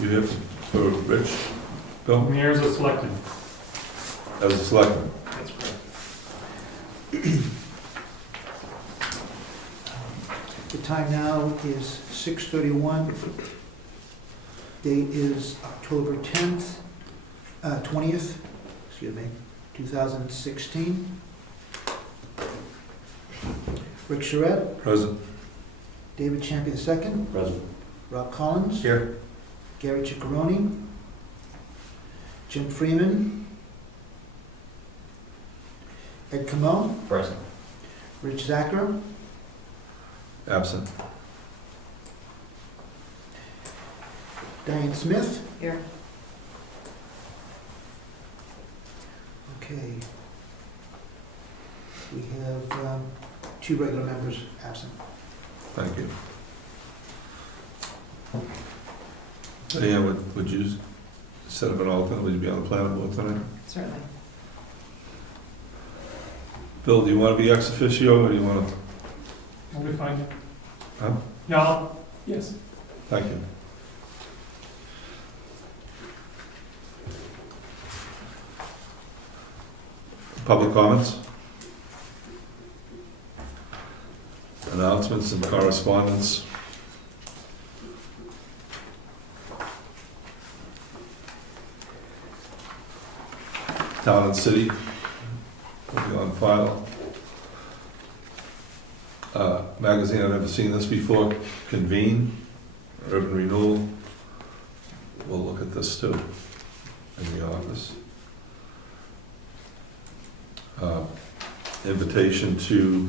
You have for Rich? Bill? How many years is selected? As a selectman? That's correct. The time now is 6:31. Date is October 10th, 20th, excuse me, 2016. Rick Surrette, Present. David Champy II, Present. Rob Collins, Here. Geary Ciccarone, Jim Freeman, Ed Comeau, Present. Rich Zacher, Absent. Dianne Smith. Here. Okay. We have two regular members absent. Thank you. Diane, would you set up an alternate? Would you be on the planning board tonight? Certainly. Bill, do you want to be ex officio or do you want to? I'll be fine. Huh? Yeah, yes. Thank you. Public comments? Announcements and correspondence? Town and city will be on file. Magazine, I've never seen this before, Convene, Urban Renewal. We'll look at this too in the office. Invitation to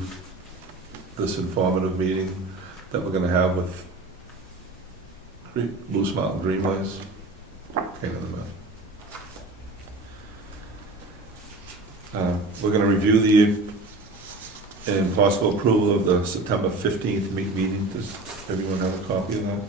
this informative meeting that we're gonna have with Moose Mountain Greenways. King of the Mountain. We're gonna review the and possible approval of the September 15th meeting. Does everyone have a copy of that?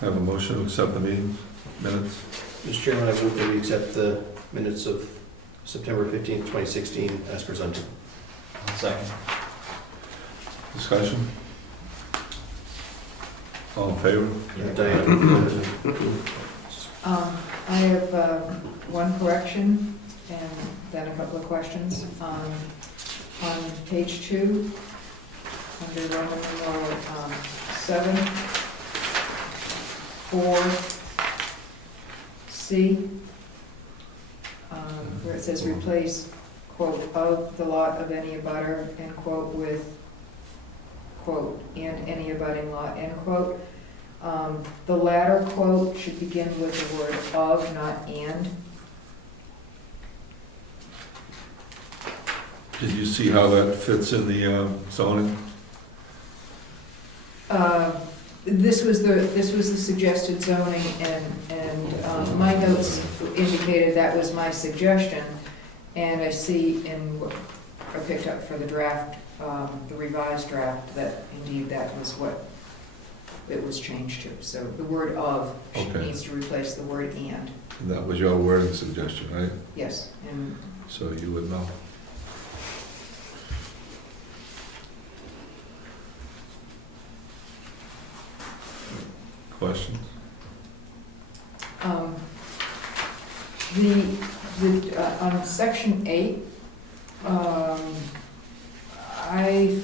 I have a motion to accept the meeting minutes. Mr. Chairman, I move that we accept the minutes of September 15th, 2016 as presented. Second. Discussion? All in favor? Diane. I have one correction and then a couple of questions. On page 2, under Roman numeral 7, 4C, where it says replace, quote, of the lot of any abutter, end quote, with, quote, and any abutting lot, end quote. The latter quote should begin with the word of, not and. Did you see how that fits in the zoning? This was the suggested zoning, and my notes indicated that was my suggestion, and I see in what I picked up for the draft, the revised draft, that indeed that was what it was changed to. So the word of Okay. needs to replace the word and. And that was your wording suggestion, right? Yes, and So you would know. Questions? On section 8, I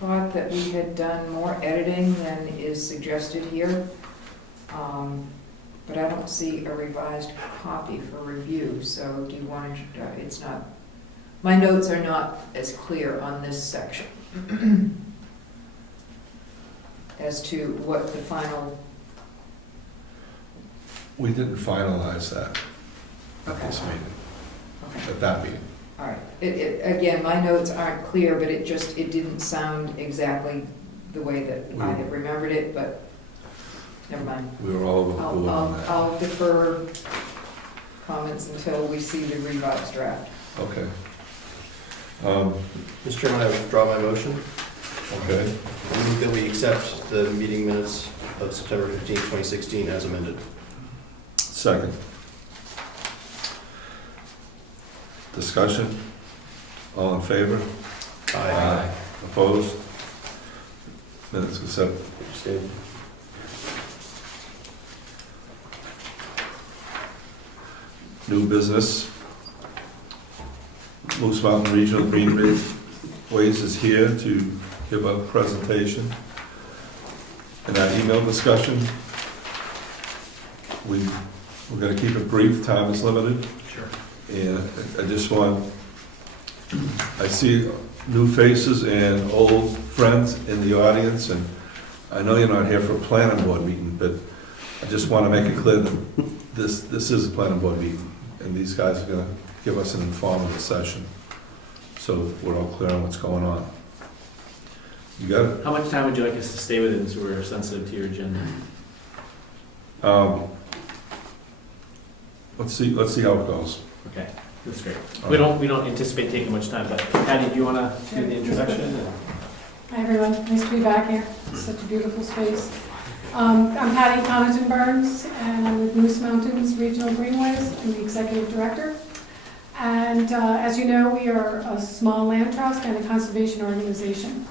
thought that we had done more editing than is suggested here. But I don't see a revised copy for review, so do you want to, it's not, my notes are not as clear on this section as to what the final, We didn't finalize that at okay, this meeting, okay. at that meeting. All right, again, my notes aren't clear, but it didn't sound exactly the way that I had remembered it, but never mind. We were all over the board on that. I'll defer comments until we see the revised draft. Okay. Mr. Chairman, I withdraw my motion. Okay. I move that we accept the meeting minutes of September 15th, 2016 as amended. Second. Discussion? All in favor? Opposed? Minutes accepted. Abstained. New business. Moose Mountain Regional Greenways is here to give a presentation. In our email discussion, we're going to keep it brief, time is limited. Sure. And I just want, I see new faces and old friends in the audience, and I know you're not here for a planning board meeting, but I just want to make it clear that this is a planning board meeting, and these guys are going to give us an informative session, so we're all clear on what's going on. You got it? How much time would you like us to stay within so we're sensitive to your agenda? Let's see how it goes. Okay, that's great. We don't anticipate taking much time, but Patty, do you want to do the introduction? Hi, everyone. Nice to be back here. It's such a beautiful space. I'm Patty Connaughton Burns, and I'm with Moose Mountains Regional Greenways. I'm the executive director. And as you know, we are a small land trust and a conservation organization.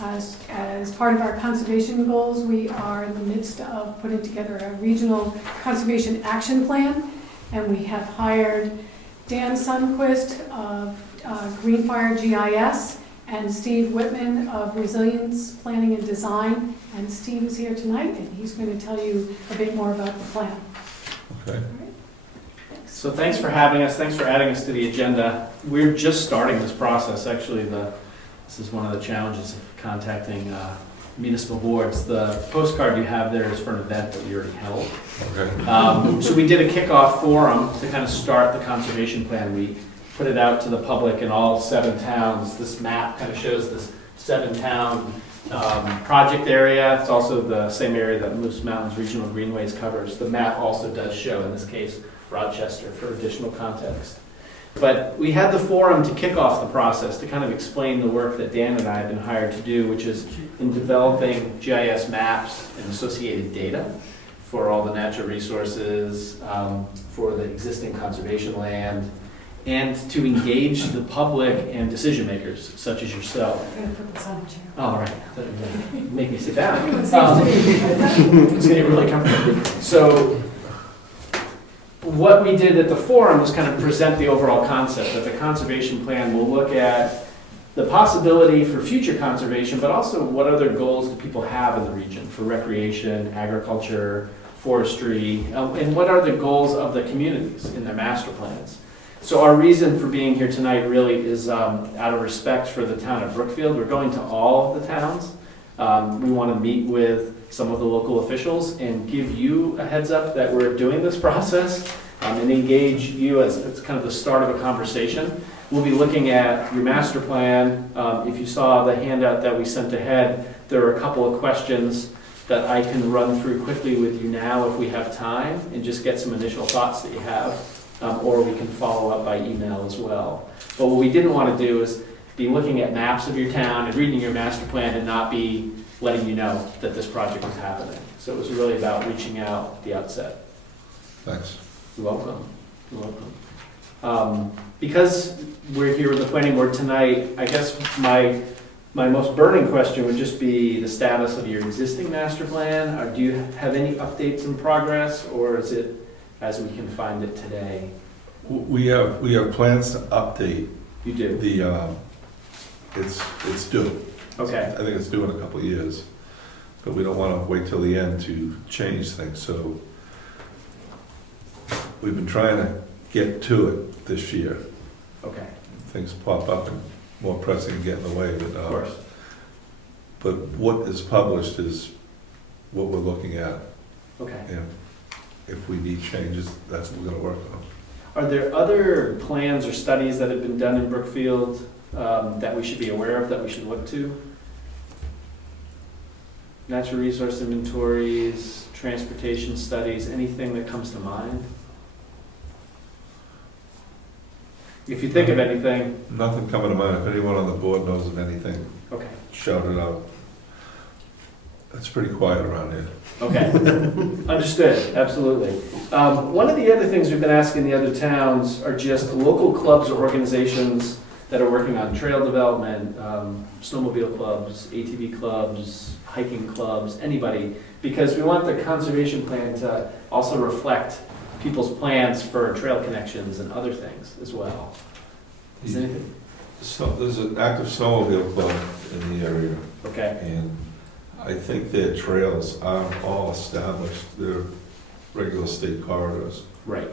As part of our conservation goals, we are in the midst of putting together a regional conservation action plan. And we have hired Dan Sundquist of Greenfire GIS and Steve Whitman of Resilience Planning and Design. And Steve is here tonight, and he's going to tell you a bit more about the plan. Okay. All right? Thanks. So thanks for having us. Thanks for adding us to the agenda. We're just starting this process. Actually, this is one of the challenges of contacting municipal boards. The postcard you have there is for an event that we already held. Okay. So we did a kickoff forum to kind of start the conservation plan. We put it out to the public in all 7 towns. This map kind of shows this 7-town project area. It's also the same area that Moose Mountains Regional Greenways covers. The map also does show, in this case, Rochester for additional context. But we had the forum to kick off the process to kind of explain the work that Dan and I have been hired to do, which is in developing GIS maps and associated data for all the natural resources, for the existing conservation land, and to engage the public and decision makers, such as yourself. I'm going to put this on a chair. All right, make me sit down. It's safe to be. It's getting really comfortable. So what we did at the forum was kind of present the overall concept that the conservation plan will look at the possibility for future conservation, but also what other goals do people have in the region for recreation, agriculture, forestry, and what are the goals of the communities in their master plans. So our reason for being here tonight really is out of respect for the town of Brookfield. We're going to all of the towns. We want to meet with some of the local officials and give you a heads up that we're doing this process and engage you as kind of the start of a conversation. We'll be looking at your master plan. If you saw the handout that we sent ahead, there are a couple of questions that I can run through quickly with you now if we have time and just get some initial thoughts that you have, or we can follow up by email as well. But what we didn't want to do is be looking at maps of your town and reading your master plan and not be letting you know that this project was happening. So it was really about reaching out at the outset. Thanks. You're welcome. You're welcome. Because we're here with the planning board tonight, I guess my most burning question would just be the status of your existing master plan. Or do you have any updates in progress, or is it as we can find it today? We have plans to update You do? the, it's due. Okay, I think it's due in a couple of years, but we don't want to wait till the end to change things, so we've been trying to get to it this year. okay, Things pop up and more pressing get in the way, but, of course. but what is published is what we're looking at, Okay. and if we need changes, that's what we're gonna work on. Are there other plans or studies that have been done in Brookfield that we should be aware of, that we should look to? Natural resource inventories, transportation studies, anything that comes to mind? If you think of anything, Nothing coming to mind. If anyone on the board knows of anything, okay, shout it out. It's pretty quiet around here. okay. Understood, absolutely. One of the other things we've been asking the other towns are just local clubs or organizations that are working on trail development, snowmobile clubs, ATV clubs, hiking clubs, anybody, because we want the conservation plan to also reflect people's plans for trail connections and other things as well. Is there anything? So, there's an active snowmobile club in the area, Okay, and I think their trails are all established. They're regular state corridors. right,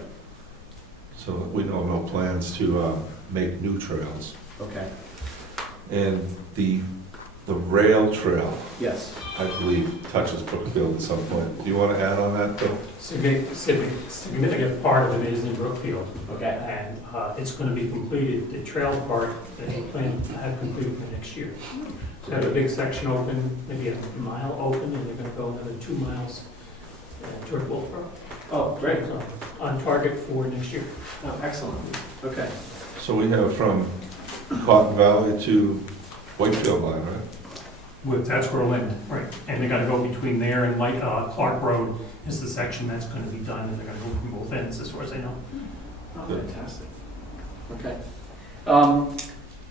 So we don't have no plans to make new trails. okay, And the rail trail, yes, I believe, touches Brookfield at some point. Do you want to add on that, Bill? Significant part of it is in Brookfield, okay, and it's going to be completed, the trail part, that we plan to have completed for next year. So we have a big section open, maybe a mile open, and they're going to go another 2 miles toward Wolfboro. oh, great, So, on target for next year. oh, excellent, okay. So we have from Cotton Valley to Whitefield line, right? That's where it'll end, right, and they're gonna go between there and Clark Road is the section that's gonna be done, and they're gonna go from both ends, as far as I know. Oh, fantastic. Okay.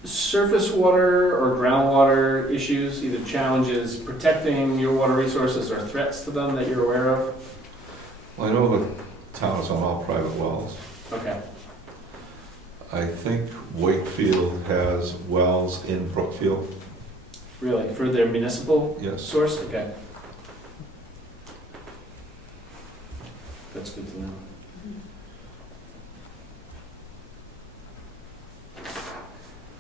Surface water or groundwater issues, either challenges protecting your water resources or threats to them that you're aware of? Well, I know the town is on all private wells. Okay, I think Wakefield has wells in Brookfield, really, for their municipal yes. source? Okay. That's good to know.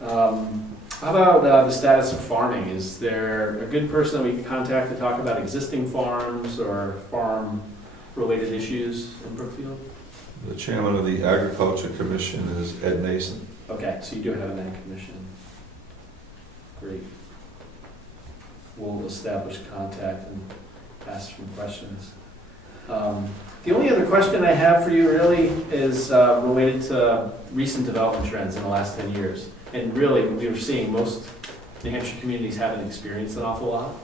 How about the status of farming? Is there a good person that we can contact to talk about existing farms or farm-related issues in Brookfield? The chairman of the Agriculture Commission is Ed Nason. Okay, so you do have an ag commission. Great. We'll establish contact and ask some questions. The only other question I have for you really is related to recent development trends in the last 10 years. And really, we were seeing most New Hampshire communities haven't experienced an awful lot.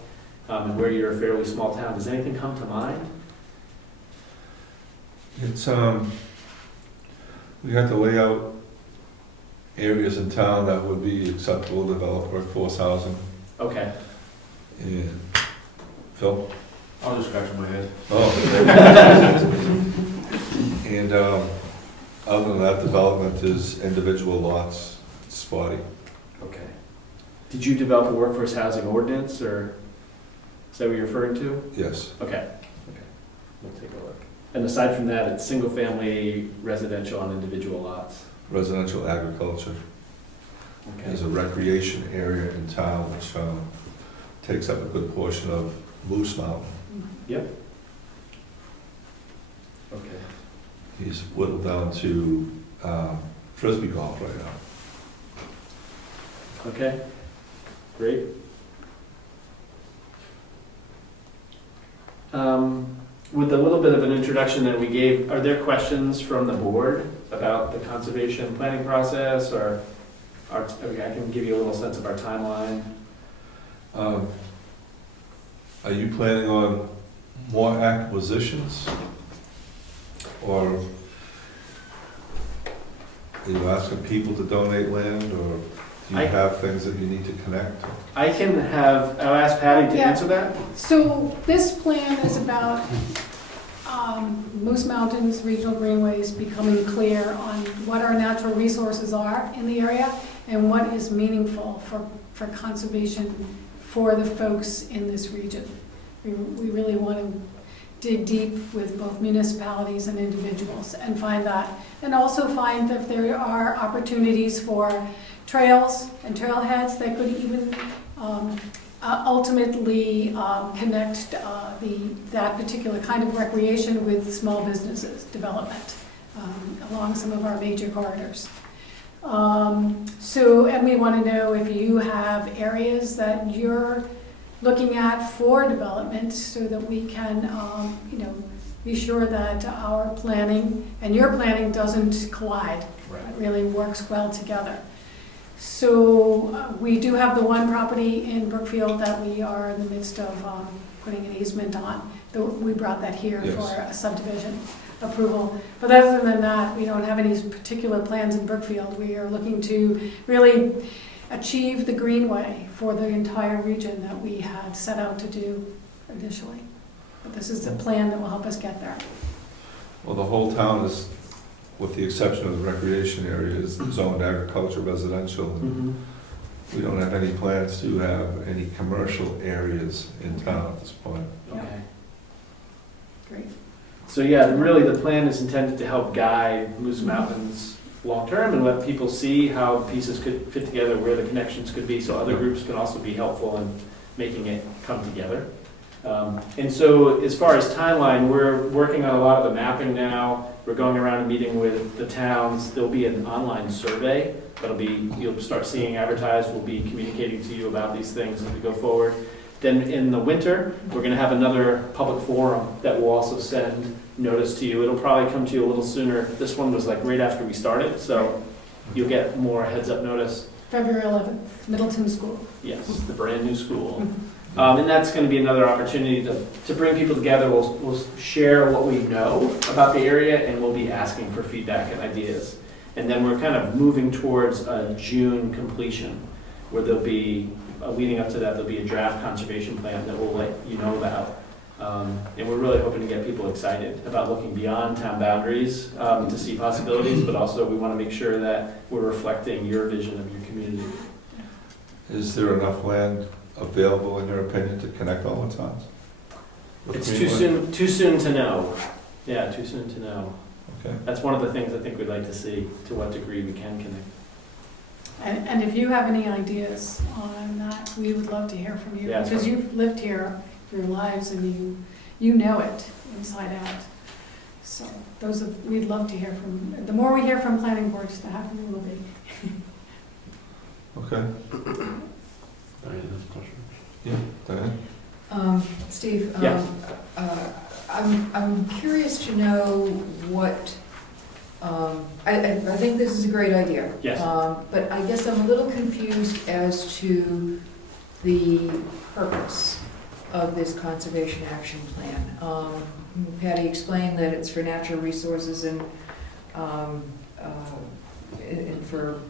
And where you're a fairly small town, does anything come to mind? It's, we have to lay out areas in town that would be acceptable to develop workforce housing. Okay. And, Phil? I'll just scratch my head. Oh. And, other than that, development is individual lots, spotty. Okay. Did you develop a workforce housing ordinance, or is that what you're referring to? Yes. Okay. Okay. We'll take a look. And aside from that, it's single-family residential on individual lots. Residential agriculture. Okay. There's a recreation area in town which takes up a good portion of Moose Mountain. Yep. Okay. He's whittled down to Frisbee golf right now. Okay. Great. With a little bit of an introduction that we gave, are there questions from the board about the conservation planning process, or I can give you a little sense of our timeline? Are you planning on more acquisitions? Or are you asking people to donate land, or do you have things that you need to connect? I'll ask Patty to Yeah. answer that. So this plan is about Moose Mountains Regional Greenways becoming clear on what our natural resources are in the area and what is meaningful for conservation for the folks in this region. We really want to dig deep with both municipalities and individuals and find that. And also find that there are opportunities for trails and trailheads that could even ultimately connect that particular kind of recreation with small businesses development along some of our major corridors. And we want to know if you have areas that you're looking at for development so that we can, be sure that our planning and your planning doesn't collide. It really works well together. So we do have the one property in Brookfield that we are in the midst of putting an easement on. We brought that here Yes. for a subdivision approval. But other than that, we don't have any particular plans in Brookfield. We are looking to really achieve the greenway for the entire region that we had set out to do initially. But this is the plan that will help us get there. Well, the whole town is, with the exception of the recreation area, is zoned agriculture residential. Mhm. We don't have any plans to have any commercial areas in town at this point. Yeah. Okay. Great. So yeah, really the plan is intended to help guide Moose Mountains long-term and let people see how pieces could fit together, where the connections could be, so other groups can also be helpful in making it come together. And so as far as timeline, we're working on a lot of the mapping now. We're going around and meeting with the towns. There'll be an online survey you'll start seeing advertised. We'll be communicating to you about these things as we go forward. Then in the winter, we're going to have another public forum that will also send notice to you. It'll probably come to you a little sooner. This one was like right after we started, so you'll get more heads up notice. February 11th, Middleton School. Yes, the brand new school. And that's going to be another opportunity to bring people together. We'll share what we know about the area, and we'll be asking for feedback and ideas. And then we're kind of moving towards a June completion, where there'll be, leading up to that, there'll be a draft conservation plan that we'll let you know about. And we're really hoping to get people excited about looking beyond town boundaries to see possibilities, but also we want to make sure that we're reflecting your vision of your community. Is there enough land available, in your opinion, to connect all the towns? It's too soon to know. Yeah, too soon to know. Okay. That's one of the things I think we'd like to see, to what degree we can connect. And if you have any ideas on that, we would love to hear from you. Yeah, Because sure. you've lived here your lives and you know it inside out. So we'd love to hear from, the more we hear from planning boards, the happier we'll be. Okay. Yeah, Diane? Steve, Yeah. I'm curious to know what, I think this is a great idea. Yes. But I guess I'm a little confused as to the purpose of this conservation action plan. Patty explained that it's for natural resources and for,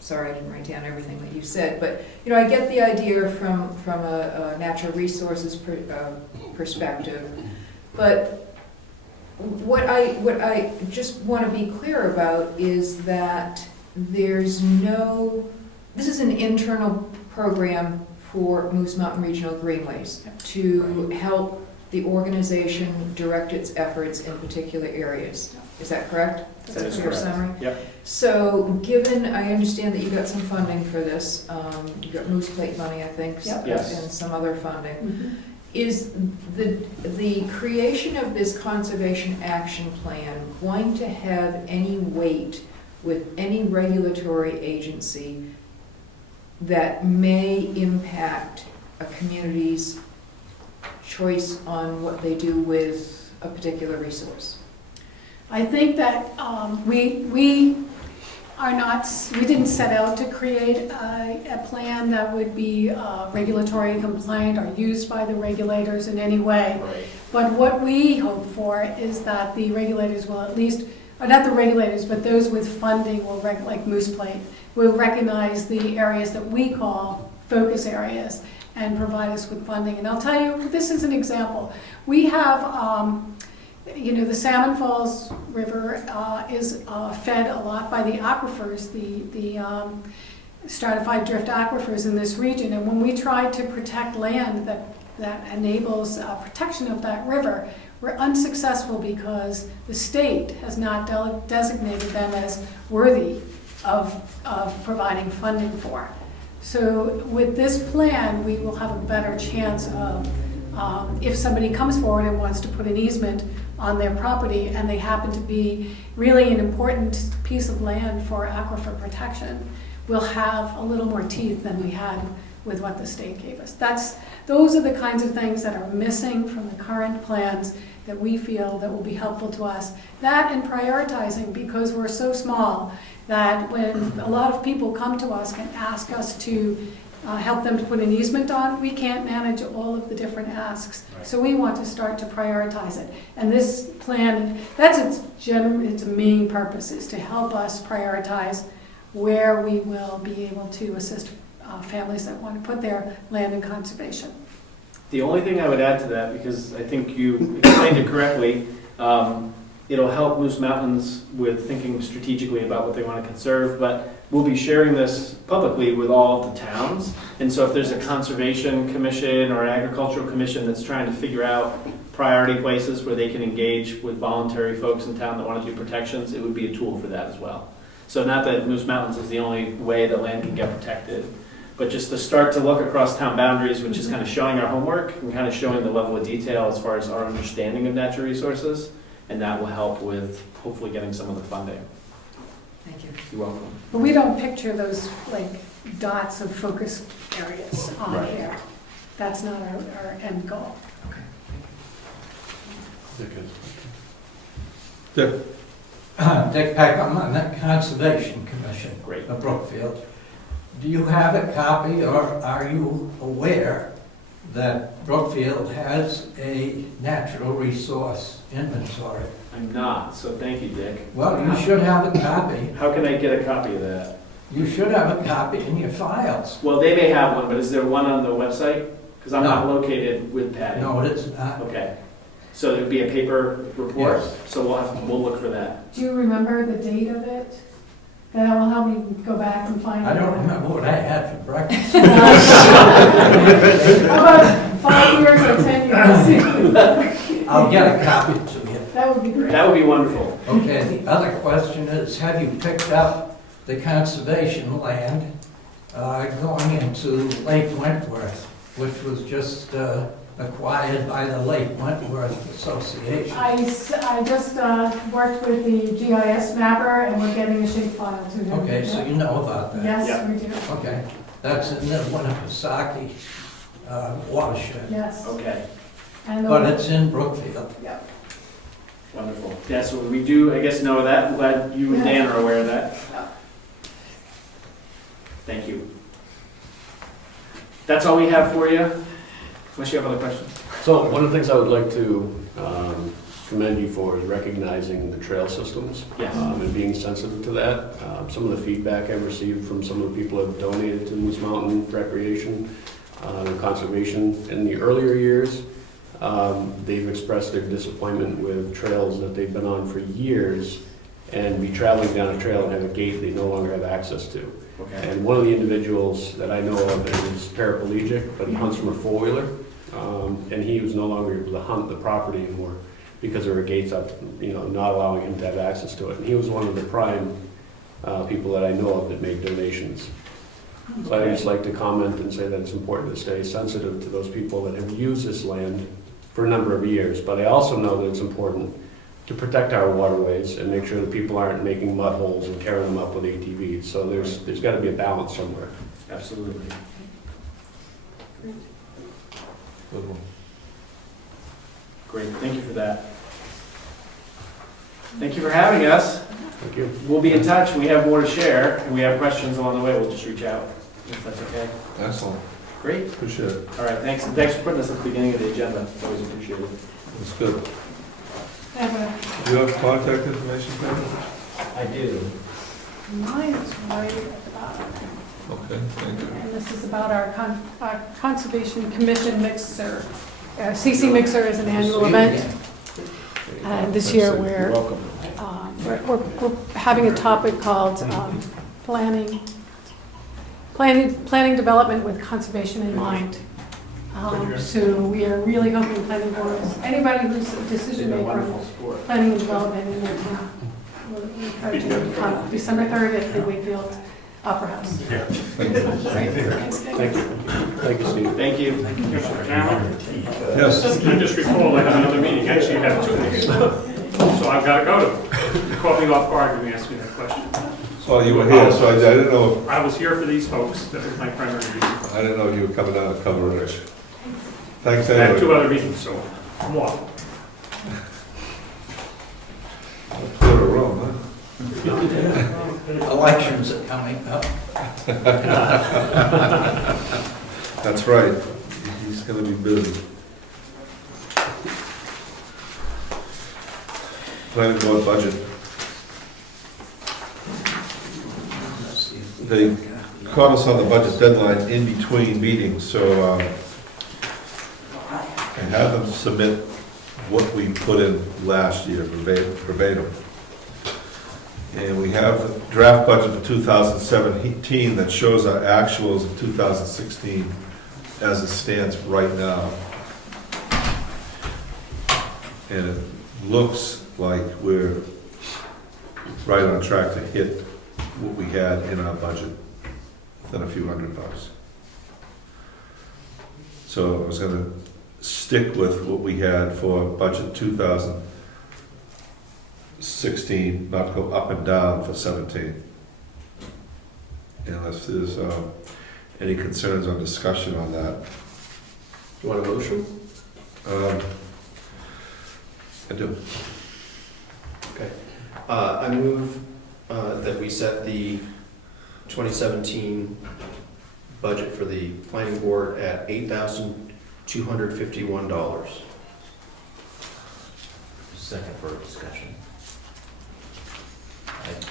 sorry, I didn't write down everything that you said, but, I get the idea from a natural resources perspective, but what I just want to be clear about is that this is an internal program for Moose Mountain Regional Greenways to help the organization direct its efforts in particular areas. Is that correct? That is a fair correct. summary? Yep. So, I understand that you got some funding for this, you got Moose Plate money, I think, Yep. Yes. and some other funding. Mm-hmm. Is the creation of this conservation action plan going to have any weight with any regulatory agency that may impact a community's choice on what they do with a particular resource? I think that are not, we didn't set out to create a plan that would be regulatory compliant or used by the regulators in any way. Right. But what we hope for is that the regulators will at least, or not the regulators, but those with funding will, like Moose Plate, will recognize the areas that we call focus areas and provide us with funding. And I'll tell you, this is an example. We have, the Salmon Falls River is fed a lot by the aquifers, the stratified drift aquifers in this region. And when we try to protect land that enables protection of that river, we're unsuccessful because the state has not designated them as worthy of providing funding for. So with this plan, we will have a better chance of, if somebody comes forward and wants to put an easement on their property and they happen to be really an important piece of land for aquifer protection, we'll have a little more teeth than we had with what the state gave us. Those are the kinds of things that are missing from the current plans that we feel that will be helpful to us. That and prioritizing, because we're so small that when a lot of people come to us and ask us to help them to put an easement on, we can't manage all of the different asks. Right. So we want to start to prioritize it. And this plan, that's its main purpose, is to help us prioritize where we will be able to assist families that want to put their land in conservation. The only thing I would add to that, because I think you explained it correctly, it'll help Moose Mountains with thinking strategically about what they want to conserve, but we'll be sharing this publicly with all of the towns. And so if there's a conservation commission or an agricultural commission that's trying to figure out priority places where they can engage with voluntary folks in town that want to do protections, it would be a tool for that as well. So not that Moose Mountains is the only way that land can get protected, but just to start to look across town boundaries, which is kind of showing our homework and kind of showing the level of detail as far as our understanding of natural resources, and that will help with hopefully getting some of the funding. Thank you. You're welcome. But we don't picture those like dots of focus areas on Right. here. That's not our end goal. Dick? Dick Peck, I'm on the Conservation Commission Great. of Brookfield. Do you have a copy, or are you aware that Brookfield has a natural resource inventory? I'm not, so thank you, Dick. Well, you should have a copy. How can I get a copy of that? You should have a copy in your files. Well, they may have one, but is there one on the website? Because I'm not No. located with Patty. No, it is not. Okay. So it would be a paper report? Yes. So we'll look for that. Do you remember the date of it? That will help me go back and find it. I don't remember what I had for breakfast. How about 5 years or 10 years? I'll get a copy to you. That would be great. That would be wonderful. Okay, the other question is, have you picked up the conservation land going into Lake Wentworth, which was just acquired by the Lake Wentworth Association? I just worked with the GIS mapper and we're getting a shapefile to them. Okay, so you know about that? Yes, Yeah. we do. Okay, that's in the Winnipesaukee watershed, Yes. Okay, And but it's in Brookfield. yeah. wonderful. Yeah, so we do, I guess, know that. I'm glad you and Dan are aware of that. Thank you. That's all we have for you, unless you have other questions. So one of the things I would like to commend you for is recognizing the trail systems Yes. and being sensitive to that. Some of the feedback I've received from some of the people who have donated to Moose Mountain Recreation and Conservation in the earlier years, they've expressed their disappointment with trails that they've been on for years and be traveling down a trail and have a gate they no longer have access to. Okay. And one of the individuals that I know of is paraplegic, but he hunts from a four-wheeler. And he was no longer able to hunt the property anymore because there were gates up, not allowing him to have access to it. And he was one of the prime people that I know of that made donations. So I'd just like to comment and say that it's important to stay sensitive to those people that have used this land for a number of years. But I also know that it's important to protect our waterways and make sure that people aren't making mud holes and tearing them up with ATVs. So there's got to be a balance somewhere. Absolutely. Good one. Great, thank you for that. Thank you for having us. Thank you. We'll be in touch, we have more to share, and we have questions along the way, we'll just reach out, if that's okay. Excellent, Great, appreciate it. all right, thanks, and thanks for putting us at the beginning of the agenda, it's always appreciated. It's good. I have Do you have contact information, Pam? I do. mine is right at the bottom. Okay, thank you. And this is about our Conservation Commission mixer. CC Mixer is an annual event. And this year You're we're welcome. We're having a topic called planning development with conservation in mind. So we are really hoping planning boards, anybody who's a decision maker on planning and development in their town, we're encouraging them to come December 3rd at the Wakefield Opera House. Thank you. Thank you. Thank you, Steve. Thank you. Mr. Chairman, Yes, I just recall I have another meeting, actually I have 2 meetings, so I've got to go to. You caught me off guard when you asked me that question. so you were here, so I didn't know, I was here for these folks, that was my primary reason. I didn't know you were coming down to cover it. Thanks I have 2 anyway. other meetings, so I'm off. Clear the room, huh? Elections are coming up. That's right, he's gonna be busy. Planning board budget. They caught us on the budget deadline in between meetings, so I had them submit what we put in last year verbatim. And we have a draft budget for 2017 that shows our actuals of 2016 as it stands right now. And it looks like we're right on track to hit what we had in our budget, within a few $100. So I was gonna stick with what we had for budget 2016, not go up and down for 17. Unless there's any concerns or discussion on that. You want a motion? I do. Okay. I move that we set the 2017 budget for the planning board at $8,251. Second for discussion.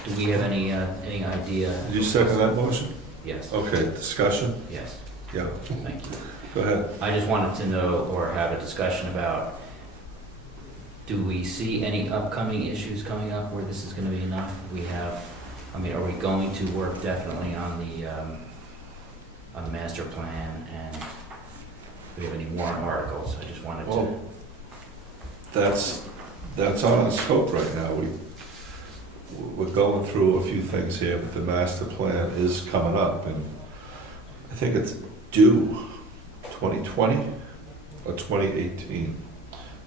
Do we have any idea? Did you second that motion? Yes, Okay, discussion? yes, Yeah, thank you. go ahead. I just wanted to know or have a discussion about, do we see any upcoming issues coming up where this is gonna be enough? Are we going to work definitely on the master plan, and do we have any warrant articles? I just wanted to. Well, that's on our scope right now. We're going through a few things here, but the master plan is coming up, and I think it's due 2020 or 2018.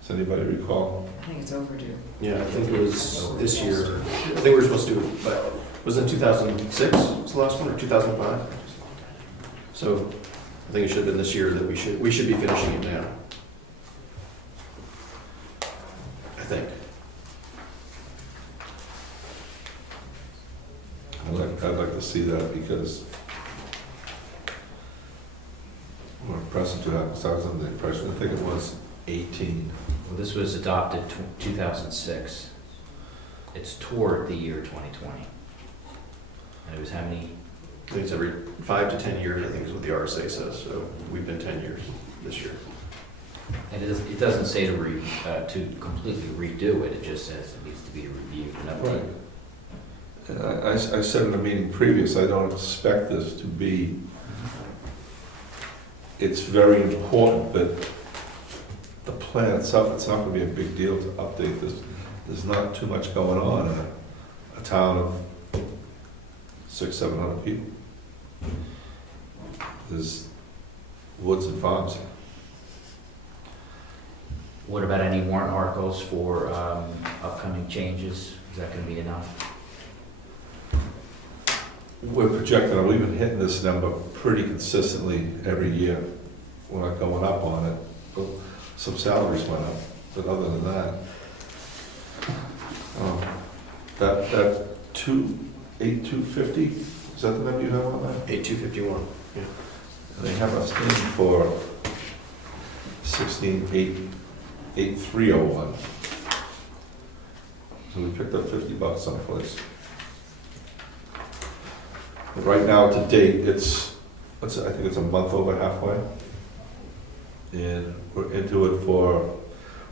Does anybody recall? I think it's overdue. Yeah, I think it was this year. I think we were supposed to do it, but was it 2006 was the last one, or 2005? So I think it should have been this year that we should be finishing it now. I think. I'd like to see that because we're pressing to have, because I was under the impression, I think it was 18. Well, this was adopted 2006. It's toward the year 2020. And it was how many? I think it's every 5 to 10 years, I think is what the RSA says, so we've been 10 years this year. And it doesn't say to completely redo it, it just says it needs to be reviewed and updated. And I said in a meeting previous, I don't expect this to be, it's very important that the plan itself, it's not gonna be a big deal to update this. There's not too much going on in a town of 600-700 people. There's woods and farms. What about any warrant articles for upcoming changes? Is that going to be enough? We're projecting, we've been hitting this number pretty consistently every year. We're not going up on it, but some salaries went up, but other than that. That 8250, is that the number you have on that? 8251. And they have us in for 16,88301. So we picked up $50 someplace. But right now, to date, it's, I think it's a month over halfway. And we're into it for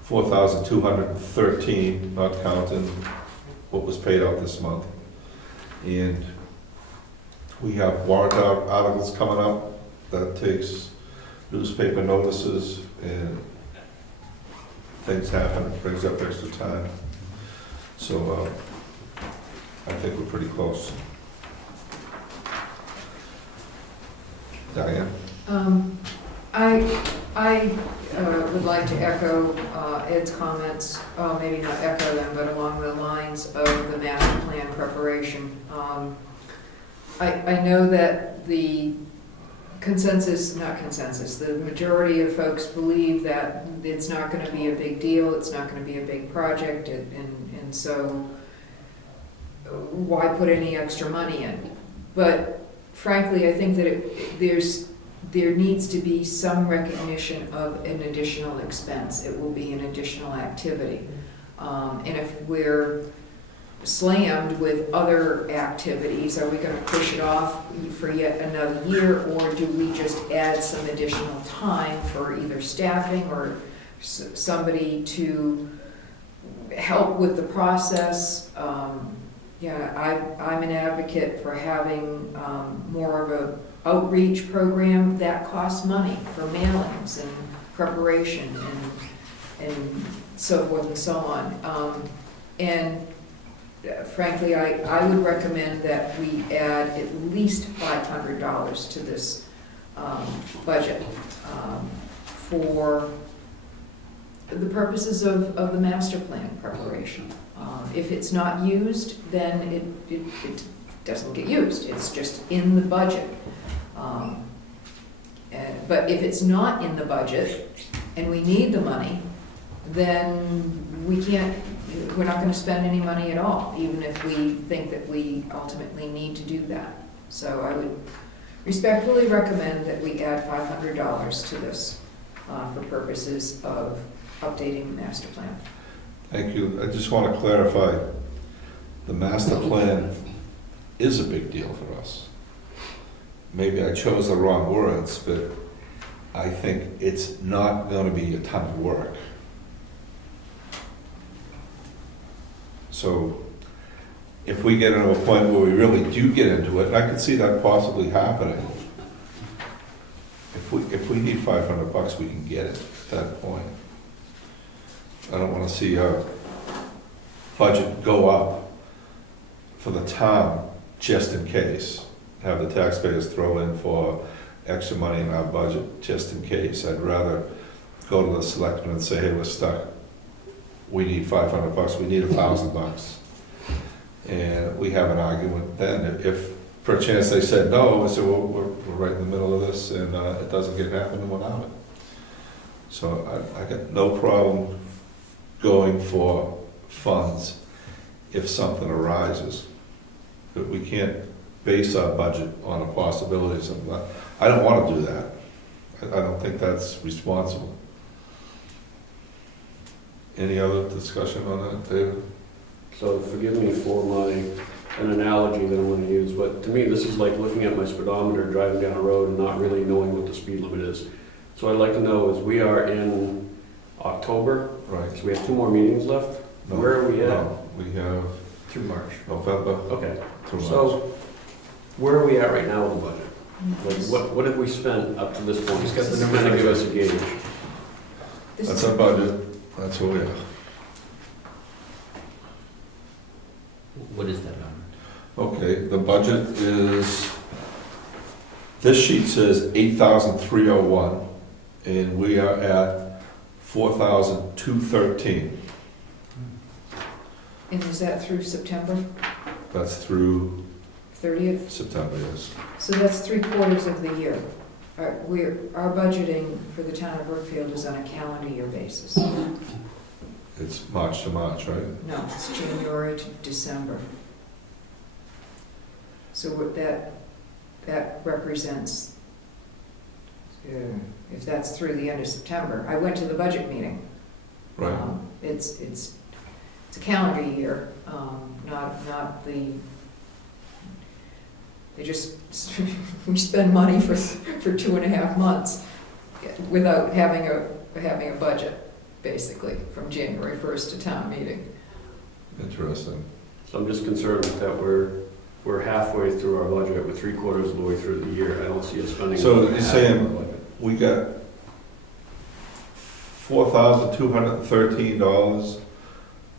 4,213, not counting what was paid out this month. And we have warrant articles coming up. That takes newspaper notices and things happen, it brings up extra time. So I think we're pretty close. Diane? I would like to echo Ed's comments, maybe not echo them, but along the lines of the master plan preparation. I know that the the majority of folks believe that it's not going to be a big deal, it's not going to be a big project, and so why put any extra money in? But frankly, I think that there needs to be some recognition of an additional expense. It will be an additional activity. And if we're slammed with other activities, are we going to push it off for yet another year, or do we just add some additional time for either staffing or somebody to help with the process? I'm an advocate for having more of a outreach program that costs money for mailings and preparation and so forth and so on. And frankly, I would recommend that we add at least $500 to this budget for the purposes of the master plan preparation. If it's not used, then it doesn't get used. It's just in the budget. But if it's not in the budget and we need the money, then we're not going to spend any money at all, even if we think that we ultimately need to do that. So I would respectfully recommend that we add $500 to this for purposes of updating the master plan. Thank you. I just want to clarify, the master plan is a big deal for us. Maybe I chose the wrong words, but I think it's not going to be a ton of work. So if we get into a point where we really do get into it, and I could see that possibly happening, if we need $500, we can get it at that point. I don't want to see our budget go up for the town just in case. Have the taxpayers throw in for extra money in our budget just in case. I'd rather go to the selectmen and say, hey, we're stuck. We need $500, we need $1,000. And we have an argument then. If perchance they said no, I said, well, we're right in the middle of this and it doesn't get happening without it. So I got no problem going for funds if something arises. But we can't base our budget on a possibility of something. I don't want to do that. I don't think that's responsible. Any other discussion on that, David? So forgive me for an analogy that I'm going to use, but to me, this is like looking at my speedometer driving down a road and not really knowing what the speed limit is. So I'd like to know is we are in October, Right. so we have 2 more meetings left. No, Where are we at? no, we have Through March. November Okay, through March. so where are we at right now with the budget? Like, what have we spent up to this point? He's got the Just numbers kind of right give us a gauge. This That's is- our budget. That's where we are. What is that number? Okay, the budget is, this sheet says 8,301, and we are at 4,213. And is that through September That's through 30th? September, yes. So that's 3/4 of the year. Our budgeting for the town of Brookfield is on a calendar year basis. It's March to March, right? No, it's January to December. So what that represents, if that's through the end of September. I went to the budget meeting. Right. It's a calendar year, not the, they just, we spend money for 2.5 months without having a budget, basically, from January 1st to town meeting. Interesting. So I'm just concerned that we're halfway through our budget, we're 3/4 of the way through the year. I don't see us spending. So you're half saying- of our budget. We got $4,213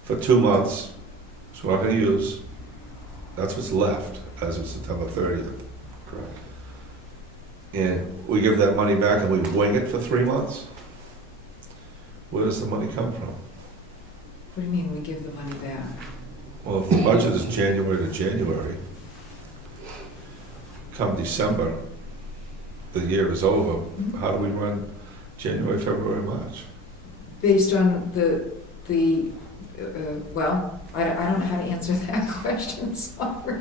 for 2 months, so we're not gonna use. That's what's left as of September 30th. Correct. And we give that money back and we wing it for 3 months? Where does the money come from? What do you mean, we give the money back? Well, if the budget is January to January, come December, the year is over, how do we run January, February, March? Based on well, I don't know how to answer that question, sorry.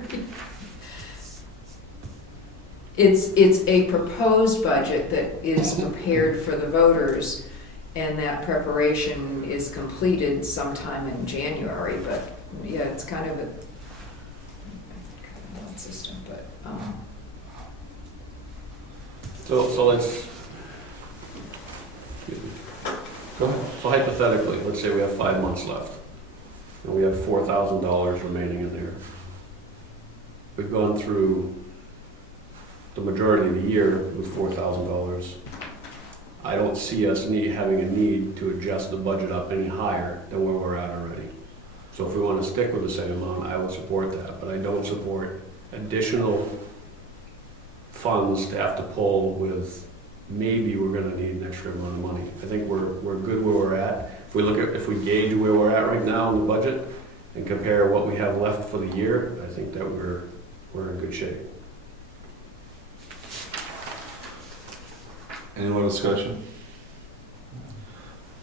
It's a proposed budget that is prepared for the voters, and that preparation is completed sometime in January, but, yeah, it's kind of an odd system, but, So let's, Go ahead. so hypothetically, let's say we have 5 months left, and we have $4,000 remaining in there. We've gone through the majority of the year with $4,000. I don't see us having a need to adjust the budget up any higher than where we're at already. So if we want to stick with the same amount, I would support that, but I don't support additional funds to have to pull with maybe we're gonna need an extra amount of money. I think we're good where we're at. If we gauge where we're at right now in the budget and compare what we have left for the year, I think that we're in good shape. Any more discussion?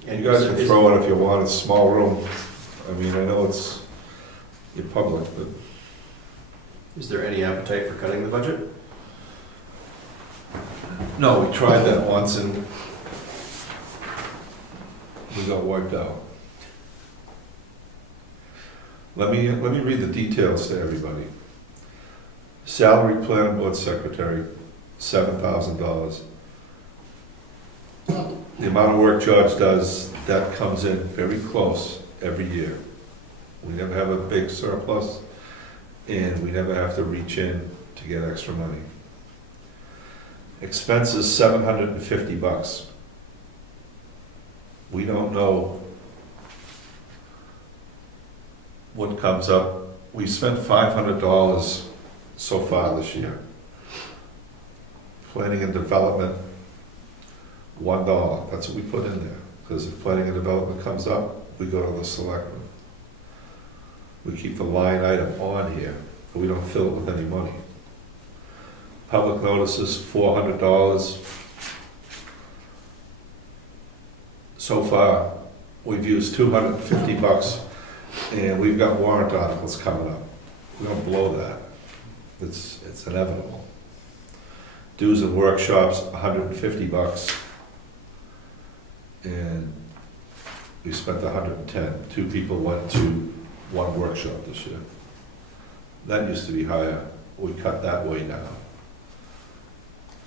And You guys can throw it if you want, it's a small room. I mean, I know you're public, but Is there any appetite for cutting the budget? no, we tried that once and we got wiped out. Let me read the details to everybody. Salary planning board secretary, $7,000. The amount of work George does, that comes in very close every year. We never have a big surplus, and we never have to reach in to get extra money. Expenses, $750. We don't know what comes up. We spent $500 so far this year. Planning and development, $1. That's what we put in there. Because if planning and development comes up, we go to the selectmen. We keep the line item on here, but we don't fill it with any money. Public notices, $400. So far, we've used $250, and we've got warrant articles coming up. We don't blow that. It's inevitable. Dues and workshops, $150. And we spent $110. 2 people went to 1 workshop this year. That used to be higher. We cut that way now.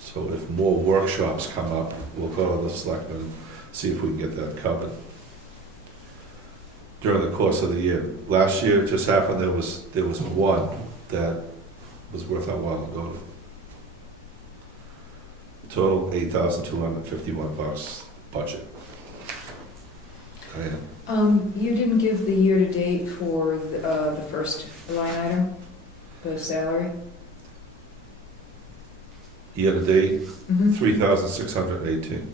So if more workshops come up, we'll go to the selectmen and see if we can get that covered. During the course of the year. Last year, it just happened, there was one that was worth our while to go to. Total $8,251 budget. And You didn't give the year-to-date for the first line item, the salary? year-to-date, Mm-hmm. 3,618.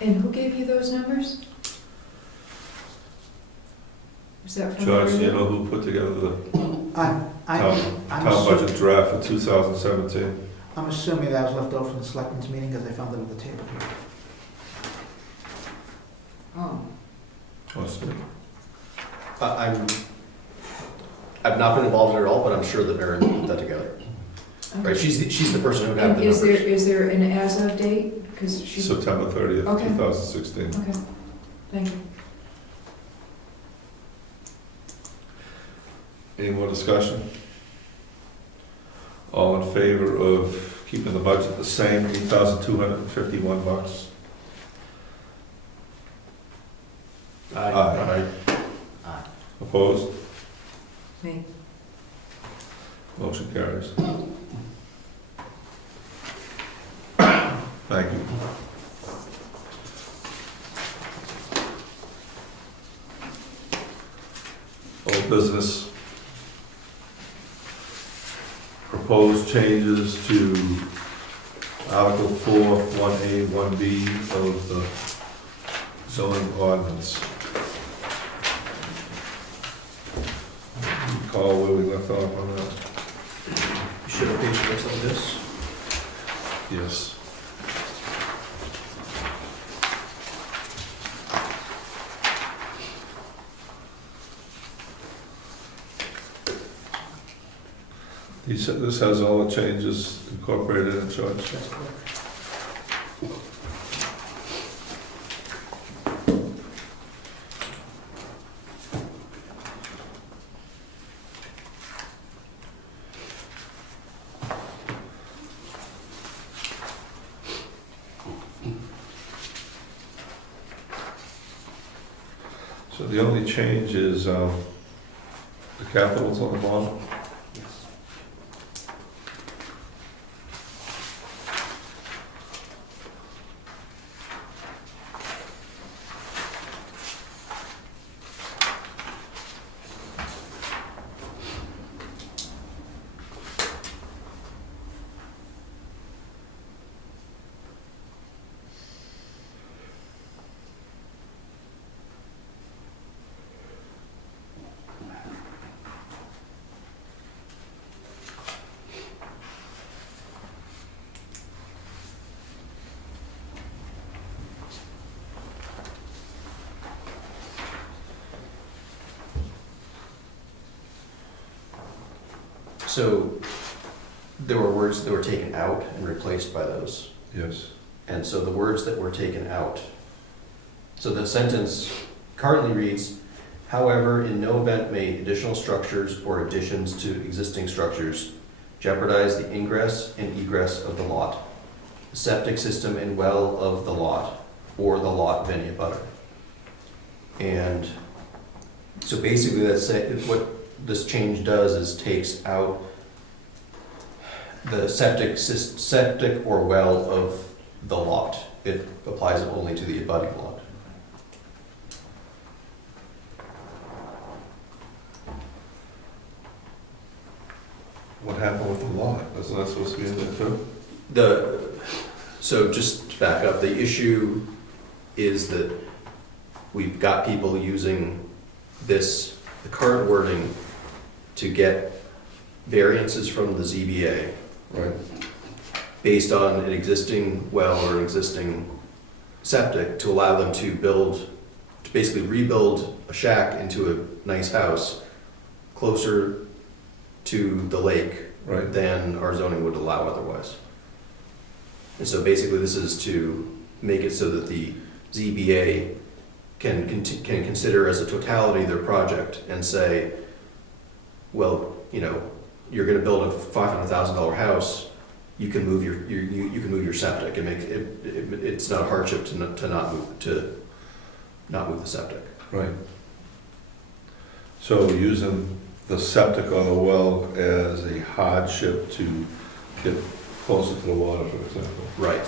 And who gave you those numbers? Was that from? George, Mary you Lou? know who put together the I'm town budget draft for 2017? I'm assuming that was left over from the selectmen's meeting because I found it on the table here. Oh, I've not been involved in it at all, but I'm sure that Erin put that together. Right, she's the person who got and the is numbers. there an as-of date? Because she, September 30th, Okay. 2016. okay, thank you. Any more discussion? All in favor of keeping the budget the same, $8,251? Aye. Aye. Aye. Opposed? Me. Motion carries. Thank you. Old business. Proposed changes to Article 4, 1A, 1B of the zoning ordinance. Recall where we left off on that? You should have page notes on this. Yes. This has all the changes incorporated in George. That's correct. So the only change is the capitals on the bottom. So there were words that were taken out and replaced by those. Yes. And so the words that were taken out, so the sentence currently reads, however, in no event may additional structures or additions to existing structures jeopardize the ingress and egress of the lot, the septic system and well of the lot, or the lot of any abutter. And so basically that's what this change does is takes out the septic or well of the lot. It applies it only to the abutting lot. What happened with the lot? Isn't that supposed to be in there too? So just to back up, the issue is that we've got people using the current wording to get variances from the ZBA Right. based on an existing well or an existing septic to allow them to basically rebuild a shack into a nice house closer to the lake Right. than our zoning would allow otherwise. And so basically this is to make it so that the ZBA can consider as a totality their project and say, well, you know, you're gonna build a $500,000 house, you can move your septic and make it's not a hardship to not move the septic. Right. So using the septic or the well as a hardship to get closer to the water, for example, Right.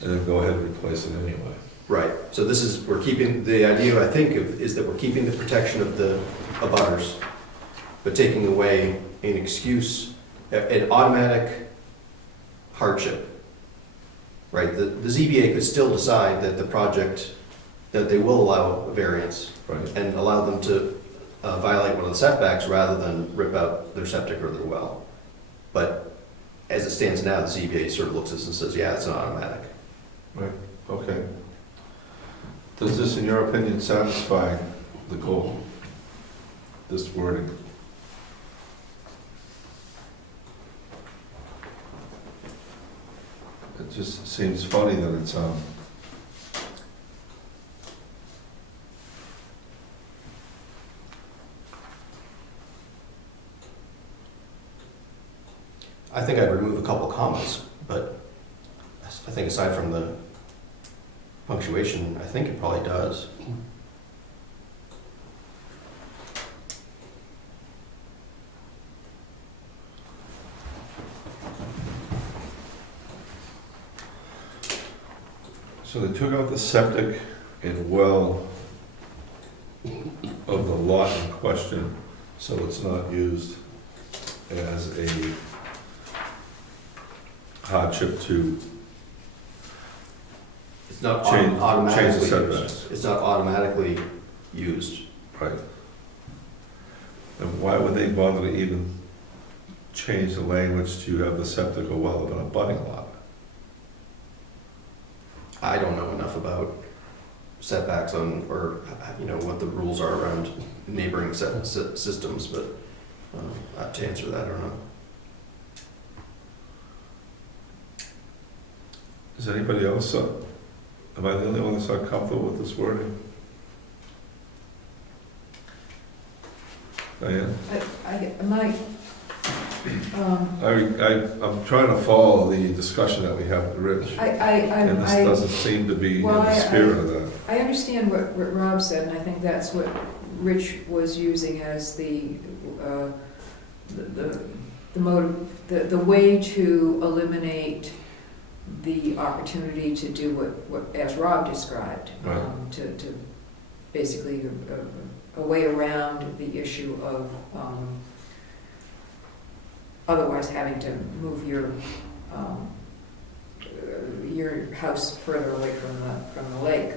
and then go ahead and replace it anyway. Right, so we're keeping, the idea I think is that we're keeping the protection of the abutters, but taking away an excuse, an automatic hardship. Right, the ZBA could still decide that the project, that they will allow a variance Right. and allow them to violate one of the setbacks rather than rip out their septic or their well. But as it stands now, the ZBA sort of looks at this and says, yeah, it's an automatic. Okay. Does this, in your opinion, satisfy the goal, this wording? It just seems funny that it's, I think I'd remove a couple commas, but I think aside from the punctuation, I think it probably does. so they took out the septic and well of the lot in question, so it's not used as a hardship to It's not change the automatically setbacks. used. It's not automatically used. Right. And why would they bother to even change the language to have the septic or well of an abutting lot? I don't know enough about setbacks on, or, you know, what the rules are around neighboring systems, but to answer that, I don't know. Is anybody else, am I the only one that's not comfortable with this wording? Diane? I'm trying to follow the discussion that we have with Rich, and this doesn't seem to be in the spirit of that. I understand what Rob said, and I think that's what Rich was using as the motive, the way to eliminate the opportunity to do what as Rob described, Right. to basically a way around the issue of otherwise having to move your house further away from the lake.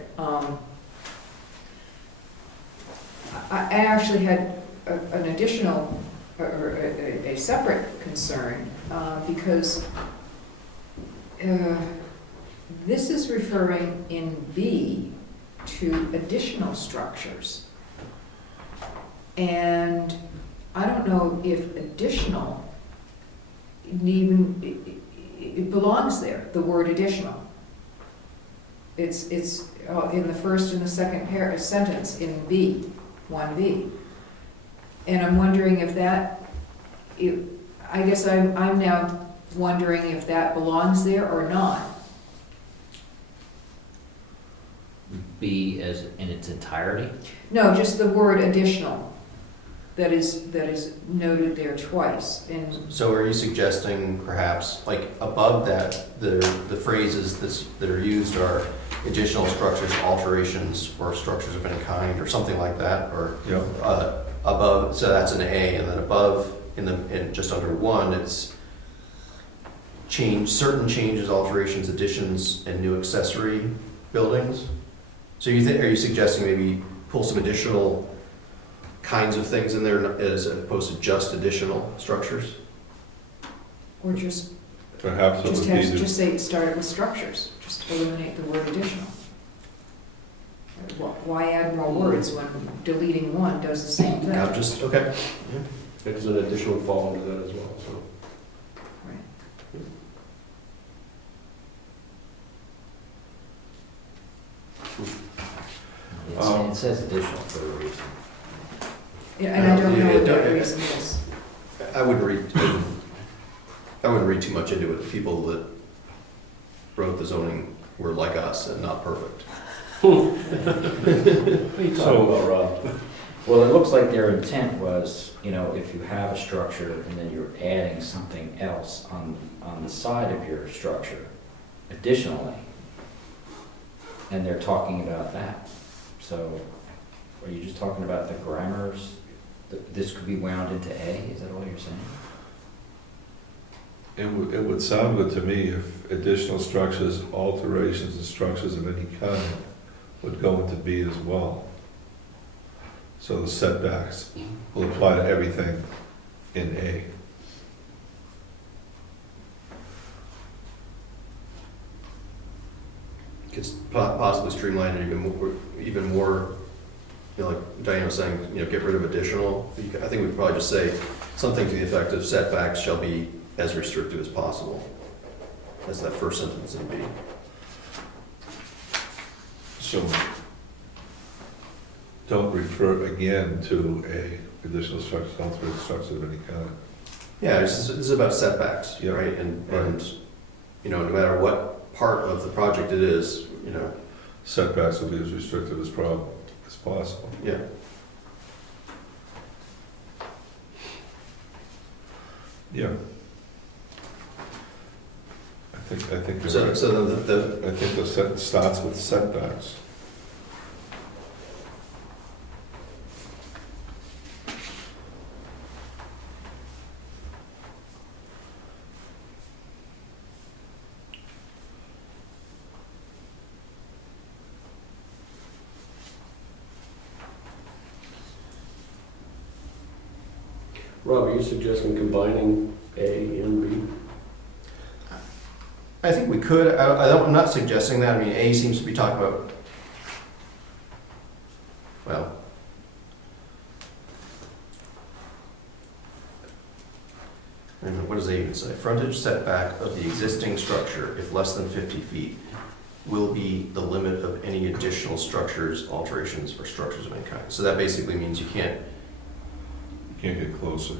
I actually had an additional, or a separate concern, because this is referring in B to additional structures. And I don't know if additional even, it belongs there, the word additional. It's in the first and the second sentence in B, 1B. And I'm wondering if that, I guess I'm now wondering if that belongs there or not. B as in its entirety? No, just the word additional that is noted there twice. And So are you suggesting perhaps, like, above that, the phrases that are used are additional structures, alterations, or structures of any kind, or something like that, or Yeah. above, so that's an A, and then above, in just under 1, it's certain changes, alterations, additions, and new accessory buildings? So are you suggesting maybe pull some additional kinds of things in there as opposed to just additional structures? or just Perhaps it would be the, just say it started with structures, just eliminate the word additional. Why add more words when deleting one does the same thing? I'm just, okay. Because an addition would fall into that as well, so. Right. It says additional for a reason. Yeah, and I don't know what Yeah, that yeah. reason is. I wouldn't read too much into it. The people that wrote the zoning were like us and not perfect. What are you talking about, Rob? Well, it looks like their intent was, you know, if you have a structure and then you're adding something else on the side of your structure additionally, and they're talking about that. So, are you just talking about the grammars? This could be wound into A, is that all you're saying? it would sound good to me if additional structures, alterations, and structures of any kind would go into B as well. So the setbacks will apply to everything in A. could possibly streamline it even more, you know, like Diane was saying, you know, get rid of additional. I think we'd probably just say something to the effect of setbacks shall be as restrictive as possible, as that first sentence in B. So don't refer again to a additional structure, don't refer to structure of any kind. Yeah, this is about setbacks, Yeah. right? And, Right. you know, no matter what part of the project it is, you know, Setbacks will be as restrictive as possible. yeah. Yeah. I think you're So, right. so the I think the sentence starts with setbacks. Rob, are you suggesting combining A and B? I think we could, I'm not suggesting that, I mean, A seems to be talking about, well, I don't know, what does A even say? Frontage setback of the existing structure, if less than 50 feet, will be the limit of any additional structures, alterations, or structures of any kind. So that basically means you can't You can't get closer.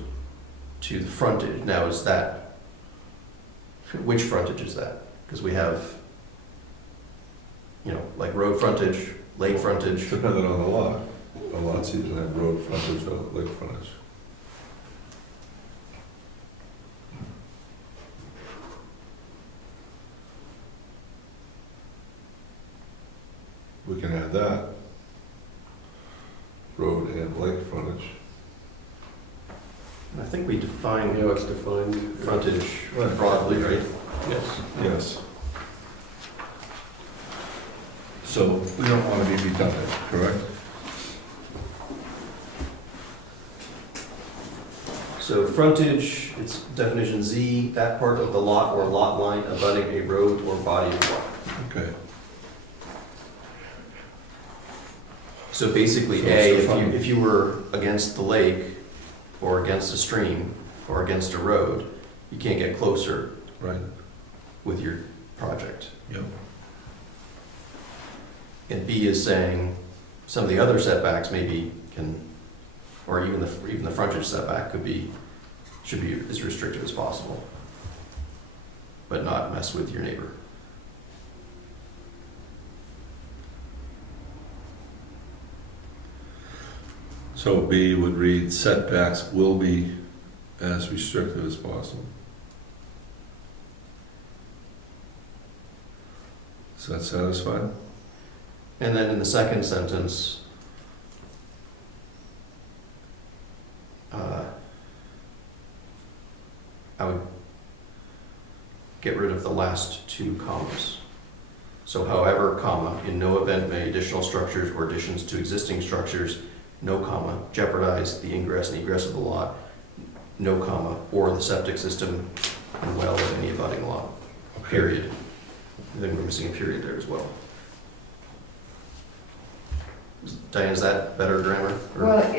to the frontage. Now, is that, which frontage is that? Because we have, you know, like road frontage, lake frontage. Depending on the lot. A lot's either have road frontage or lake frontage. We can add that. Road and lake frontage. I think we define Yeah, it's defined. frontage Right. broadly, right? Yes. Yes. So we don't want to be redundant, correct? So frontage, it's definition Z, that part of the lot or lot line abutting a road or body of water. Okay. So basically, So A, it's defined. if you were against the lake, or against a stream, or against a road, you can't get closer Right. with your project. Yep. And B is saying some of the other setbacks maybe can, or even the frontage setback should be as restrictive as possible, but not mess with your neighbor. So B would read setbacks will be as restrictive as possible. Is that satisfied? And then in the second sentence, I would get rid of the last two commas. So however, comma, in no event may additional structures or additions to existing structures, no comma, jeopardize the ingress and egress of the lot, no comma, or the septic system and well of any abutting lot, period. I think we're missing a period there as well. Diane, is that better grammar? Or- Well,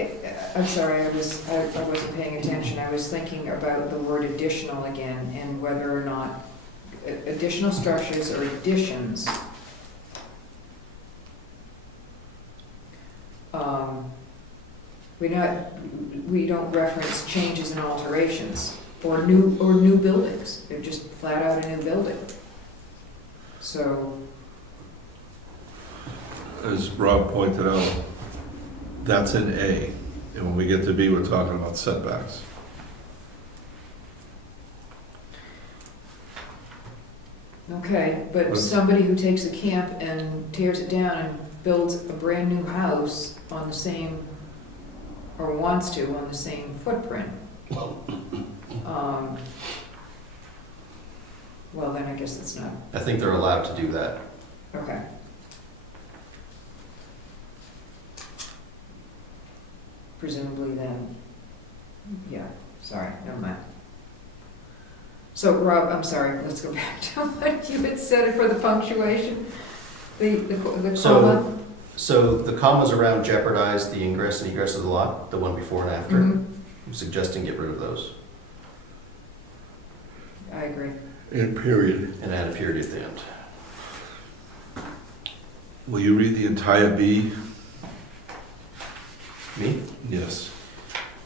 I'm sorry, I wasn't paying attention. I was thinking about the word additional again and whether or not additional structures or additions. We don't reference changes and alterations or new buildings. They're just flat out a new building. So, As Rob pointed out, that's in A, and when we get to B, we're talking about setbacks. okay, but somebody who takes a camp and tears it down and builds a brand new house on the same, or wants to, on the same footprint. Well, then I guess it's not, I think they're allowed to do that. okay. Presumably then, yeah, sorry, never mind. So Rob, I'm sorry, let's go back to what you had said for the punctuation. The So- comma? So the commas around jeopardize the ingress and egress of the lot, the one before and after, Mhm. I'm suggesting get rid of those I agree. And period. and add a period at the end. Will you read the entire B? Me? Yes.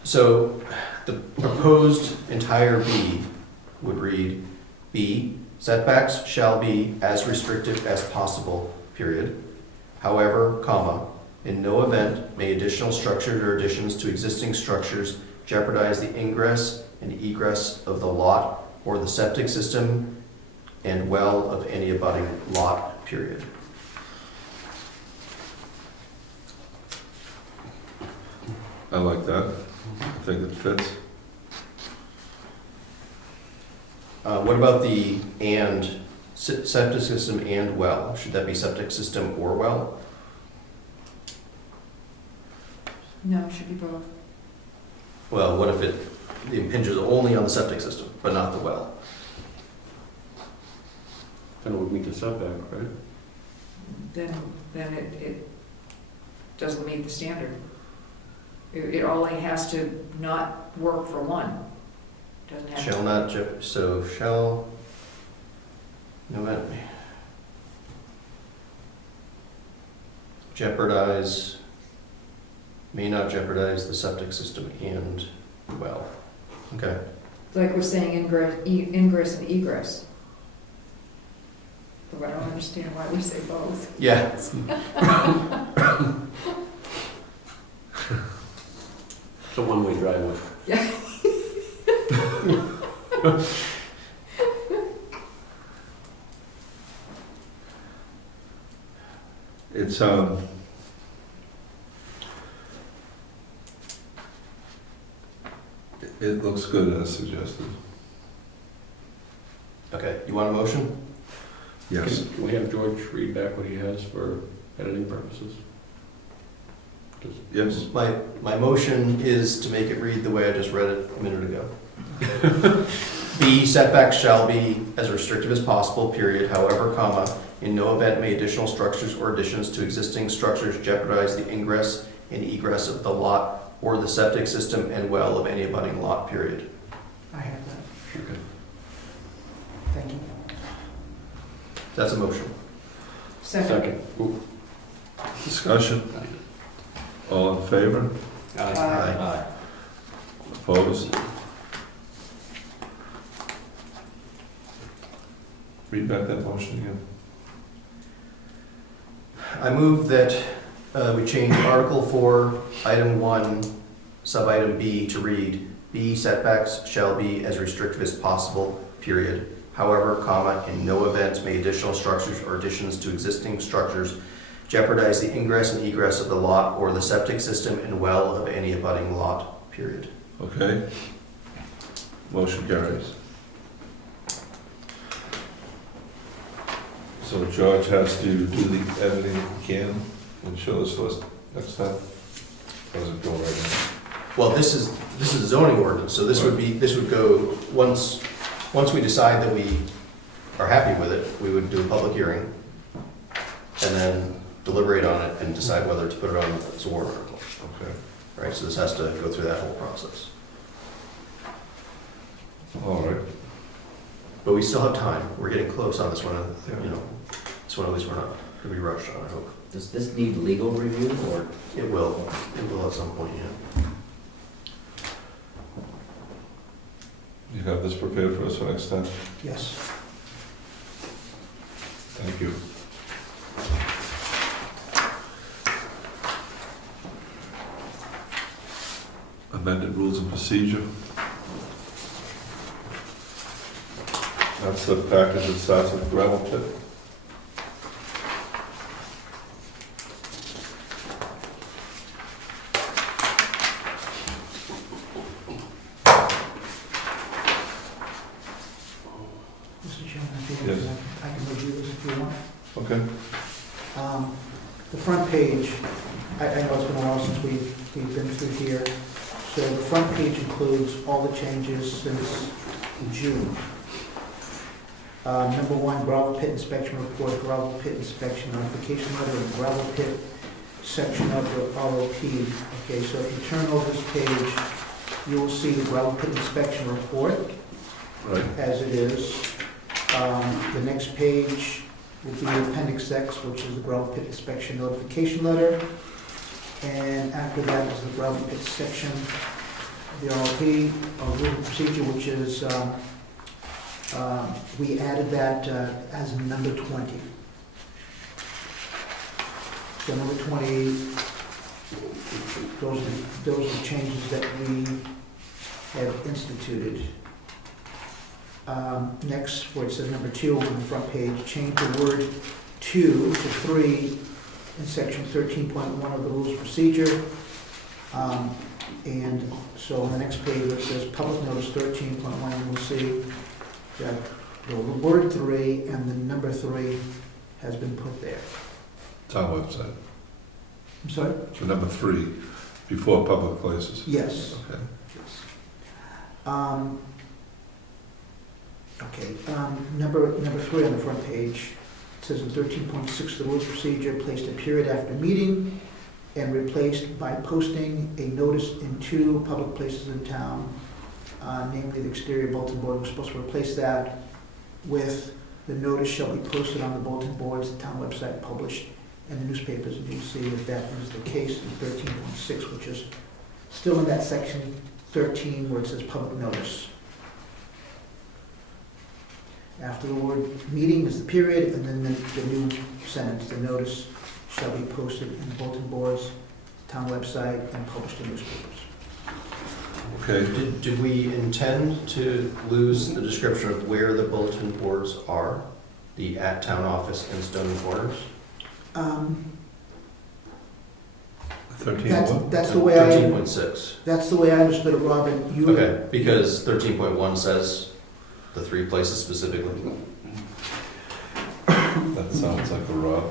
So the proposed entire B would read, B, setbacks shall be as restrictive as possible, period. However, comma, in no event may additional structures or additions to existing structures jeopardize the ingress and egress of the lot or the septic system and well of any abutting lot, period. I like that. I think it fits. What about the and, septic system and well? Should that be septic system or well? No, it should be both. Well, what if it impinges only on the septic system, but not the well? Then it would meet the setback, right? Then it doesn't meet the standard. It only has to not work for one. Doesn't have to. Shall not, so shall, no matter, jeopardize, may not jeopardize the septic system and well. Okay. Like we're saying ingress and egress. But I don't understand why we say both. Yeah. It's a one-way driveway. Yeah. It's, it looks good as suggested. Okay, you want a motion? Yes. Can we have George read back what he has for editing purposes? Yes. My motion is to make it read the way I just read it a minute ago. B, setbacks shall be as restrictive as possible, period. However, comma, in no event may additional structures or additions to existing structures jeopardize the ingress and egress of the lot or the septic system and well of any abutting lot, period. I have that. Okay. Thank you. That's a motion. Second. Ooh. Discussion? All in favor? Aye. Opposed? Read back that motion again. I move that we change Article 4, Item 1, Sub-Item B to read, B, setbacks shall be as restrictive as possible, period. However, comma, in no event may additional structures or additions to existing structures jeopardize the ingress and egress of the lot or the septic system and well of any abutting lot, period. Okay? Motion carries. So George has to do the editing he can and show this to us next time? Or does it go right now? Well, this is zoning ordinance, so this would go, once we decide that we are happy with it, we would do a public hearing and then deliberate on it and decide whether to put it on as a warrant article. Okay. Right, so this has to go through that whole process. All right. But we still have time. We're getting close on this one, you know. This one, at least we're not gonna be rushed on, I hope. Does this need legal review or? It will at some point, yeah. You have this prepared for us for next time? Yes. Thank you. Amended rules of procedure. That's the package that starts with gravel pit. Mr. Chairman, if you Yes. want, I can review this if you want. Okay. The front page, I know it's been a while since we've been through here, so the front page includes all the changes since June. Number one, gravel pit inspection report, gravel pit inspection notification letter, and gravel pit section of the ROP. Okay, so if you turn over this page, you will see the gravel pit inspection report Right. as it is. The next page will be Appendix X, which is the gravel pit inspection notification letter. And after that is the gravel pit section of the ROP, rule of procedure, which is, we added that as number 20. So number 20, those are the changes that we have instituted. Next, where it says number 2 on the front page, change the word 2 to 3 in section 13.1 of the rules of procedure. And so on the next page, where it says public notice 13.1, you will see that the word 3 and the number 3 has been put there. Town website. I'm sorry? So number 3, before public places. Yes. Okay. Yes. Number 3 on the front page, it says in 13.6, the rules of procedure placed a period after meeting and replaced by posting a notice in 2 public places in town, namely the exterior bulletin board. We're supposed to replace that with the notice shall be posted on the bulletin boards, the town website, published in the newspapers. And you see that that is the case in 13.6, which is still in that section 13 where it says public notice. After the word meeting is the period, and then the new sentence, the notice shall be posted in the bulletin boards, town website, and published in newspapers. Okay. Did we intend to lose the description of where the bulletin boards are? The at town office and Stone Corners? 13.1? That's the way I, 13.6. that's the way I understood it, Robin. You, Okay, because 13.1 says the 3 places specifically. That sounds like a Rob.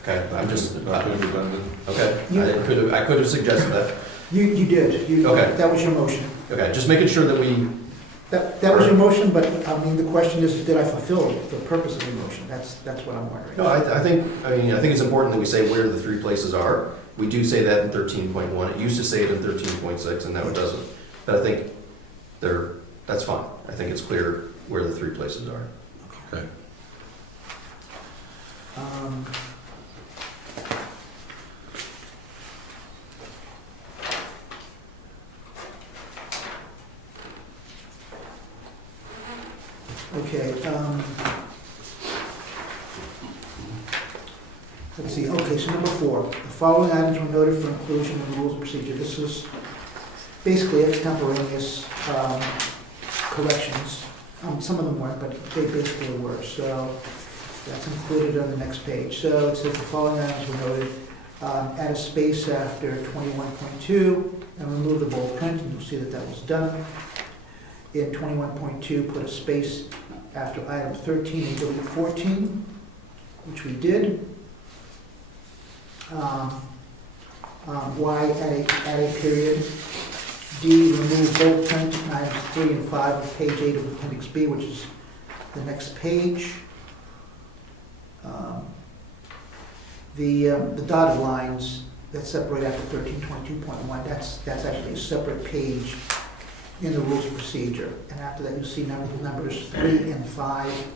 Okay, I'm just, Not being redundant. okay, You- I could have suggested that. you did. Okay. That was your motion. Okay, just making sure that we, That was your motion, but, I mean, the question is, did I fulfill the purpose of your motion? That's what I'm wondering. no, I think it's important that we say where the 3 places are. We do say that in 13.1. It used to say it in 13.6, and now it doesn't. But I think that's fine. I think it's clear where the 3 places are. Okay. Okay, let's see, okay, so number 4, the following items were noted for inclusion in the rules of procedure. This is basically extemporaneous corrections. Some of them weren't, but they basically were, so that's included on the next page. So it says the following items were noted, add a space after 21.2 and remove the bold print, and you'll see that that was done. In 21.2, put a space after item 13 and delete 14, which we did. Y, add a period. D, remove bold print in items 3 and 5 of page 8 of Appendix B, which is the next page. The dotted lines that separate after 13.22.1, that's actually a separate page in the rules of procedure. And after that, you'll see numbers 3 and 5.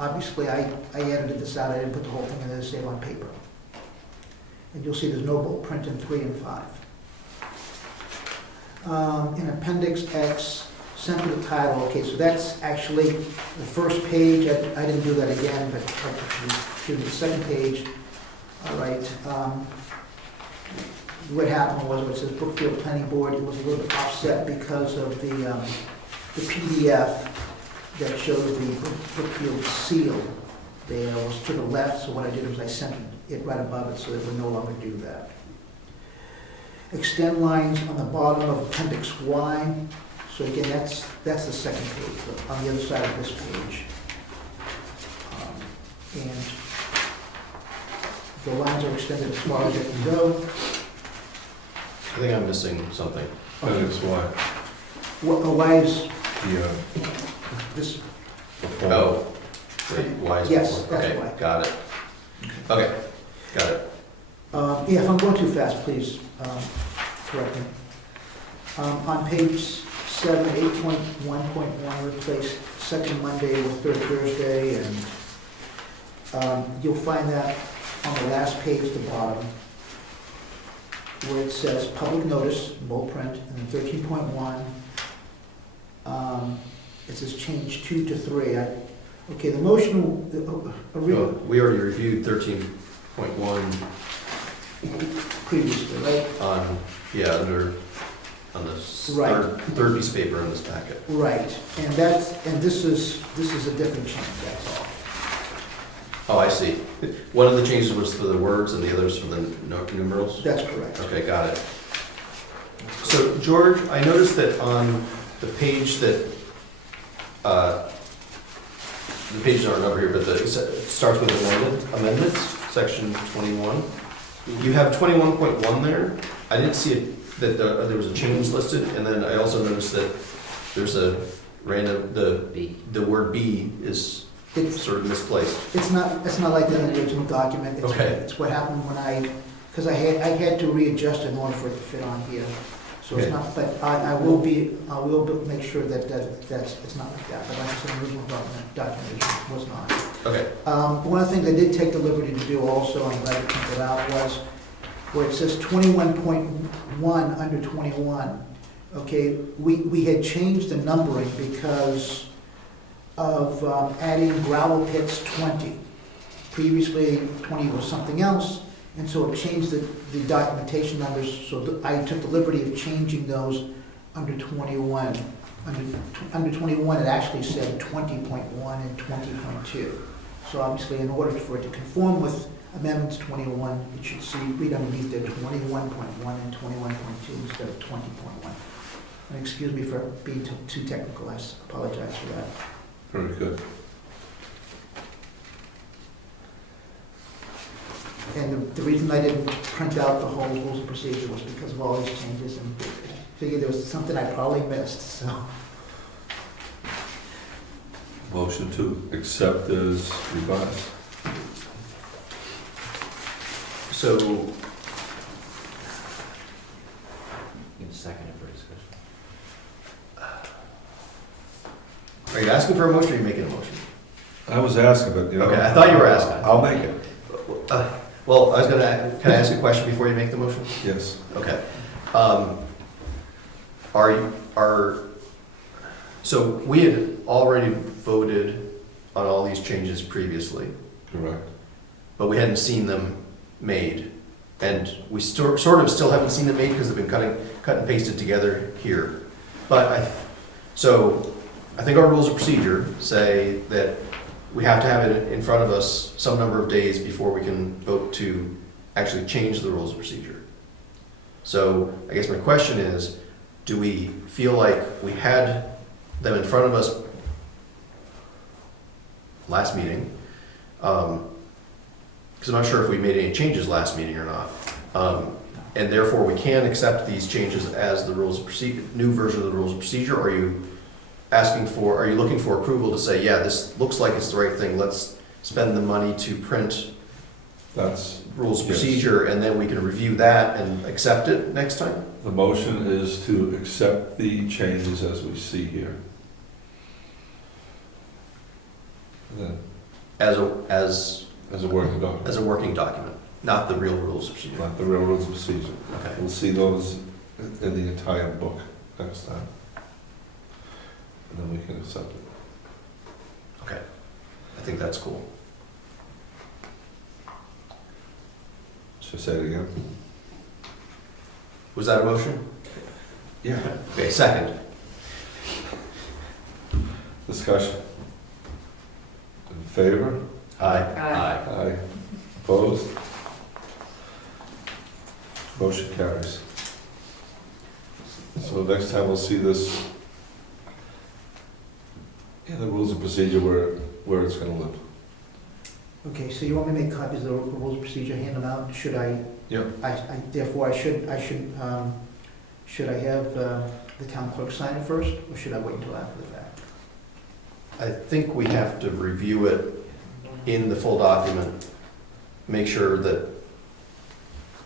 Obviously, I edited this out. I didn't put the whole thing in there to save on paper. And you'll see there's no bold print in 3 and 5. In Appendix X, center the title. Okay, so that's actually the first page. I didn't do that again, but excuse me, the second page. All right. What happened was, it says Brookfield Planning Board, it was a little bit offset because of the PDF that shows the Brookfield seal there was to the left, so what I did was I centered it right above it so it would no longer do that. Extend lines on the bottom of Appendix Y. So again, that's the second page, on the other side of this page. And the lines are extended as far as it can go. I think I'm missing something. Appendix Y. Why is Yeah. this, Before. Oh, Wait, why is it Yes, before? that's Okay, why. got it. Okay, got it. Yeah, if I'm going too fast, please correct me. On page 7, 8.1.1, replace second Monday with third Thursday, and you'll find that on the last page at the bottom, where it says public notice, bold print, and then 13.1, it says change 2 to 3. Okay, the motion, Well, we already reviewed 13.1 previously, right? on, on the Right. third piece of paper in this packet. Right, and this is a different change, that's all. Oh, I see. One of the changes was for the words and the others for the numerals? That's correct. Okay, got it. So, George, I noticed that on the page that, the pages aren't over here, but it starts with amendments, section 21. You have 21.1 there. I didn't see it, that there was a change listed, and then I also noticed that there's a random, B. the word B is It's, sort of misplaced. it's not like that in the original document. It's- Okay. It's what happened when because I had to readjust in order for it to fit on here. So it's Okay. not, but I will make sure that it's not like that, but like the original document was not. Okay, One of the things I did take the liberty to do also, I'm glad you pointed out, was where it says 21.1 under 21. Okay, we had changed the numbering because of adding gravel pits 20. Previously, 20 was something else, and so it changed the documentation numbers, so I took the liberty of changing those under 21. Under 21, it actually said 20.1 and 20.2. So obviously, in order for it to conform with amendments 21, it should read underneath there 21.1 and 21.2 instead of 20.1. And excuse me for being too technical, I apologize for that. Very good. And the reason I didn't print out the whole rules of procedure was because of all these changes, and figured there was something I probably missed, so. Motion to accept as revised. so, Need a second for discussion. are you asking for a motion or are you making a motion? I was asking, but, you know. Okay, I thought you were asking. I'll make it, Well, I was gonna, can I ask a question before you make the motion? yes. Okay. So we had already voted on all these changes previously, Correct. but we hadn't seen them made. And we sort of still haven't seen them made because they've been cut and pasted together here. But so I think our rules of procedure say that we have to have it in front of us some number of days before we can vote to actually change the rules of procedure. So I guess my question is, do we feel like we had them in front of us last meeting? Because I'm not sure if we made any changes last meeting or not. And therefore, we can accept these changes as the rules of procedure, new version of the rules of procedure, or are you looking for approval to say, yeah, this looks like it's the right thing, let's spend the money to print That's, rules of Yes. procedure, and then we can review that and accept it next time? the motion is to accept the changes as we see here. Then, As as a working document, a working document, not the real rules of procedure. not the real rules of procedure. Okay. We'll see those in the entire book next time. And then we can accept it. Okay. I think that's cool. Should I say it again? Was that a motion? Yeah. Okay, second. Discussion. In favor? Aye. Aye. Opposed? Motion carries. So next time we'll see this in the rules of procedure where it's gonna live. Okay, so you want me to make copies of the rules of procedure, hand them out? Should I? Yep. Therefore, should I have the town clerk sign it first, or should I wait until after the fact? I think we have to review it in the full document, make sure that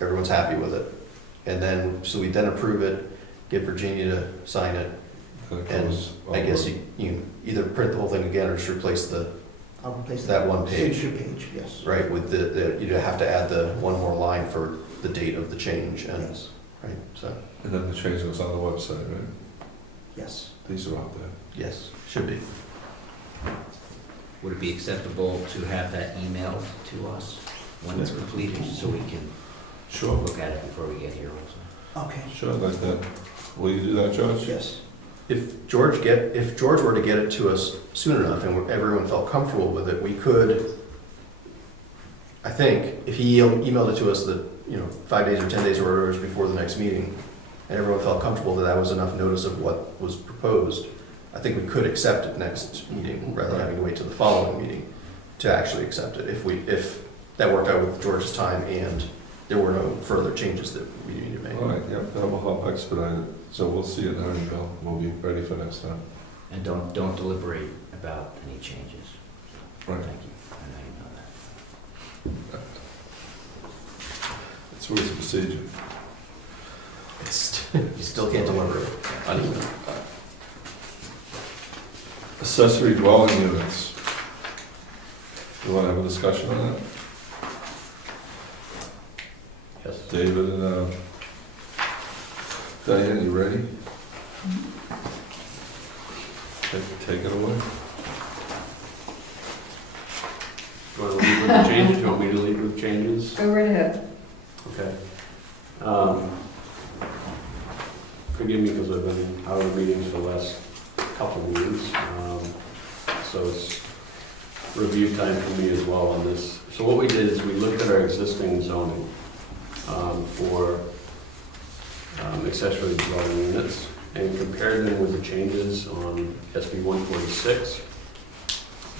everyone's happy with it. And then, so we then approve it, get Virginia to sign it, That and goes I all guess over. you either print the whole thing again or just replace I'll replace that one page, signature page, yes. right, with you have to add the one more line for the date of the change, and, Yes, right, so, And then the change goes on the website, right? yes. These are out there. yes, should be. Would it be acceptable to have that emailed to us when it's completed, so we can Sure, look at it before we get here also? Okay, sure, like that. Will you do that, George? yes. If George were to get it to us soon enough and everyone felt comfortable with it, we could, I think, if he emailed it to us 5 days or 10 days or whatever it was before the next meeting, and everyone felt comfortable that that was enough notice of what was proposed, I think we could accept it next meeting, rather than having to wait till the following meeting to actually accept it, if that worked out with George's time and there were no further changes that we needed to make. All right, yep, that'll help expedite it. So we'll see it then, Bill. We'll be ready for next time. And don't deliberate about any changes. Right. Thank you. I know you know that. It's rules of procedure. You still can't deliver it on email. Accessory dwelling units. You want to have a discussion on that? Yes. David and Diane, you ready? Take it away. Do you want to lead with the changes? Do you want me to lead with changes? Go right ahead. Okay. Forgive me because I've been out of meetings for the last couple of meetings. So it's review time for me as well on this. So what we did is we looked at our existing zoning for accessory dwelling units and compared them with the changes on SB 146.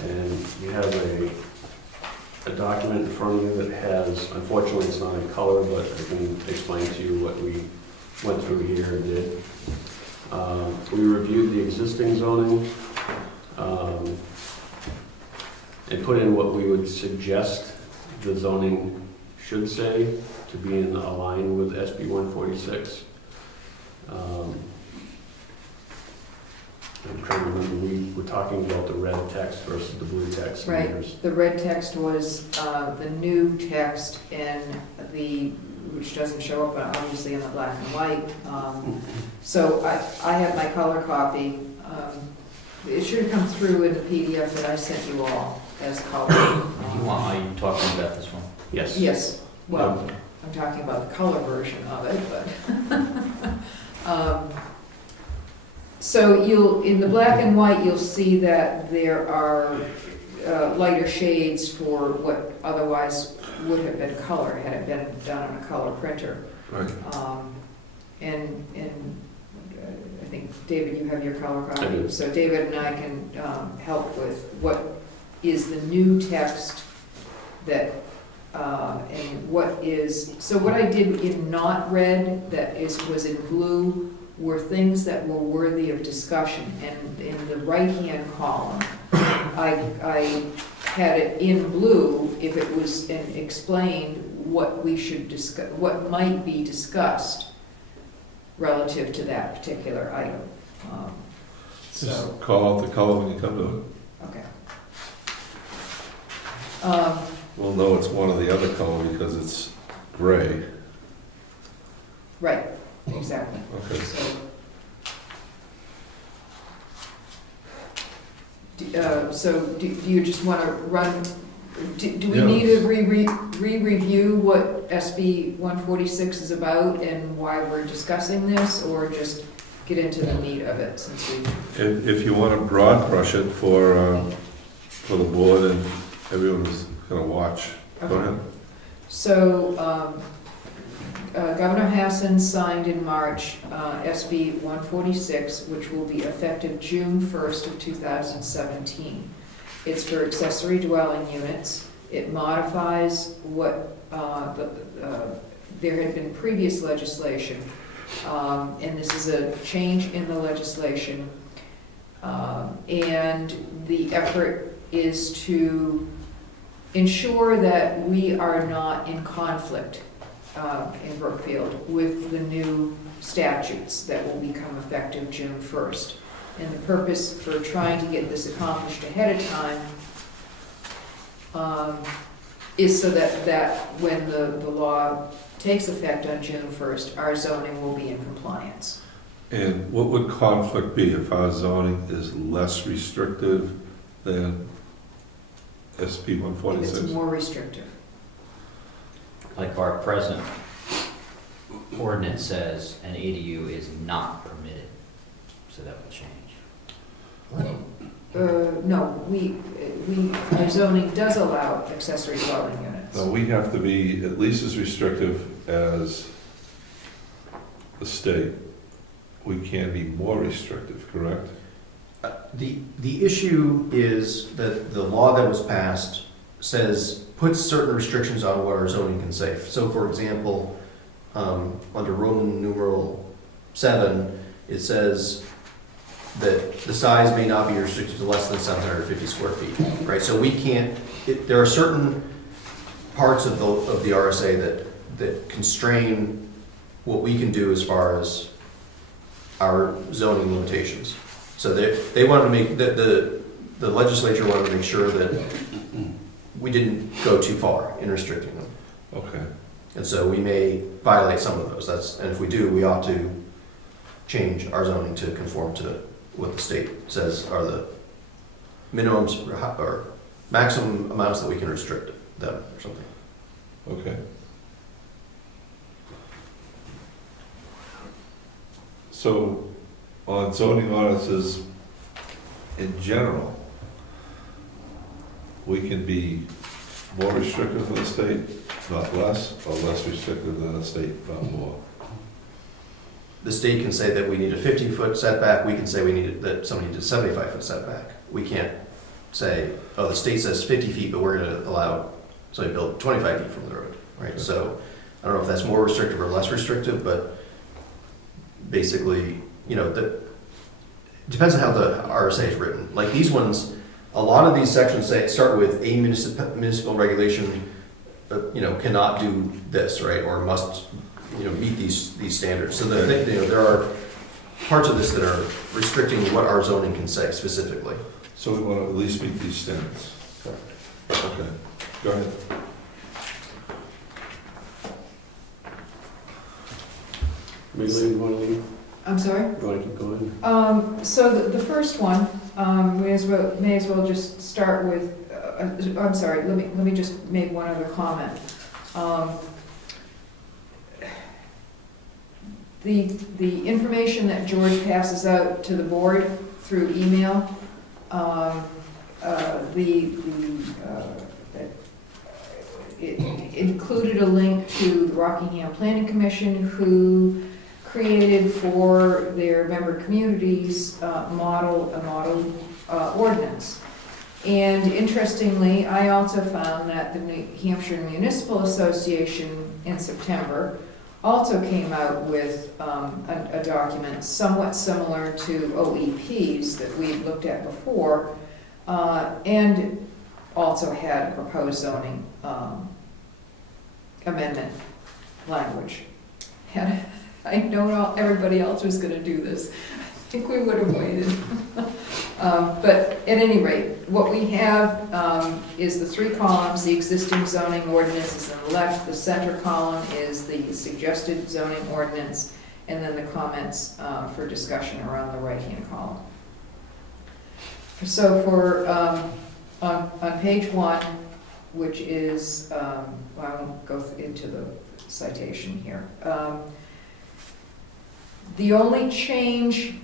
And you have a document in front of you that has, unfortunately it's not in color, but I can explain to you what we went through here and did. We reviewed the existing zoning and put in what we would suggest the zoning should say to be in line with SB 146. I'm trying to remember, we were talking about the red text versus the blue text. Right, the red text was the new text which doesn't show up obviously in the black and white. So I have my color copy. It should have come through in the PDF that I sent you all as color. Are you talking about this one? Yes. Yes, well, I'm talking about the color version of it, but. So in the black and white, you'll see that there are lighter shades for what otherwise would have been color had it been done on a color printer. Right. And I think, David, you have your color I copy. do. So David and I can help with what is the new text that, and what is, so what I did in not red that was in blue were things that were worthy of discussion. And in the right-hand column, I had it in blue if it was, and explained what we should discuss, what might be discussed relative to that particular item. So, Just call out the color when you come to it. okay. We'll know it's one or the other color because it's gray. Right, exactly. Okay. So do you just want to run, do we Yeah. need to re-review what SB 146 is about and why we're discussing this, or just get into the meat of it since we? If you want to broad brush it for the board and everyone who's going to watch, go ahead. So Governor Hassan signed in March SB 146, which will be effective June 1st of 2017. It's for accessory dwelling units. It modifies what there had been previous legislation, and this is a change in the legislation. And the effort is to ensure that we are not in conflict in Brookfield with the new statutes that will become effective June 1st. And the purpose for trying to get this accomplished ahead of time is so that when the law takes effect on June 1st, our zoning will be in compliance. And what would conflict be if our zoning is less restrictive than SP If 146? it's more restrictive. Like our present ordinance says, an ADU is not permitted, so that will change. No, our zoning does allow accessory dwelling units. No, we have to be at least as restrictive as the state. We can be more restrictive, correct? The issue is that the law that was passed puts certain restrictions on what our zoning can say. So for example, under Roman numeral 7, it says that the size may not be restricted to less than 750 square feet, right? So we can't, there are certain parts of the RSA that constrain what we can do as far as our zoning limitations. So they wanted to make, the legislature wanted to make sure that we didn't go too far in restricting them. Okay. And so we may violate some of those. And if we do, we ought to change our zoning to conform to what the state says are the minimums or maximum amounts that we can restrict them or something. Okay. So, on zoning ordinances in general, we can be more restrictive than the state, not less, or less restrictive than the state, not more. The state can say that we need a 50-foot setback. We can say that somebody needs a 75-foot setback. We can't say, oh, the state says 50 feet, but we're going to allow somebody to build 25 feet from the road, right? So I don't know if that's more restrictive or less restrictive, but basically, it depends on how the RSA is written. Like these ones, a lot of these sections start with a municipal regulation, cannot do this, right? Or must, meet these standards. So there are parts of this that are restricting what our zoning can say specifically. So we want to at least meet these standards. Okay, go ahead. Maybe you want to leave? I'm sorry? You want to keep going? So the first one, may as well just start with, I'm sorry, let me just make one other comment. The information that George passes out to the board through email, it included a link to the Rockingham Planning Commission, who created for their member communities a model ordinance. And interestingly, I also found that the New Hampshire Municipal Association in September also came out with a document somewhat similar to OEPs that we had looked at before, and also had a proposed zoning amendment language. And I know everybody else was going to do this. I think we would have waited. But at any rate, what we have is the 3 columns. The existing zoning ordinance is on the left. The center column is the suggested zoning ordinance, and then the comments for discussion are on the right-hand column. So on page 1, which is, I won't go into the citation here. The only change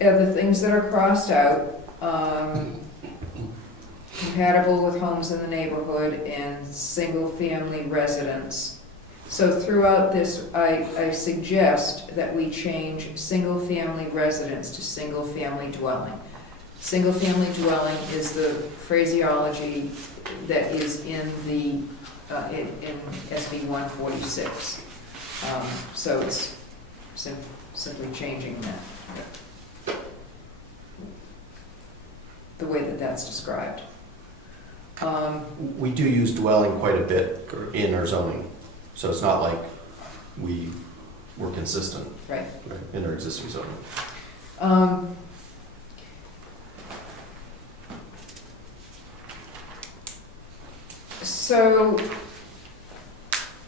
of the things that are crossed out, compatible with homes in the neighborhood and single-family residence. So throughout this, I suggest that we change single-family residence to single-family dwelling. Single-family dwelling is the phraseology that is in the in SB 146. So it's simply changing that, the way that that's described. We do use dwelling quite a bit in our zoning, so it's not like we're consistent Right. in our existing zoning. So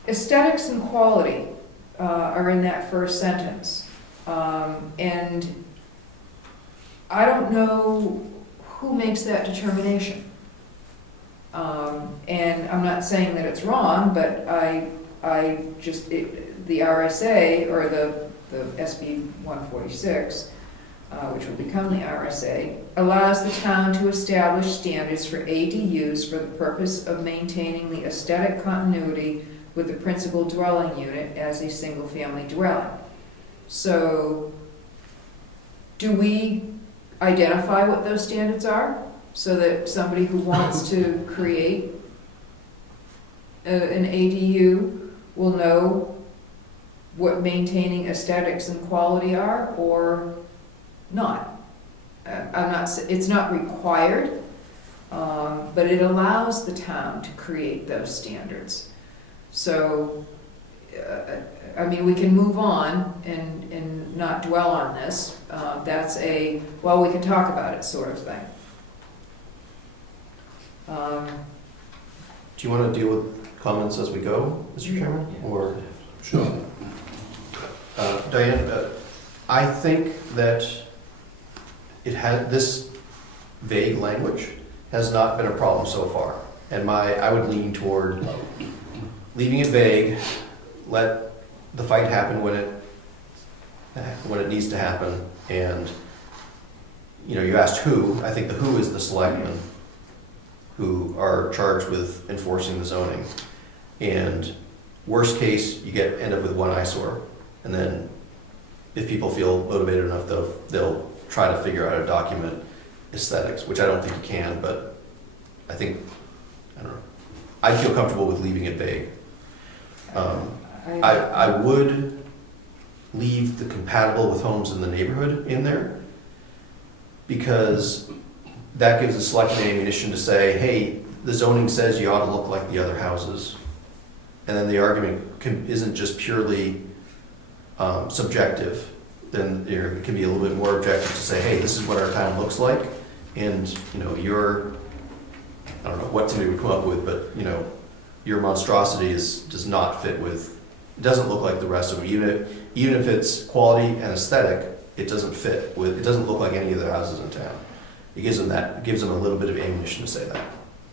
aesthetics and quality are in that first sentence. And I don't know who makes that determination. And I'm not saying that it's wrong, but I just, the RSA, or the SB 146, which will become the RSA, allows the town to establish standards for ADUs for the purpose of maintaining the aesthetic continuity with the principal dwelling unit as a single-family dwelling. So, do we identify what those standards are, so that somebody who wants to create an ADU will know what maintaining aesthetics and quality are, or not? It's not required, but it allows the town to create those standards. So, I mean, we can move on and not dwell on this. That's well, we can talk about it sort of thing. Do you want to deal with comments as we go, Mr. Chairman? Or, Sure. Diane, I think that this vague language has not been a problem so far. And I would lean toward leaving it vague, let the fight happen when it needs to happen. And, you asked who. I think the who is the selectmen, who are charged with enforcing the zoning. And worst case, you end up with one eyesore. And then if people feel motivated enough, they'll try to figure out how to document aesthetics, which I don't think you can, but I don't know. I feel comfortable with leaving it vague. I would leave the compatible with homes in the neighborhood in there, because that gives the selectmen ammunition to say, hey, the zoning says you ought to look like the other houses. And then the argument isn't just purely subjective. Then it can be a little bit more objective to say, hey, this is what our town looks like. And, I don't know what somebody would come up with, but, your monstrosity does not fit with, it doesn't look like the rest of them. Even if it's quality and aesthetic, it doesn't fit with, it doesn't look like any of the houses in town. It gives them a little bit of ammunition to say that.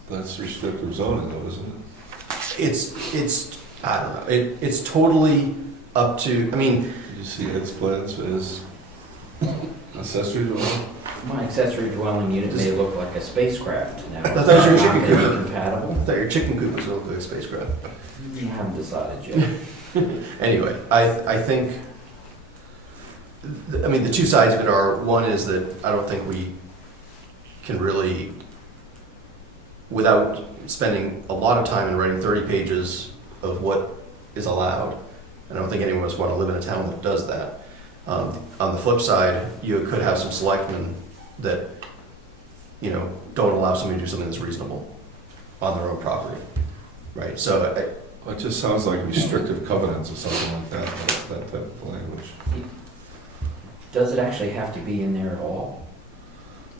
That's restrictive zoning though, isn't it? I don't know, it's totally up to, Did you see Ed's plans for his accessory dwelling? My accessory dwelling unit may look like a spacecraft now. I thought you were It's not chicken gonna be coop. compatible. I thought your chicken coop was going to look like a spacecraft. We haven't decided yet. Anyway, I think, the two sides of it are, one is that I don't think we can really, without spending a lot of time and writing 30 pages of what is allowed, I don't think any of us want to live in a town that does that. On the flip side, you could have some selectmen that, don't allow somebody to do something that's reasonable on their own property, right? So It just sounds like restrictive covenants or something like that type of language. Does it actually have to be in there at all?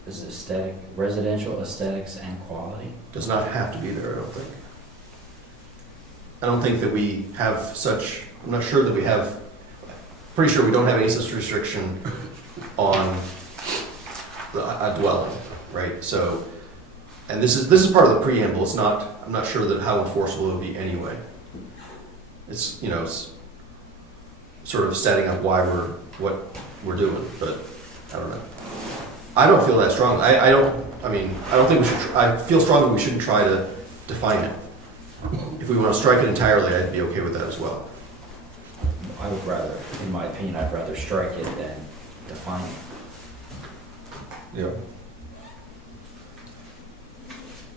Is it residential aesthetics and quality? does not have to be there, I don't think. I don't think that we have I'm not sure that we have, pretty sure we don't have any such restriction on a dwelling, right? So, and this is part of the preamble, I'm not sure that how enforceable it would be anyway. It's, it's sort of setting up what we're doing, but I don't know. I don't feel that strong. I don't think we should, I feel strongly we shouldn't try to define it. If we want to strike it entirely, I'd be okay with that as well. I would rather, in my opinion, I'd rather strike it than define it. Yeah.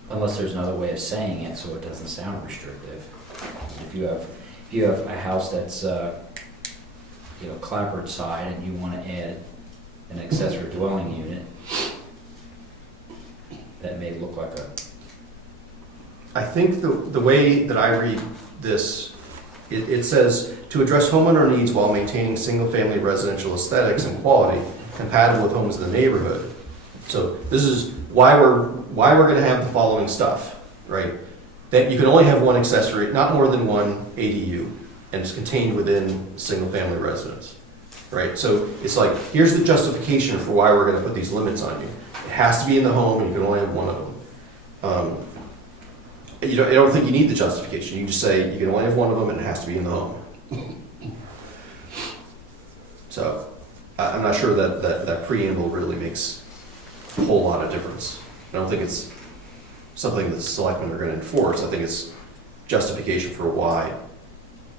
Unless there's another way of saying it so it doesn't sound restrictive. If you have a house that's, clapboard side and you want to add an accessory dwelling unit that may look like I think the way that I read this, it says, to address homeowner needs while maintaining single-family residential aesthetics and quality compatible with homes in the neighborhood. So this is why we're gonna have the following stuff, right? That you can only have one accessory, not more than one ADU, and it's contained within single-family residence, right? So it's like, here's the justification for why we're gonna put these limits on you. It has to be in the home, and you can only have one of them. I don't think you need the justification. You can just say you can only have one of them and it has to be in the home. So I'm not sure that preamble really makes a whole lot of difference. I don't think it's something that the selectmen are going to enforce. I think it's justification for why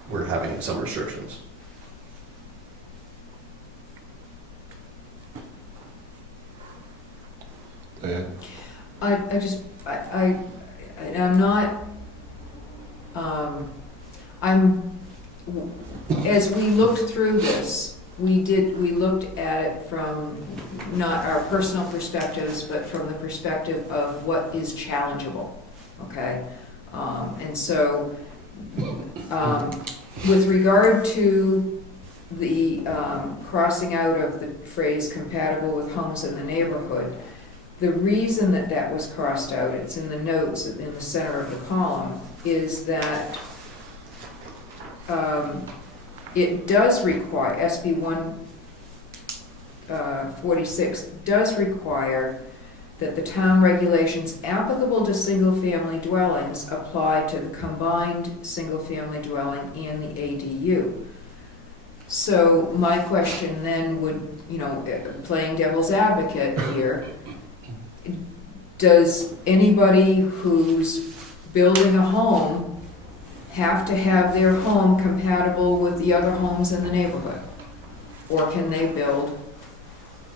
we're having some restrictions. Diane? I'm not, as we looked through this, we looked at it from not our personal perspectives, but from the perspective of what is challengeable, okay? And so, with regard to the crossing out of the phrase compatible with homes in the neighborhood, the reason that was crossed out, it's in the notes in the center of the column, is that it does require, SB 146 does require that the town regulations applicable to single-family dwellings apply to the combined single-family dwelling and the ADU. So my question then would, playing devil's advocate here, does anybody who's building a home have to have their home compatible with the other homes in the neighborhood? Or can they build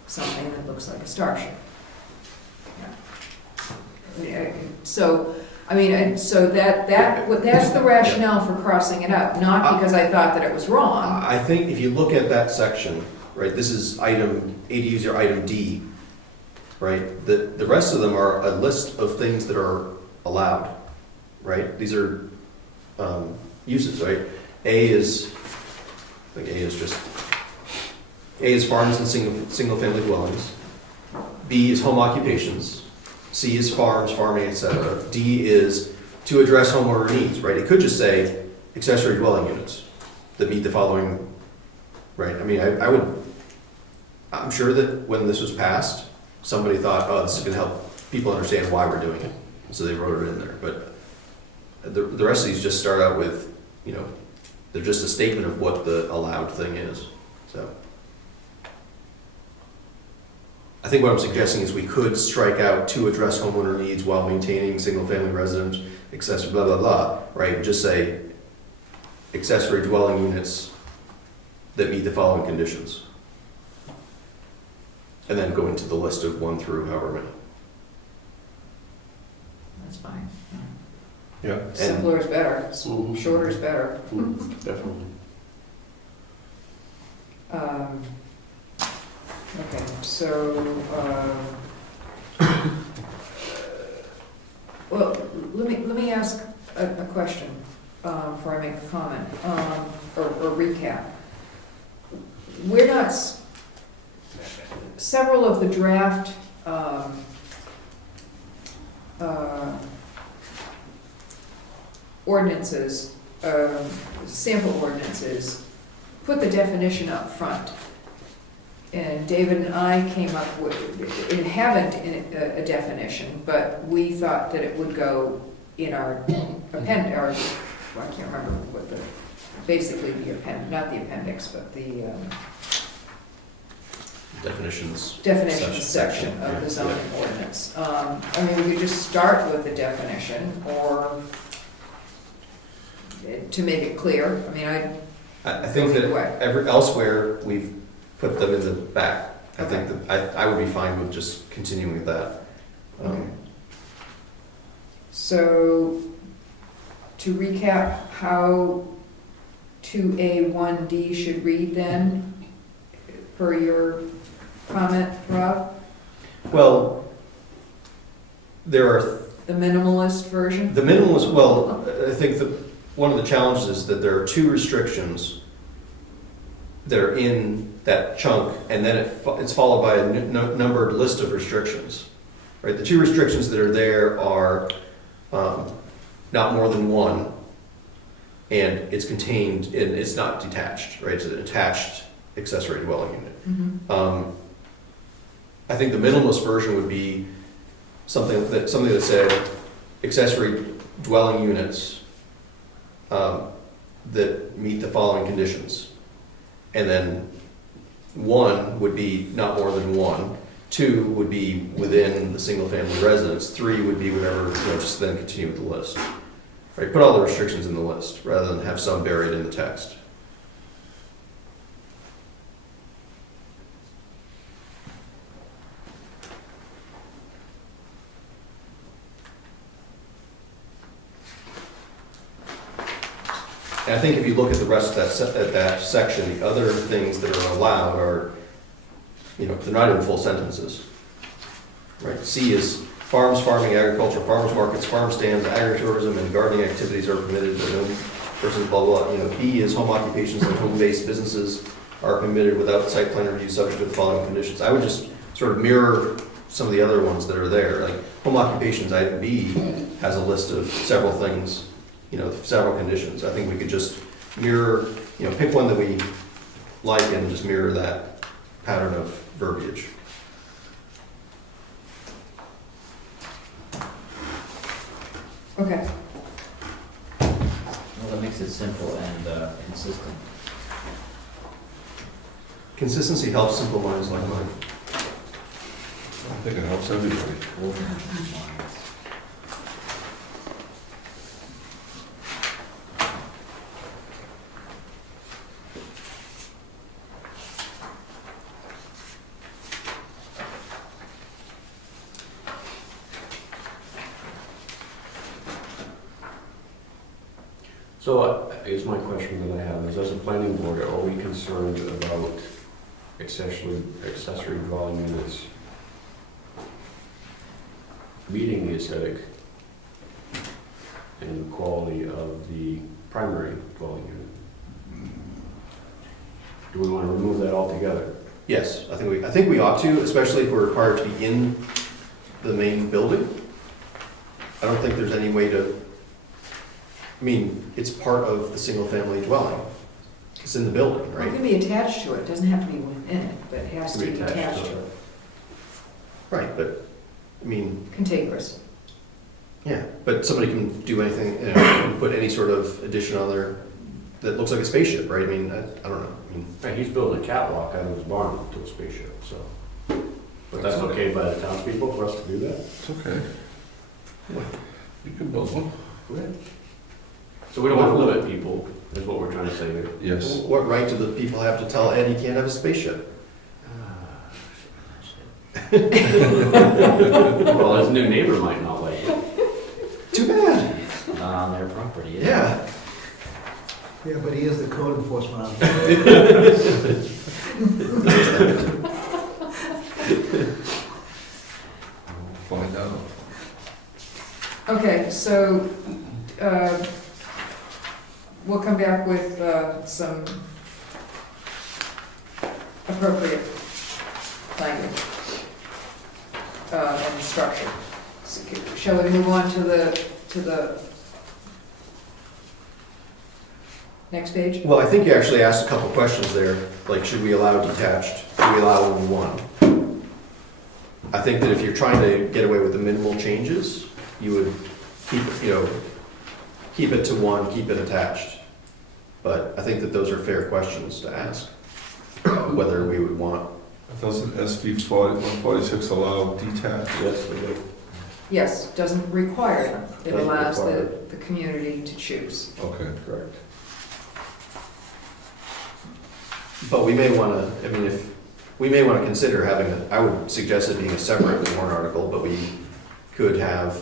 something that looks like a starship? Yeah. So that's the rationale for crossing it out, not because I thought that it was wrong. I think if you look at that section, right, this is ADUs are item D, right? The rest of them are a list of things that are allowed, right? These are uses, right? A is farms and single-family dwellings. B is home occupations. C is farms, farming, etc. D is to address homeowner needs, right? It could just say accessory dwelling units that meet the following, right? I mean, I'm sure that when this was passed, somebody thought, oh, this is gonna help people understand why we're doing it. So they wrote it in there. But the rest of these just start out with, they're just a statement of what the allowed thing is. So I think what I'm suggesting is we could strike out to address homeowner needs while maintaining single-family residence, accessory, blah, blah, blah, right? Just say accessory dwelling units that meet the following conditions. And then go into the list of 1 through however many. That's fine. Yeah. Simpler is better, shorter is better. Definitely. Okay, so, well, let me ask a question before I make a comment, or recap. We're not, several of the draft ordinances, sample ordinances, put the definition up front. And David and I came up with, it haven't a definition, but we thought that it would go in our appendix, I can't remember what basically not the appendix, but the Definitions section of the zoning ordinance. We could just start with the definition, or to make it clear. I think that elsewhere we've put them in the back. I think that I would be fine with just continuing with that. So, to recap how 2A1D should read then, per your comment, Rob? Well, there are The minimalist version? The minimalist, well, I think that one of the challenges is that there are two restrictions that are in that chunk, and then it's followed by a numbered list of restrictions. Right? The two restrictions that are there are not more than one, and it's contained, and it's not detached, right? It's an attached accessory dwelling unit. Mhm. I think the minimalist version would be something that said accessory dwelling units that meet the following conditions. And then 1 would be not more than 1. 2 would be within the single-family residence. 3 would be whatever, just then continue with the list. Right? Put all the restrictions in the list rather than have some buried in the text. And I think if you look at the rest of that section, the other things that are allowed are, they're not even full sentences. Right? C is farms, farming, agriculture, farmers markets, farm stands, agritourism, and gardening activities are permitted, but no persons, blah, blah, blah. B is home occupations and home-based businesses are permitted without site plan review subject to the following conditions. I would just sort of mirror some of the other ones that are there. Like home occupations, item B has a list of several things, several conditions. I think we could just mirror, pick one that we like and just mirror that pattern of verbiage. Okay. Well, that makes it simple and consistent. Consistency helps simple minds like mine. I think it helps everybody. So I guess my question that I have is, as a planning board, are we concerned about accessory dwelling units meeting the aesthetic and quality of the primary dwelling unit? Do we want to remove that altogether? Yes, I think we ought to, especially if we're required to be in the main building. I don't think there's any way to, it's part of the single-family dwelling. It's in the building, It right? can be attached to it, it doesn't have to be within it, but it has to be attached to it. Right, but, Contiguous. yeah, but somebody can do anything, put any sort of addition on there that looks like a spaceship, right? I don't know. Right, he's building a catwalk out of his barn to a spaceship, so. But that's okay by the townspeople for us to do that? It's okay. You can build one. So we don't want to limit people, is what we're trying to say here. Yes. What right do the people have to tell Ed he can't have a spaceship? Well, his new neighbor might not like it. Too bad. Not on their property. Yeah. Yeah, but he is the code enforcement officer. Find out. Okay, so, we'll come back with, some appropriate language, and structure. So, shall we move on to the next page? Well, I think you actually asked a couple questions there, like should we allow detached? Should we allow only one? I think that if you're trying to get away with the minimal changes, you would keep it to one, keep it attached. But I think that those are fair questions to ask, whether we would want. Doesn't SB 146 allow detached? Yes, we do. Yes, doesn't require them. It Doesn't allows require the community to choose. Okay. Correct. But we may want to, we may want to consider having I would suggest it being a separate warrant article, but we could have,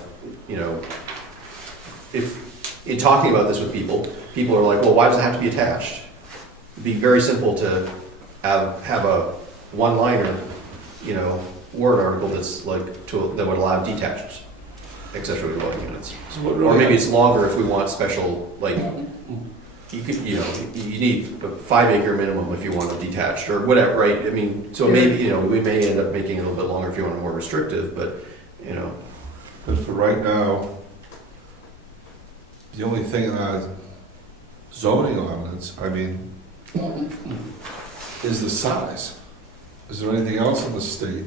if, in talking about this with people are like, well, why does it have to be attached? It'd be very simple to have a one-liner, warrant article that's like, that would allow detached. accessory dwelling units. So what Or really- maybe it's longer if we want special, like, you could, you know, you need a 5 acre minimum if you want a detached or whatever, right? I mean, so maybe, you know, we may end up making it a little bit longer if you want it more restrictive, but, you know. But for right now, the only thing in our zoning ordinance, I mean, is the size. Is there anything else in the state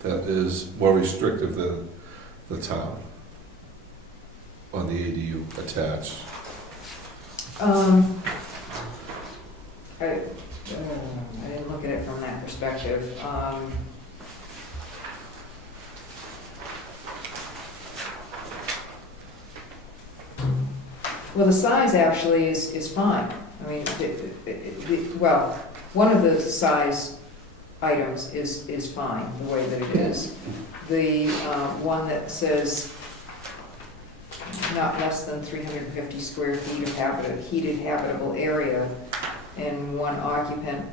that is more restrictive than the town on the ADU attached? I didn't look at it from that perspective. Well, the size actually is fine. I mean, well, one of the size items is fine, the way that it is. The one that says not less than 350 square feet of heated habitable area and one occupant,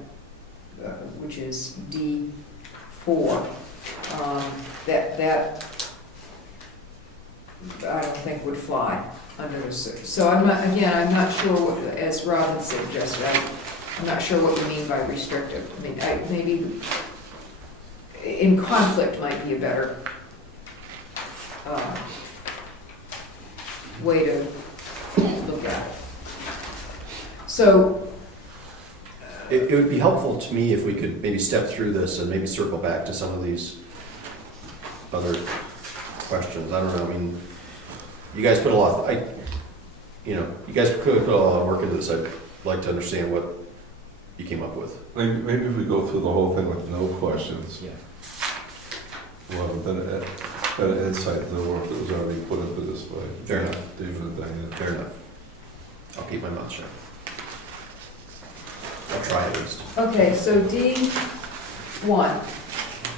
which is D4, that I don't think would fly under this. So I'm not sure what, as Robin suggested, I'm not sure what we mean by restrictive. I mean, maybe in conflict might be a better way to look at it. So, It would be helpful to me if we could maybe step through this and maybe circle back to some of these other questions. I don't know, I mean, you guys put a lot, you guys could put a lot of work into this. I'd like to understand what you came up with. Maybe if we go through the whole thing with no questions, Yeah. well, then an insight into the work that was already put into this by Fair enough. David and Diane. Fair enough. I'll keep my mouth shut. I'll try at least. okay, so D1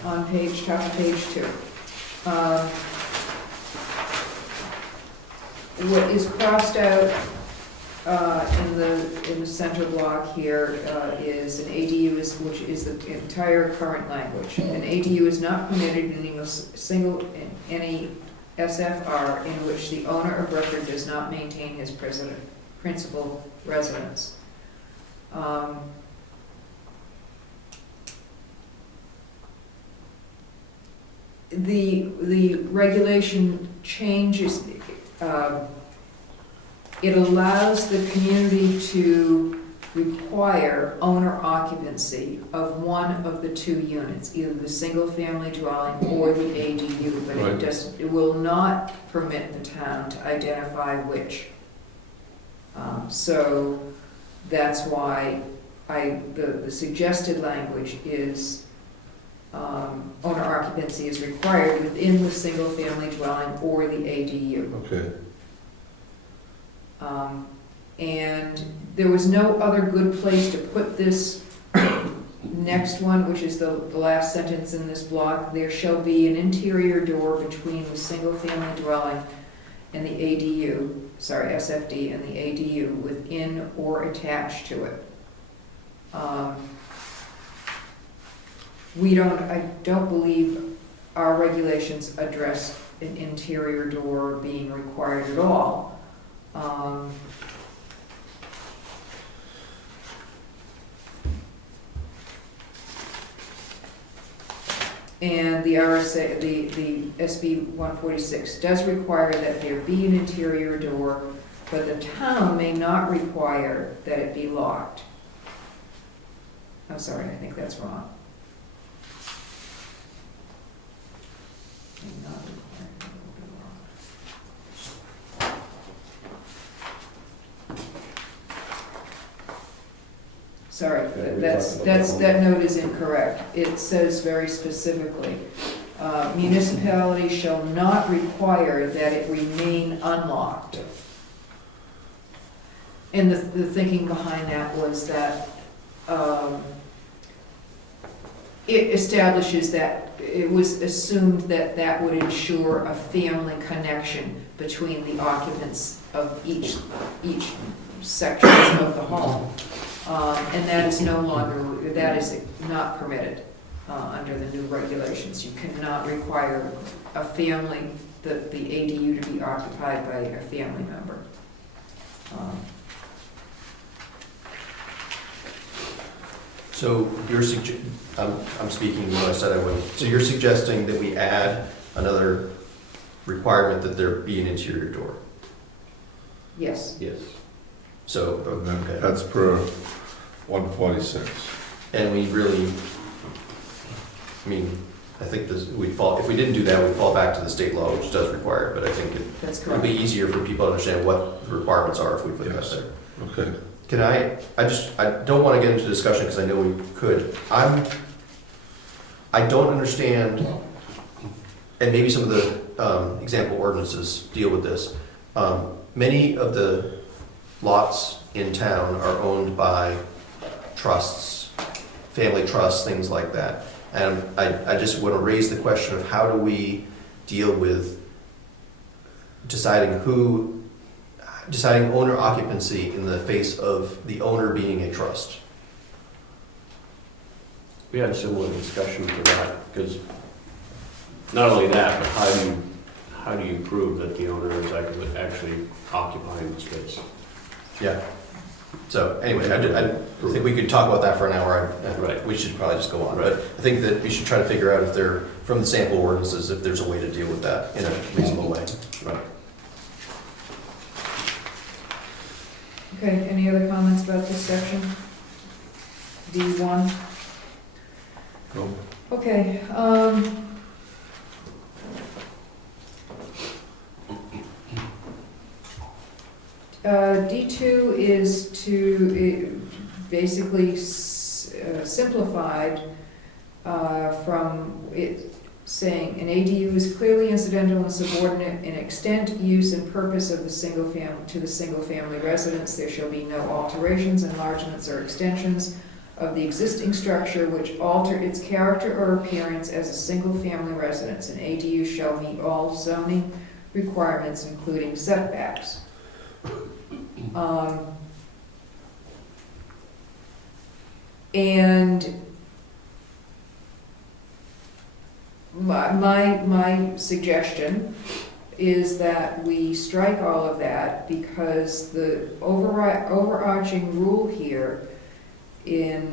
on top of page 2. What is crossed out in the center block here is an ADU, which is the entire current language. An ADU is not permitted in any SFR in which the owner of record does not maintain his principal residence. The regulation changes, it allows the community to require owner occupancy of one of the two units, either the single-family dwelling or the ADU, but Right. it will not permit the town to identify which. So that's why the suggested language is owner occupancy is required within the single-family dwelling or the ADU. Okay, And there was no other good place to put this next one, which is the last sentence in this block. There shall be an interior door between the single-family dwelling and the ADU, SFD, and the ADU within or attached to it. I don't believe our regulations address an interior door being required at all. And the RSA, the SB 146 does require that there be an interior door, but the town may not require that it be locked. I'm sorry, I think that's wrong. May not require that it be locked. Sorry, that note is incorrect. It says very specifically, municipality shall not require that it remain unlocked. And the thinking behind that was that it establishes that it was assumed that that would ensure a family connection between the occupants of each section of the home. And that is no longer, that is not permitted under the new regulations. You cannot require a family the ADU to be occupied by a family member. So I'm speaking what I said I would. So you're suggesting that we add another requirement that there be an interior door? Yes. Yes. So, And then okay. that's per 146. And we really, I mean, I think this, if we didn't do that, we'd fall back to the state law, which does require it, but I think That's it correct. would be easier for people to understand what the requirements are if we put that Yes. there. Okay. Can I don't want to get into discussion because I know we could. I don't understand, and maybe some of the example ordinances deal with this. Many of the lots in town are owned by trusts, family trusts, things like that. And I just want to raise the question of how do we deal with deciding owner occupancy in the face of the owner being a trust. We had a similar discussion to that, because not only that, but how do you prove that the owner is actually occupying the space? Yeah. So anyway, I think we could talk about that for an hour. Right. We should probably just go on. Right. But I think that we should try to figure out if from the sample ordinances, if there's a way to deal with that in a reasonable way. Right. Okay, any other comments about this section? D1? No. Okay, D2 is basically simplified from it saying an ADU is clearly incidental and subordinate in extent, use, and purpose of the single family residence. There shall be no alterations, enlargements, or extensions of the existing structure which alter its character or appearance as a single family residence. An ADU shall meet all zoning requirements, including setbacks. And my suggestion is that we strike all of that because the overarching rule here in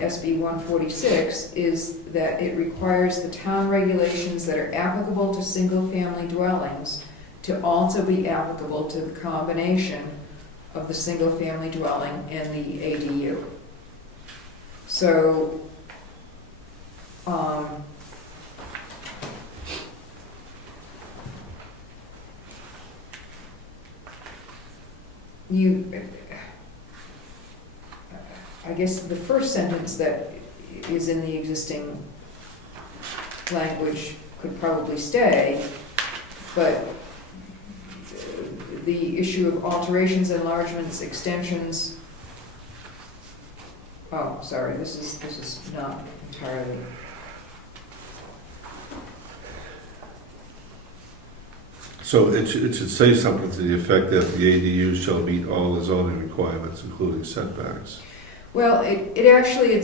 SB 146 is that it requires the town regulations that are applicable to single-family dwellings to also be applicable to the combination of the single-family dwelling and the ADU. So, I guess the first sentence that is in the existing language could probably stay, but the issue of alterations, enlargements, extensions, oh, sorry, this is not entirely. So it should say something to the effect that the ADU shall meet all the zoning requirements, including setbacks. Well, it actually,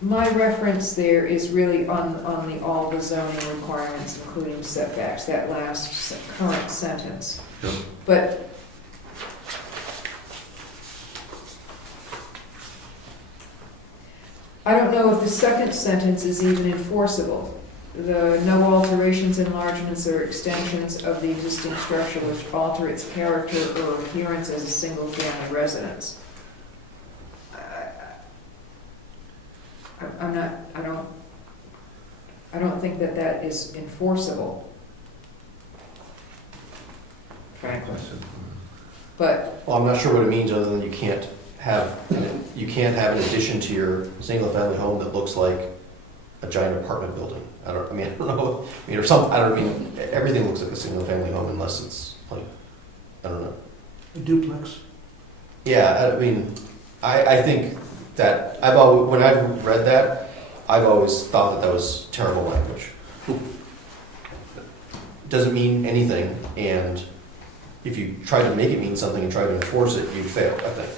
my reference there is really on all the zoning requirements, including setbacks, that last current sentence. Yep. But I don't know if the second sentence is even enforceable. The no alterations, enlargements, or extensions of the existing structure which alter its character or appearance as a single-family residence. I don't think that is enforceable, frankly. But, Well, I'm not sure what it means other than you can't have an addition to your single-family home that looks like a giant apartment building. I don't know. Or something. Everything looks like a single-family home unless it's like, I don't know. A duplex. Yeah, I think that when I've read that, I've always thought that was terrible language. Doesn't mean anything, and if you try to make it mean something and try to enforce it, you'd fail, I think.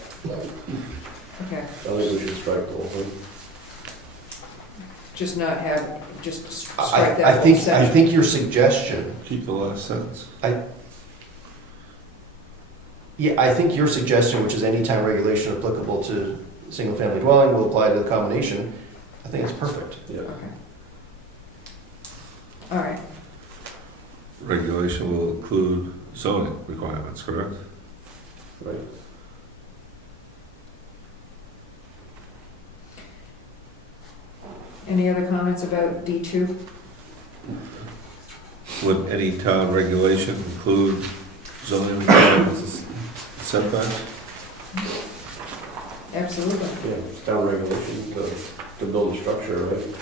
okay. I think we should strike the whole thing. just not have, just strike I that whole think, I section. think your suggestion, Keep the last sentence. yeah, I think your suggestion, which is any time regulation applicable to single-family dwelling will apply to the combination, I think it's perfect. Yeah. Okay. All right, Regulation will include zoning requirements, correct? Right. any other comments about D2? Would any town regulation include zoning requirements, setbacks? Absolutely. Yeah, it's town regulation to build a structure, right?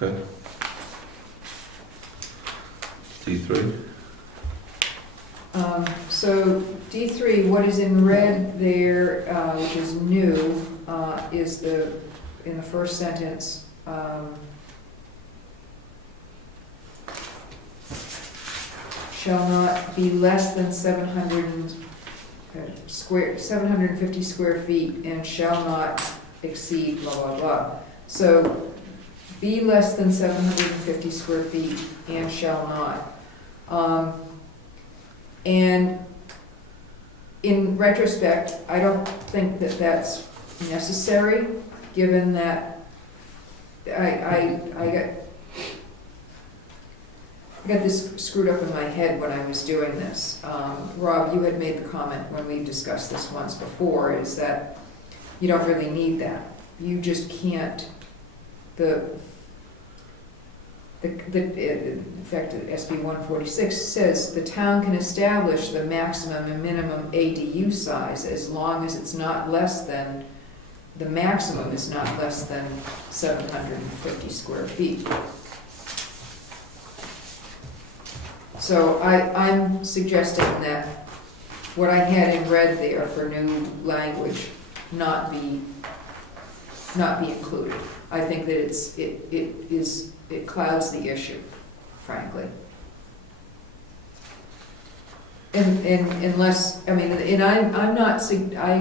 Okay. D3? So D3, what is in red there, which is new, is in the first sentence, shall not be less than 750 square feet and shall not exceed blah, blah, blah. So be less than 750 square feet and shall not. And in retrospect, I don't think that that's necessary, given that I got this screwed up in my head when I was doing this. Rob, you had made the comment when we discussed this once before, is that you don't really need that. You just can't, in fact, SB 146 says the town can establish the maximum and minimum ADU size as long as it's not less than, the maximum is not less than 750 square feet. So I'm suggesting that what I had in red there for new language not be included. I think that it clouds the issue, frankly. And unless, I mean, and I'm not, I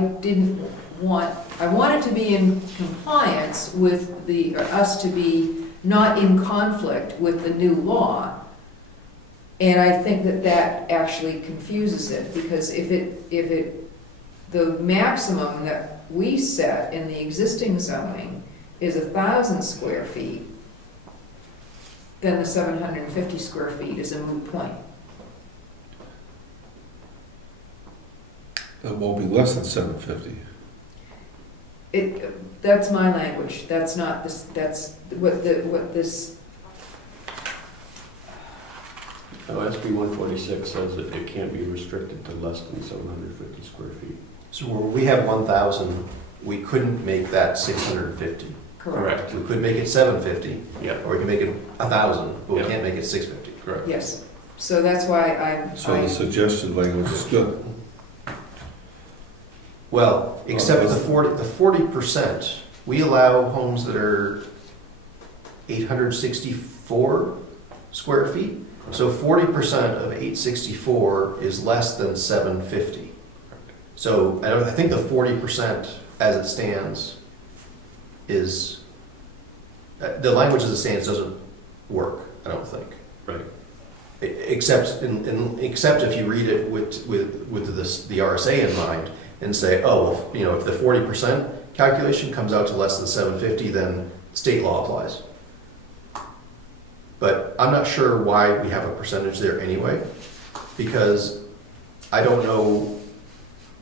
want it to be in compliance with us to be not in conflict with the new law. And I think that actually confuses it, because if the maximum that we set in the existing zoning is 1,000 square feet, then the 750 square feet is a moot point. It won't be less than 750. That's my language, that's not this, that's what this, SB 146 says that it can't be restricted to less than 750 square feet. So where we have 1,000, we couldn't make that 650. correct, We could make it 750, Yeah, or we can make it 1,000, but we Yeah. can't make it 650. correct. yes. So that's why So the suggested language is good. Well, except the 40%, we allow homes that are 864 square feet. So 40% of 864 is less than 750. So I think the 40% as it stands is, the language as it stands doesn't work, I don't think. Right. Except if you read it with the RSA in mind and say, oh, if the 40% calculation comes out to less than 750, then state law applies. But I'm not sure why we have a percentage there anyway, because I don't know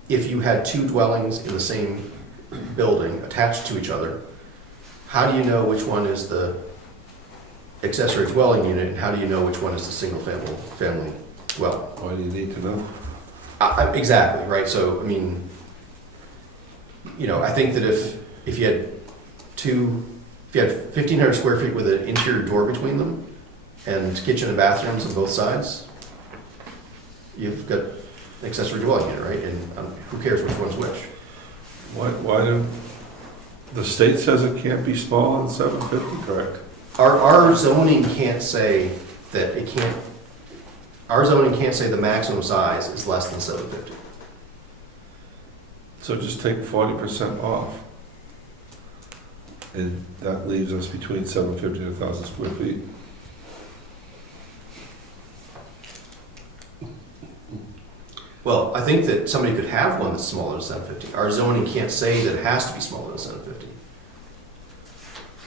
if you had two dwellings in the same building attached to each other, how do you know which one is the accessory dwelling unit, and how do you know which one is the single family dwelling? Why do you need to know? Exactly, right, so, I mean, I think that if you had 1,500 square feet with an interior door between them, and kitchen and bathrooms on both sides, you've got an accessory dwelling unit, right? And who cares which one's which? Why do, the state says it can't be smaller than 750, correct? Our zoning can't say that it can't, our zoning can't say the maximum size is less than 750. So just take 40% off. And that leaves us between 750 and 1,000 square feet. Well, I think that somebody could have one that's smaller than 750. Our zoning can't say that it has to be smaller than 750.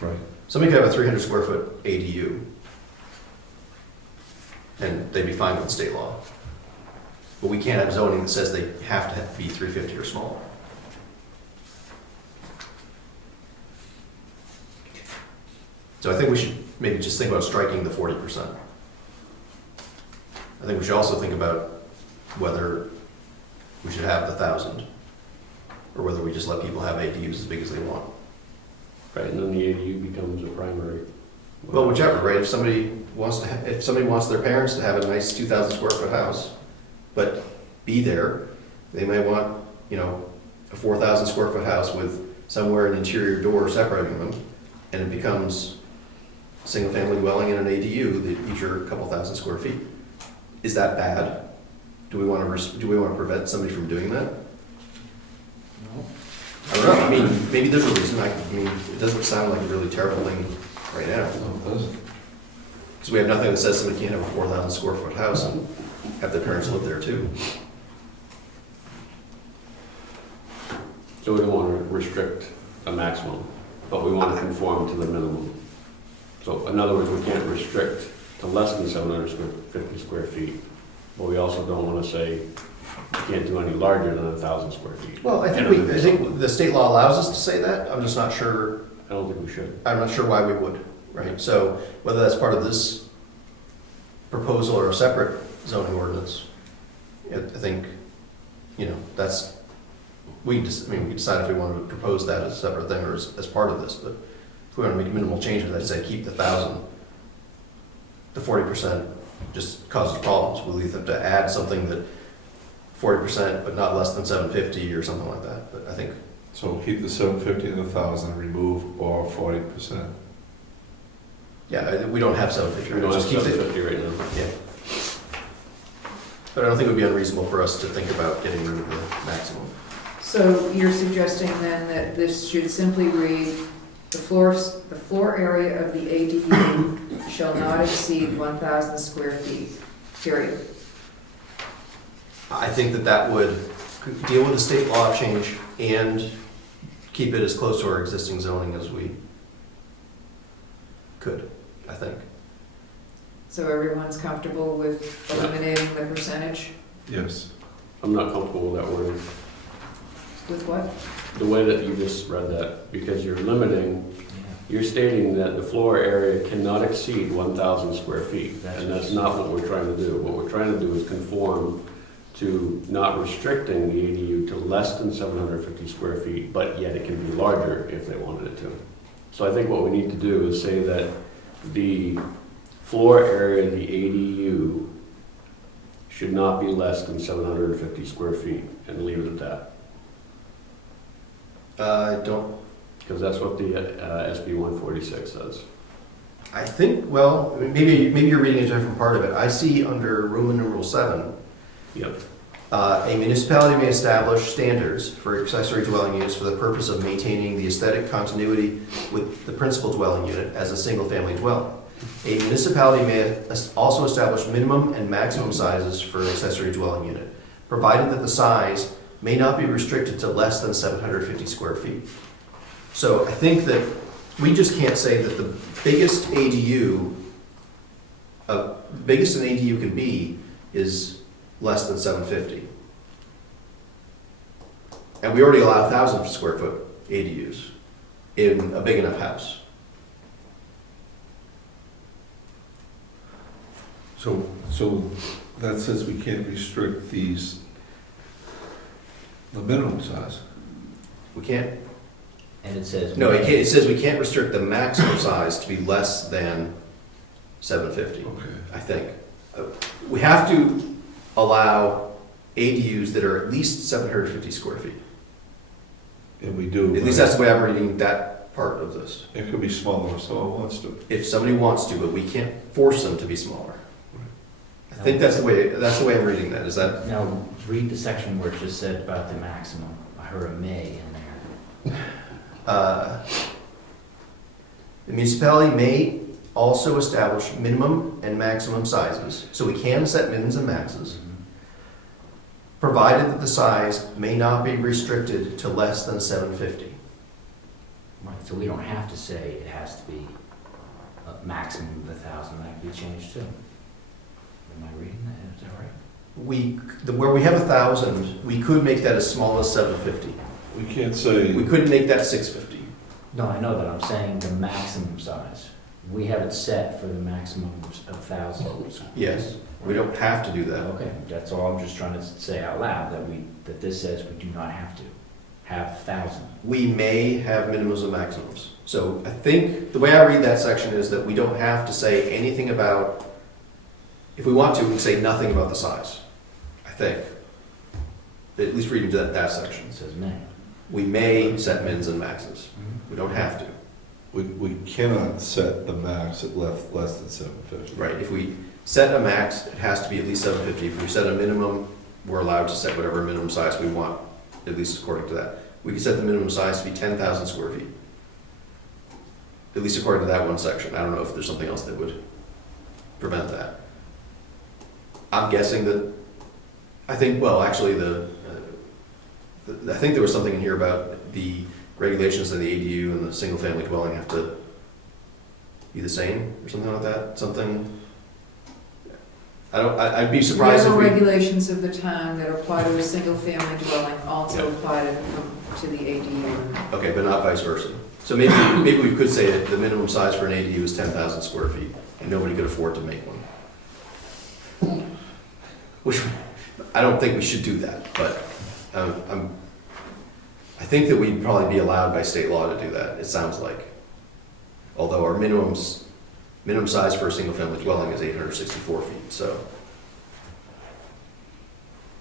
Right. Somebody could have a 300 square foot ADU, and they'd be fine with state law. But we can't have zoning that says they have to be 350 or smaller. So I think we should maybe just think about striking the 40%. I think we should also think about whether we should have the 1,000, or whether we just let people have ADUs as big as they want. Right, and then the ADU becomes a primary. Well, whichever, right? If somebody wants their parents to have a nice 2,000 square foot house, but be there, they may want, a 4,000 square foot house with somewhere an interior door separating them, and it becomes a single family dwelling in an ADU that each are a couple thousand square feet. Is that bad? Do we want to prevent somebody from doing that? No. I don't know. I mean, maybe there's a reason. It doesn't sound like a really terrible thing right now. No, it doesn't. Because we have nothing that says somebody can't have a 4,000 square foot house and have their parents live there too. So we don't want to restrict a maximum, but we want to conform to the minimum. So in other words, we can't restrict to less than 750 square feet, but we also don't want to say you can't do any larger than 1,000 square feet. Well, I think the state law allows us to say that. I'm just not sure. I don't think we should. I'm not sure why we would, right? So whether that's part of this proposal or a separate zoning ordinance, I think, we can decide if we want to propose that as a separate thing or as part of this, but if we want to make minimal changes, I'd say keep the 1,000. The 40% just causes problems. We'll either have to add something that 40%, but not less than 750 or something like that, but I think. So keep the 750 and 1,000, remove or 40%. Yeah, we don't have 750. We don't have Just keep it. 750 right now. Yeah. But I don't think it would be unreasonable for us to think about getting rid of the maximum. So you're suggesting then that this should simply read, the floor area of the ADU shall not exceed 1,000 square feet, period. I think that would deal with the state law change and keep it as close to our existing zoning as we could, I think. So everyone's comfortable with eliminating the percentage? Yes. I'm not comfortable with that wording. With what? The way that you just read that, because you're limiting, you're stating that the floor area cannot exceed 1,000 square feet, and that's not what we're trying to do. What we're trying to do is conform to not restricting the ADU to less than 750 square feet, but yet it can be larger if they wanted it to. So I think what we need to do is say that the floor area of the ADU should not be less than 750 square feet, and leave it at that. I don't, Because that's what the SB 146 says. I think, well, maybe you're reading a different part of it. I see under Roman numeral 7, Yep. a municipality may establish standards for accessory dwelling units for the purpose of maintaining the aesthetic continuity with the principal dwelling unit as a single-family dwelling. A municipality may also establish minimum and maximum sizes for an accessory dwelling unit, provided that the size may not be restricted to less than 750 square feet. So I think that we just can't say that the biggest ADU, biggest an ADU can be is less than 750. And we already allow 1,000 square foot ADUs in a big enough house. So that says we can't restrict the minimum size. We can't, And it says. no, it says we can't restrict the maximum size to be less than 750, Okay. I think. We have to allow ADUs that are at least 750 square feet. And we do. At least that's the way I'm reading that part of this. It could be smaller if someone wants to. If somebody wants to, but we can't force them to be smaller. I think that's the way I'm reading that. Is that? Now, read the section where it just said about the maximum. I heard a may in there. The municipality may also establish minimum and maximum sizes, so we can set mins and maxes, provided that the size may not be restricted to less than 750. Right, so we don't have to say it has to be a maximum of 1,000, that can be changed too. Am I reading that, is that right? Where we have 1,000, we could make that as small as 750. We can't say, We couldn't make that 650. No, I know that, I'm saying the maximum size. We have it set for the maximum of 1,000. Yes, we don't have to do that. Okay, that's all I'm just trying to say out loud, that this says we do not have to have 1,000. We may have minimums and maximums. So I think, the way I read that section is that we don't have to say anything about, if we want to, we can say nothing about the size, I think. At least reading that section. It says may. We may set mins and maxes. We don't have to. we cannot set the max at less than 750. Right, if we set a max, it has to be at least 750. If we set a minimum, we're allowed to set whatever minimum size we want, at least according to that. We can set the minimum size to be 10,000 square feet. At least according to that one section. I don't know if there's something else that would prevent that. I'm guessing that, I think, well, actually, I think there was something in here about the regulations of the ADU and the single-family dwelling have to be the same, or something like that, something. I'd be surprised if General we. regulations of the town that apply to a single-family dwelling also apply to the ADU. Okay, but not vice versa. So maybe we could say that the minimum size for an ADU is 10,000 square feet, and nobody could afford to make one. Which, I don't think we should do that, but I think that we'd probably be allowed by state law to do that, it sounds like. Although our minimum size for a single-family dwelling is 864 feet, so.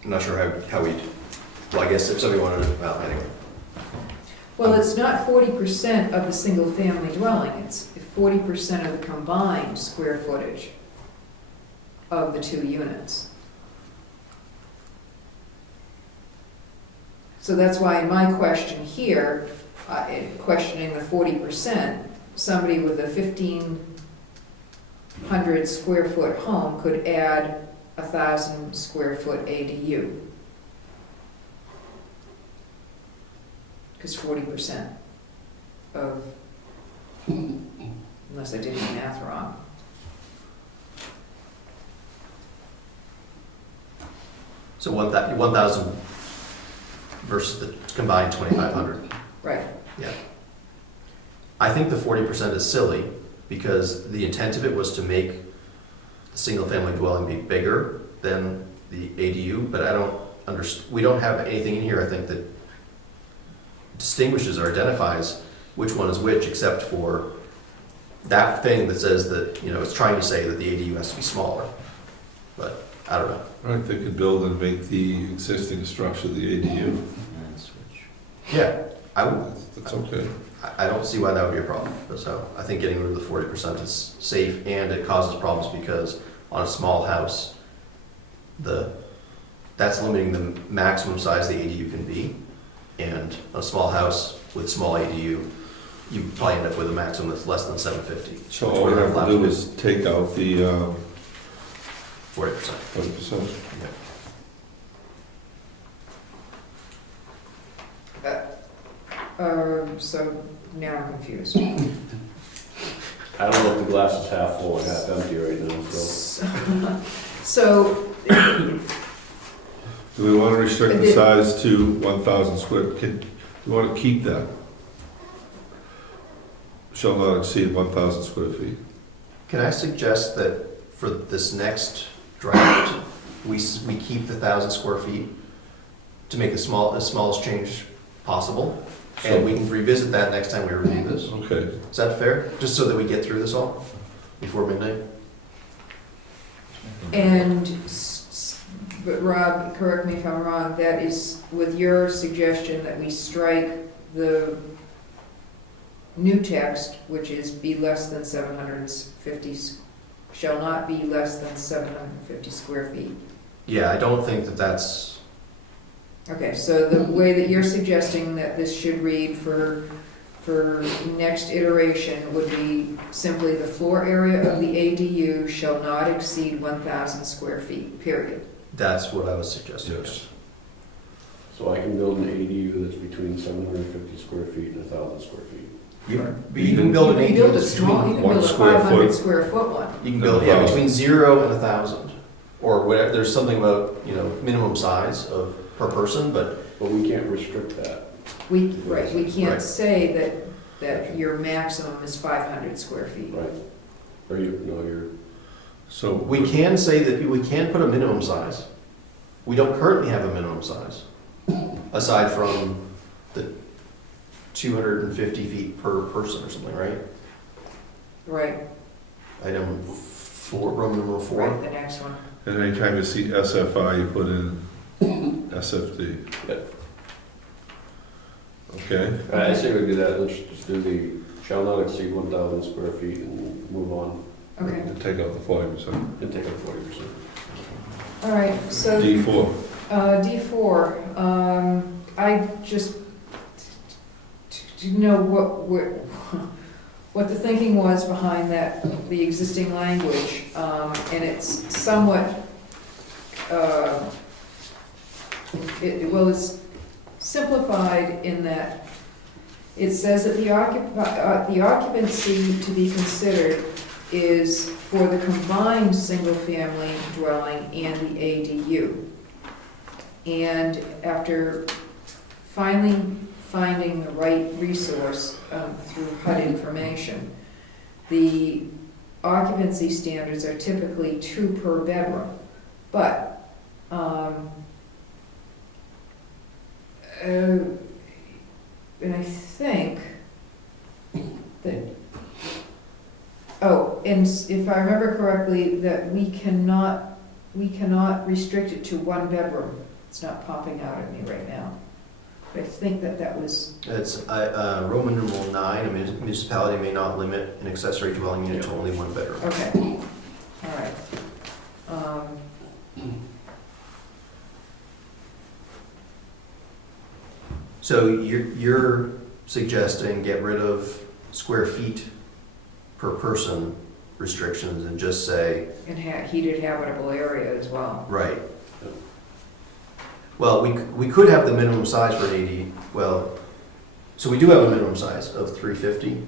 I'm not sure how we'd, well, I guess if somebody wanted to, well, anyway. Well, it's not 40% of the single-family dwelling, it's 40% of the combined square footage of the two units. So that's why in my question here, questioning the 40%, somebody with a 1,500 square foot home could add 1,000 square foot ADU. Because 40% of, unless I did my math wrong. So 1,000 versus the combined 2,500. Right. Yeah. I think the 40% is silly because the intent of it was to make the single-family dwelling be bigger than the ADU, but I don't understand. We don't have anything in here, I think, that distinguishes or identifies which one is which, except for that thing that says that, it's trying to say that the ADU has to be smaller. But I don't know. Right, they could build and make the existing structure the ADU. And switch. Yeah, That's okay. I don't see why that would be a problem. So I think getting rid of the 40% is safe, and it causes problems because on a small house, that's limiting the maximum size the ADU can be. And a small house with small ADU, you probably end up with a maximum that's less than 750. So all we have to do is take out the 40%. 40%. So now I'm confused. I don't know if the glass is half full or half empty right now, so. So, Do we want to restrict the size to 1,000 square? Do we want to keep that? Shall not exceed 1,000 square feet. Can I suggest that for this next draft, we keep the 1,000 square feet to make the smallest change possible? And we can revisit that next time we review this. Okay. Is that fair? Just so that we get through this all before midnight? and, but Rob, correct me if I'm wrong, that is with your suggestion that we strike the new text, which is be less than 750, shall not be less than 750 square feet. Yeah, I don't think that that's, Okay, so the way that you're suggesting that this should read for for next iteration would be simply the floor area of the ADU shall not exceed 1,000 square feet, period. That's what I was suggesting. Yes. So I can build an ADU that's between 750 square feet and 1,000 square feet. You can build an You can build a ADU small, you can One build a square 500 foot. square foot one. You can build, yeah, between 0 and 1,000, or whatever, there's something about, you know, minimum size of, per person, but But we can't restrict that. We can't Right. say that your maximum is 500 square feet. Right. Or you're, So. we can say that we can put a minimum size. We don't currently have a minimum size, aside from the 250 feet per person or something, right? Right, Item 4, Roman numeral 4. right, the next one. And anytime you see SFI, you put in SFD. Yep. Okay, I say we do that, let's just do the shall not exceed 1,000 square feet and move on Okay, to take out the 40%. and take up 40%. all right, so D4, D4, I just, to know what the thinking was behind that, the existing language, and it's somewhat, it's simplified in that it says that the occupancy to be considered is for the combined single-family dwelling and the ADU. And after finally finding the right resource through HUD information, the occupancy standards are typically 2 per bedroom. But and I think that, oh, and if I remember correctly, that we cannot restrict it to 1 bedroom. It's not popping out at me right now. But I think that was, It's Roman numeral 9, a municipality may not limit an accessory dwelling unit to only 1 bedroom. okay, all right. So you're suggesting get rid of square feet per person restrictions and just say, And heated habitable area as well. right. Well, we could have the minimum size for an AD, well, so we do have a minimum size of 350.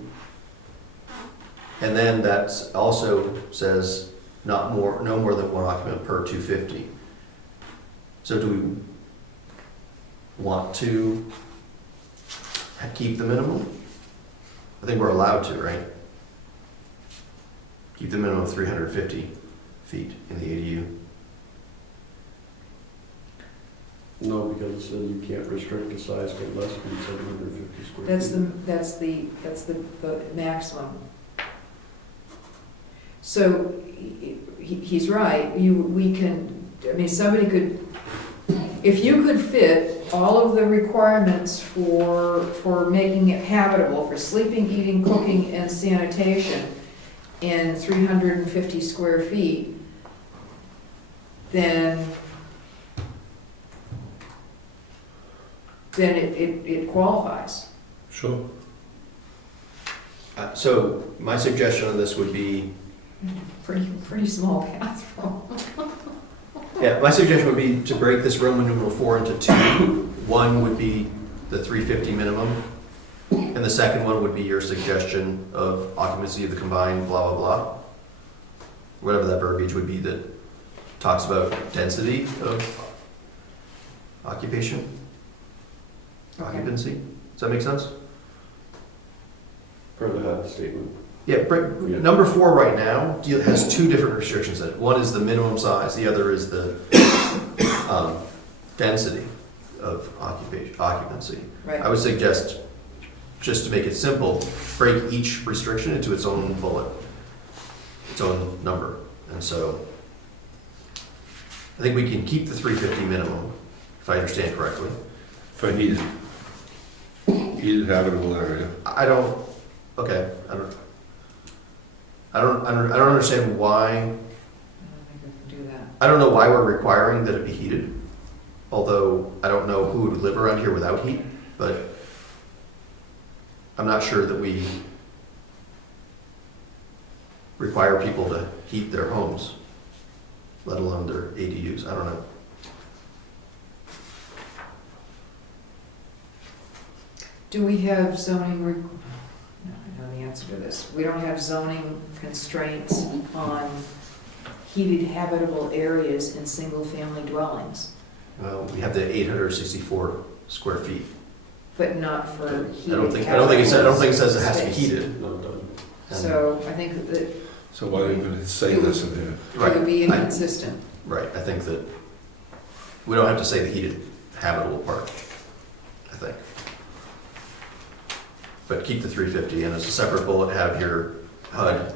And then that also says no more than 1 occupant per 250. So do we want to keep the minimum? I think we're allowed to, right? Keep the minimum of 350 feet in the ADU. No, because it says you can't restrict the size to less than 750 square feet. That's the maximum. So he's right. We can. I mean, somebody could. If you could fit all of the requirements for making it habitable, for sleeping, eating, cooking, and sanitation in 350 square feet, then it qualifies. sure. So my suggestion on this would be, Pretty small bathroom. yeah, my suggestion would be to break this Roman numeral 4 into 2. One would be the 350 minimum, and the second one would be your suggestion of occupancy of the combined blah, blah, blah. Whatever that verbiage would be that talks about density of occupation, occupancy. Does that make sense? Per the HUD statement. Yeah, Yeah. number 4 right now has 2 different restrictions in it. One is the minimum size, the other is the density of occupancy. Right. I would suggest, just to make it simple, break each restriction into its own bullet, its own number. And so I think we can keep the 350 minimum, if I understand correctly. For heated habitable area. I don't understand why. I don't think we can do that. I don't know why we're requiring that it be heated, although I don't know who would live around here without heat, but I'm not sure that we require people to heat their homes, let alone their ADUs. I don't know. Do we have zoning, no, I know the answer to this. We don't have zoning constraints on heated habitable areas in single-family dwellings, We have the 864 square feet. but not for I heated don't think it says it has to be space. heated. No, it doesn't. And- So I think that So why are you gonna say this in there? it would be Right, inconsistent. right. I think that we don't have to say the heated habitable part, I think. But keep the 350, and as a separate bullet, have your HUD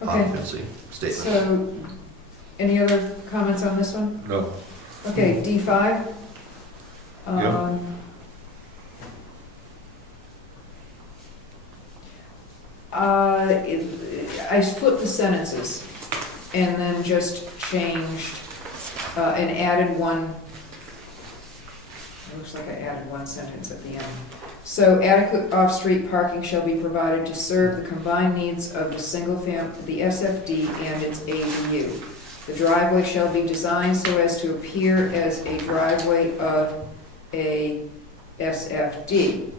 Okay, occupancy statement. so any other comments on this one? No, Okay, D5. Yeah. I flipped the sentences and then just changed, and added one, looks like I added one sentence at the end. So adequate off-street parking shall be provided to serve the combined needs of the the SFD and its ADU. The driveway shall be designed so as to appear as a driveway of a SFD.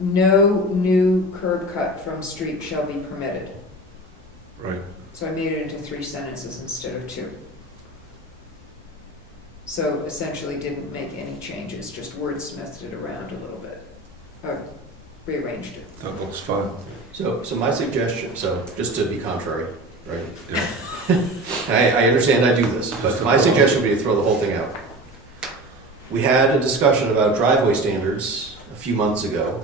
No new curb cut from street shall be permitted. right. So I made it into 3 sentences instead of 2. So essentially didn't make any changes, just wordsmithed it around a little bit, or rearranged it. That looks fine. So my suggestion, so just to be contrary, right? Yeah. I understand I do this, but my suggestion would be to throw the whole thing out. We had a discussion about driveway standards a few months ago,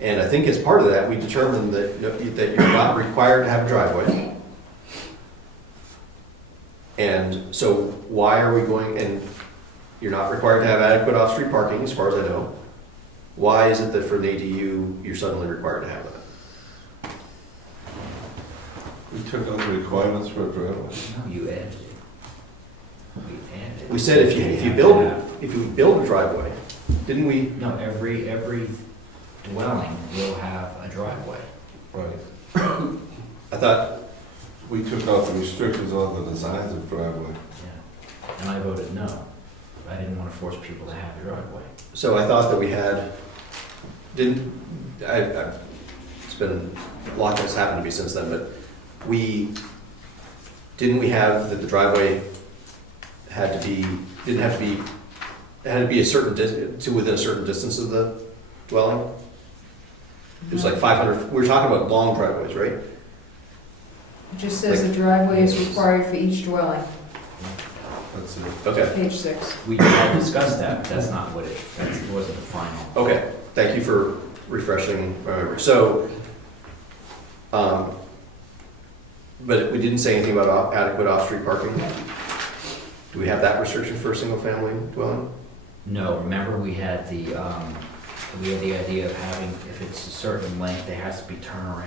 and I think as part of that, we determined that you're not required to have a driveway. And so why are we going, and you're not required to have adequate off-street parking, as far as I know. Why is it that for an ADU, you're suddenly required to have that? We took on the requirements for a driveway. No, you added it. We added it. We said if you build a driveway, didn't we? No, every dwelling will have a driveway. Right. I thought, We took out the restrictions on the designs of driveway. Yeah. And I voted no. I didn't want to force people to have a driveway. so I thought that we had, it's been, a lot that's happened to me since then, but didn't we have that the driveway had to be, it had to be a certain within a certain distance of the dwelling? It was like 500, we were talking about long driveways, right? It just says a driveway is required for each dwelling, That's it. Okay, page 6. We had discussed that, but that's not what that wasn't the final. okay, thank you for refreshing my memory. So, but we didn't say anything about adequate off-street parking? Do we have that restriction for a single-family dwelling? No, remember we had the idea of having, if it's a certain length, there has to be turnaround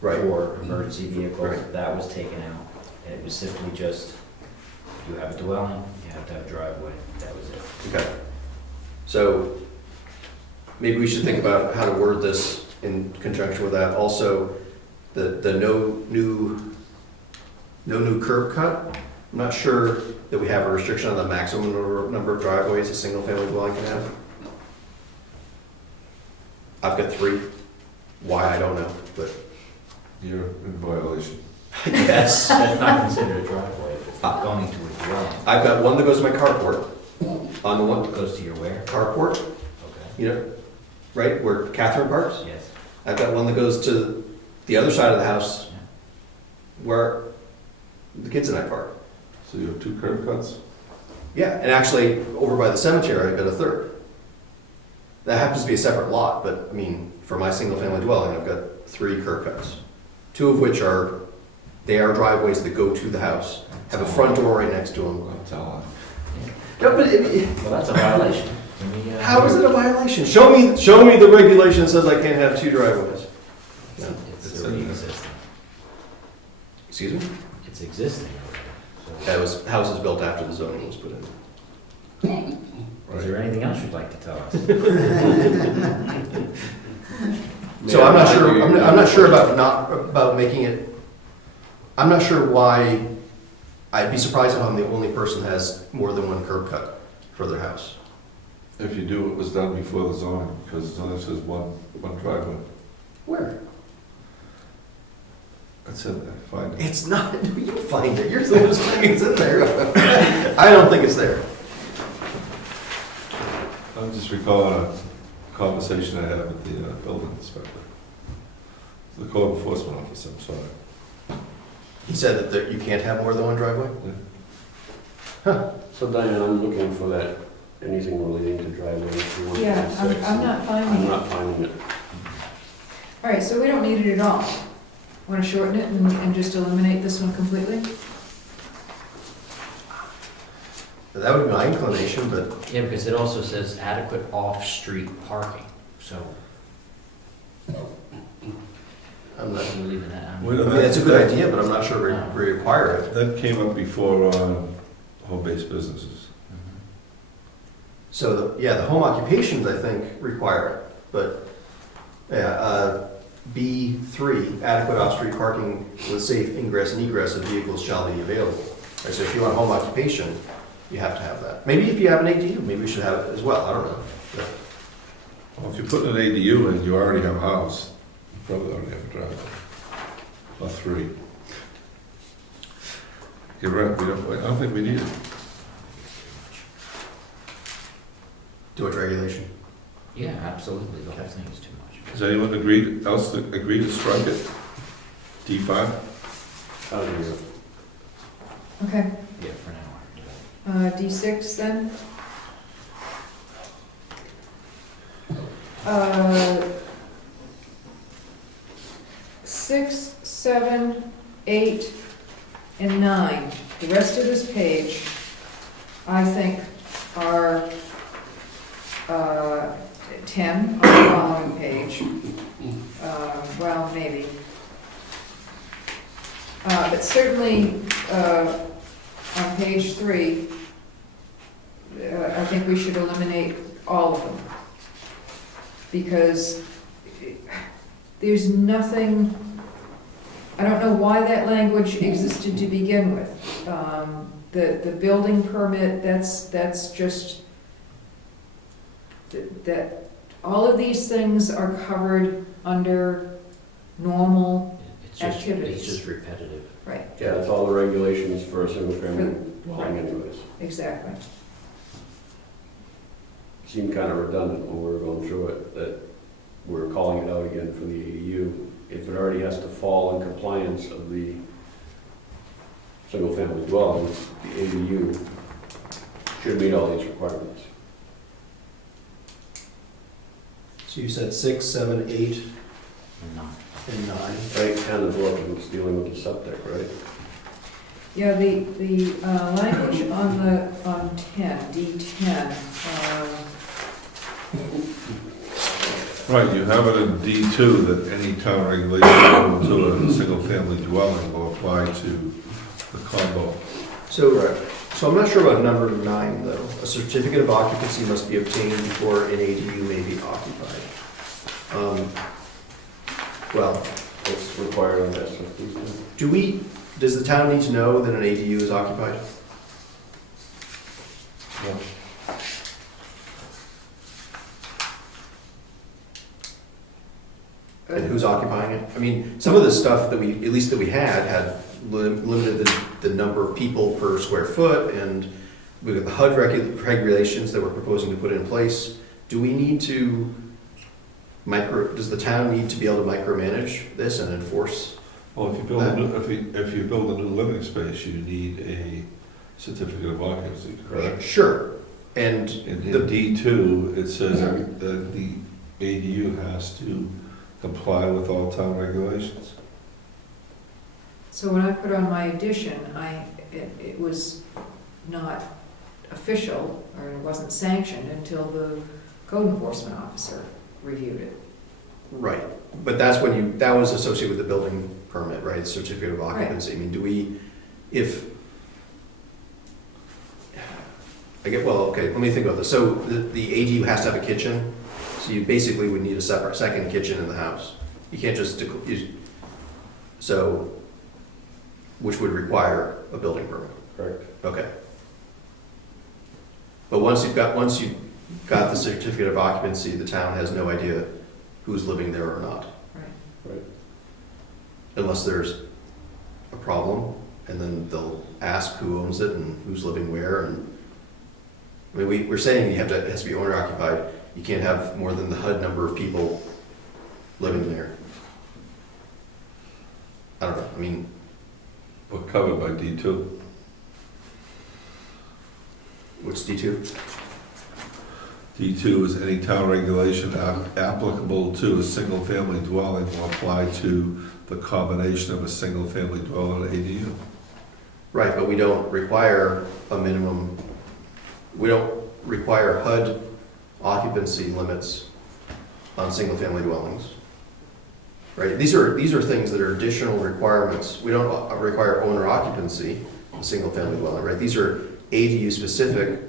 Right. for emergency vehicles. Right. That was taken out. And it was simply just, if you have a dwelling, you have to have a driveway. That was it. Okay. So maybe we should think about how to word this in conjunction with that. Also, the no new curb cut. I'm not sure that we have a restriction on the maximum number of driveways a single-family dwelling can have. I've got 3. Why, I don't know, but You're in violation. yes. That's not considered a driveway if it's not going to a dwelling. I've got one that goes to my carport. On the one, It goes to your where? carport, Okay. you know, right, where Catherine parks. Yes. I've got one that goes to the other side of the house where the kids and I park. So you have 2 curb cuts? Yeah, and actually, over by the cemetery, I've got a 3rd. That happens to be a separate lot, but, I mean, for my single-family dwelling, I've got 3 curb cuts. 2 of which are driveways that go to the house, have a front door right next to them. I'm telling. No, but Well, that's a violation. how is it a violation? Show me the regulation that says I can't have 2 driveways. It's already existing. Excuse me? It's existing. That was houses built after the zoning was put in. Is there anything else you'd like to tell us? So I'm not sure about making it, I'm not sure why, I'd be surprised if I'm the only person that has more than one curb cut for their house. If you do, it was done before the zoning, because the zoning says one driveway. Where? That's it, I find it. It's not, you find it, you're the one saying it's in there. I don't think it's there. I'm just recalling a conversation I had with the building inspector. The code enforcement officer, I'm sorry. He said that you can't have more than one driveway? So Diane, I'm looking for that, anything relating to driveways. Yeah, I'm not I'm finding it. not finding it. All right, so we don't need it at all. Want to shorten it and just eliminate this one completely? That would be my inclination, but Yeah, because it also says adequate off-street parking, so I'm not, we're leaving that. Wait a I mean, that's a good idea, but I'm not sure we require it. That came up before on home-based businesses. Mhm. So, the home occupations, I think, require it, but, B3, adequate off-street parking with safe ingress and egress of vehicles shall be available. Right, so if you want home occupation, you have to have that. Maybe if you have an ADU, maybe we should have it as well, I don't know. Well, if you put an ADU in, you already have a house, you probably already have a driveway. Or three. You're right, I don't think we need it. Too much regulation. Yeah, absolutely, the whole thing is too much. Does anyone agree to strike it? D5? I don't hear it. Okay, Yeah, for now. D6 then? 6, 7, 8, and 9. The rest of this page, I think, are 10 on the following page. Well, maybe. But certainly, on page 3, I think we should eliminate all of them. Because there's nothing, I don't know why that language existed to begin with. The building permit, that's just, that, all of these things are covered under normal, It's just, Activities. it's just repetitive. right, Yeah, it's all the regulations for a single family dwelling anyways. exactly. Seemed kind of redundant when we were going through it, that we're calling it out again for the ADU. If it already has to fall in compliance of the single family dwelling, the ADU should meet all these requirements. So you said 6, 7, 8, No. and 9. Right, 10 is what it's dealing with the septic, right? Yeah, the language on 10, D10, Right, you have it in D2 that any town regulation to a single-family dwelling will apply to the combo. So I'm not sure about number 9, though. A certificate of occupancy must be obtained before an ADU may be occupied. Well, It's required on that, so does the town need to know that an ADU is occupied? No. And who's occupying it? I mean, some of the stuff that we, at least that we had limited the number of people per square foot, and we got the HUD regulations that we're proposing to put in place. Do we need to does the town need to be able to micromanage this and enforce? Well, if you build if you build a new living space, you need a certificate of occupancy, correct? Sure. And In the, D2, it says that the ADU has to comply with all town regulations. so when I put on my addition, it was not official, or it wasn't sanctioned until the code enforcement officer reviewed it. right, but that's when that was associated with the building permit, right? Certificate of occupancy. I mean, do we, if well, okay, let me think about this. So the ADU has to have a kitchen, so you basically would need a separate second kitchen in the house. You can't just, so, which would require a building permit. Correct. Okay. But once you've got the certificate of occupancy, the town has no idea who's living there or not. Right. Unless there's a problem, and then they'll ask who owns it and who's living where, and, I mean, we're saying it has to be owner occupied. You can't have more than the HUD number of people living there. I don't know, I mean, We're covered by D2. what's D2? D2 is any town regulation applicable to a single-family dwelling will apply to the combination of a single-family dwelling and ADU. Right, but we don't require a minimum, we don't require HUD occupancy limits on single-family dwellings. Right, these are things that are additional requirements. We don't require owner occupancy in a single-family dwelling, right? These are ADU-specific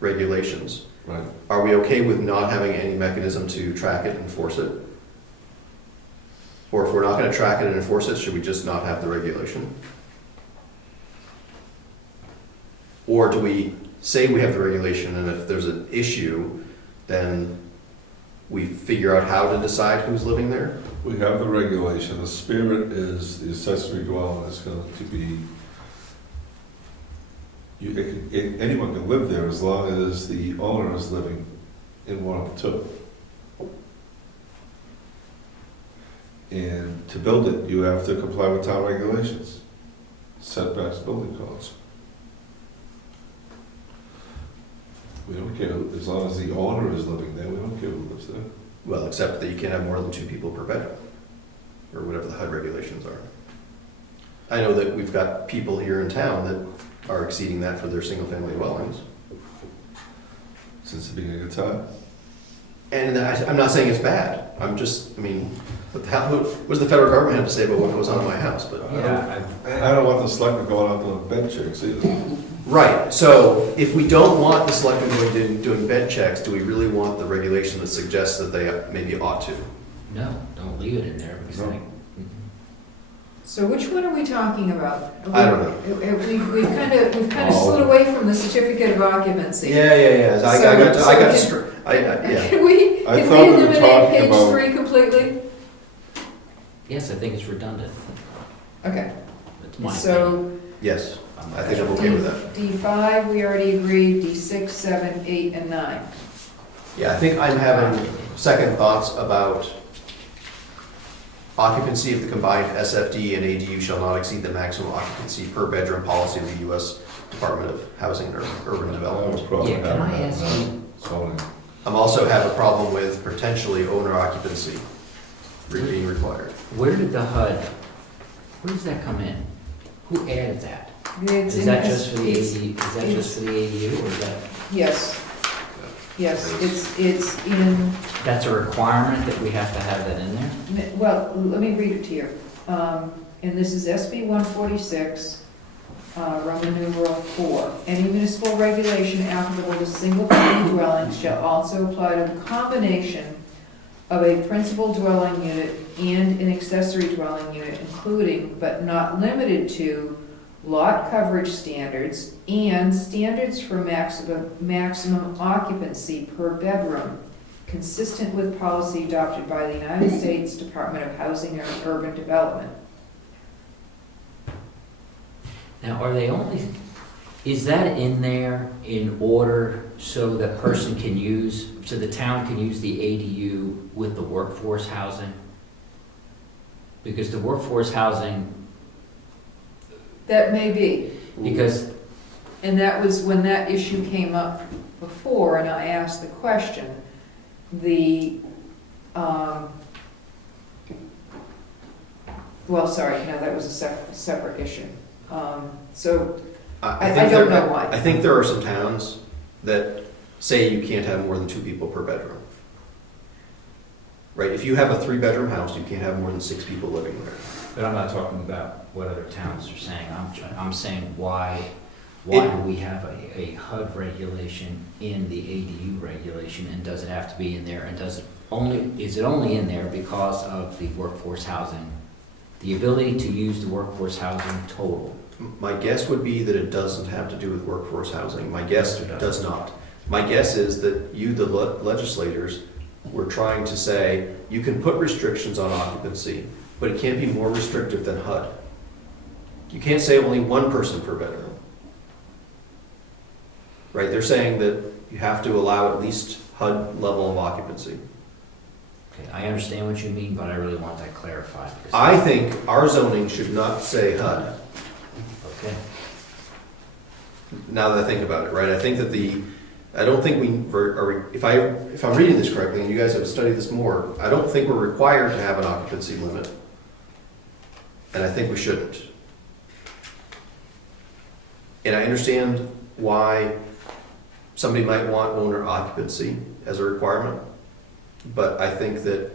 regulations. Right. Are we okay with not having any mechanism to track it and enforce it? Or if we're not gonna track it and enforce it, should we just not have the regulation? Or do we say we have the regulation, and if there's an issue, then we figure out how to decide who's living there? We have the regulation. The spirit is the accessory dwelling is going to be, anyone can live there as long as the owner is living in one of the two. And to build it, you have to comply with town regulations, setbacks, building codes. We don't care, as long as the owner is living there, we don't care who lives there. Well, except that you can't have more than 2 people per bedroom, or whatever the HUD regulations are. I know that we've got people here in town that are exceeding that for their single-family dwellings. Since the beginning of time. And I'm not saying it's bad, I'm just, I mean, what the hell, what does the federal government have to say about what goes on in my house? But I don't want the selectmen going out doing bed checks either. right, so if we don't want the selectmen doing bed checks, do we really want the regulation that suggests that they maybe ought to? No, don't leave it in there, because No. I think, So which one are we talking about? I don't know. We've kind of slid away from the certificate of occupancy. Yeah. Yeah. Can we I thought we were eliminate talking page about- 3 completely? yes, I think it's redundant. Okay, That's my opinion. so Yes, I think I'm okay with that. D5, we already agreed, D6, 7, 8, and 9. Yeah, I think I'm having second thoughts about occupancy of the combined SFD and ADU shall not exceed the maximum occupancy per bedroom policy of the U.S. Department of Housing and Urban Development. Yeah, can I ask you, Zoning. I'm also have a problem with potentially owner occupancy being required. where did the HUD, where does that come in? Who added that? It's Is in that S- just for the ADU, is that just for the ADU, or is that, Yes, it's in, that's a requirement that we have to have that in there? well, let me read it to you. And this is SB 146, Roman numeral 4. Any municipal regulation applicable to single-family dwellings shall also apply to the combination of a principal dwelling unit and an accessory dwelling unit, including but not limited to lot coverage standards and standards for maximum occupancy per bedroom, consistent with policy adopted by the United States Department of Housing and Urban Development. Now, are they only, is that in there in order so the person can use, so the town can use the ADU with the workforce housing? Because the workforce housing, That may be. because, And that was when that issue came up before, and I asked the question, that was a separate issue. So, I think don't there- know why. I think there are some towns that say you can't have more than 2 people per bedroom. Right, if you have a 3-bedroom house, you can't have more than 6 people living there. but I'm not talking about what other towns are saying. I'm saying why why do we have a HUD regulation in the ADU regulation, and does it have to be in there, and is it only in there because of the workforce housing, the ability to use the workforce housing total? My guess would be that it doesn't have to do with workforce housing. My guess does not. My guess is that you, the legislators, were trying to say, you can put restrictions on occupancy, but it can't be more restrictive than HUD. You can't say only one person per bedroom. Right, they're saying that you have to allow at least HUD level of occupancy. Okay, I understand what you mean, but I really want that clarified. because- I think our zoning should not say HUD, Okay, now that I think about it, right? I think that I don't think if I'm reading this correctly, and you guys have studied this more, I don't think we're required to have an occupancy limit. And I think we shouldn't. And I understand why somebody might want owner occupancy as a requirement, but I think that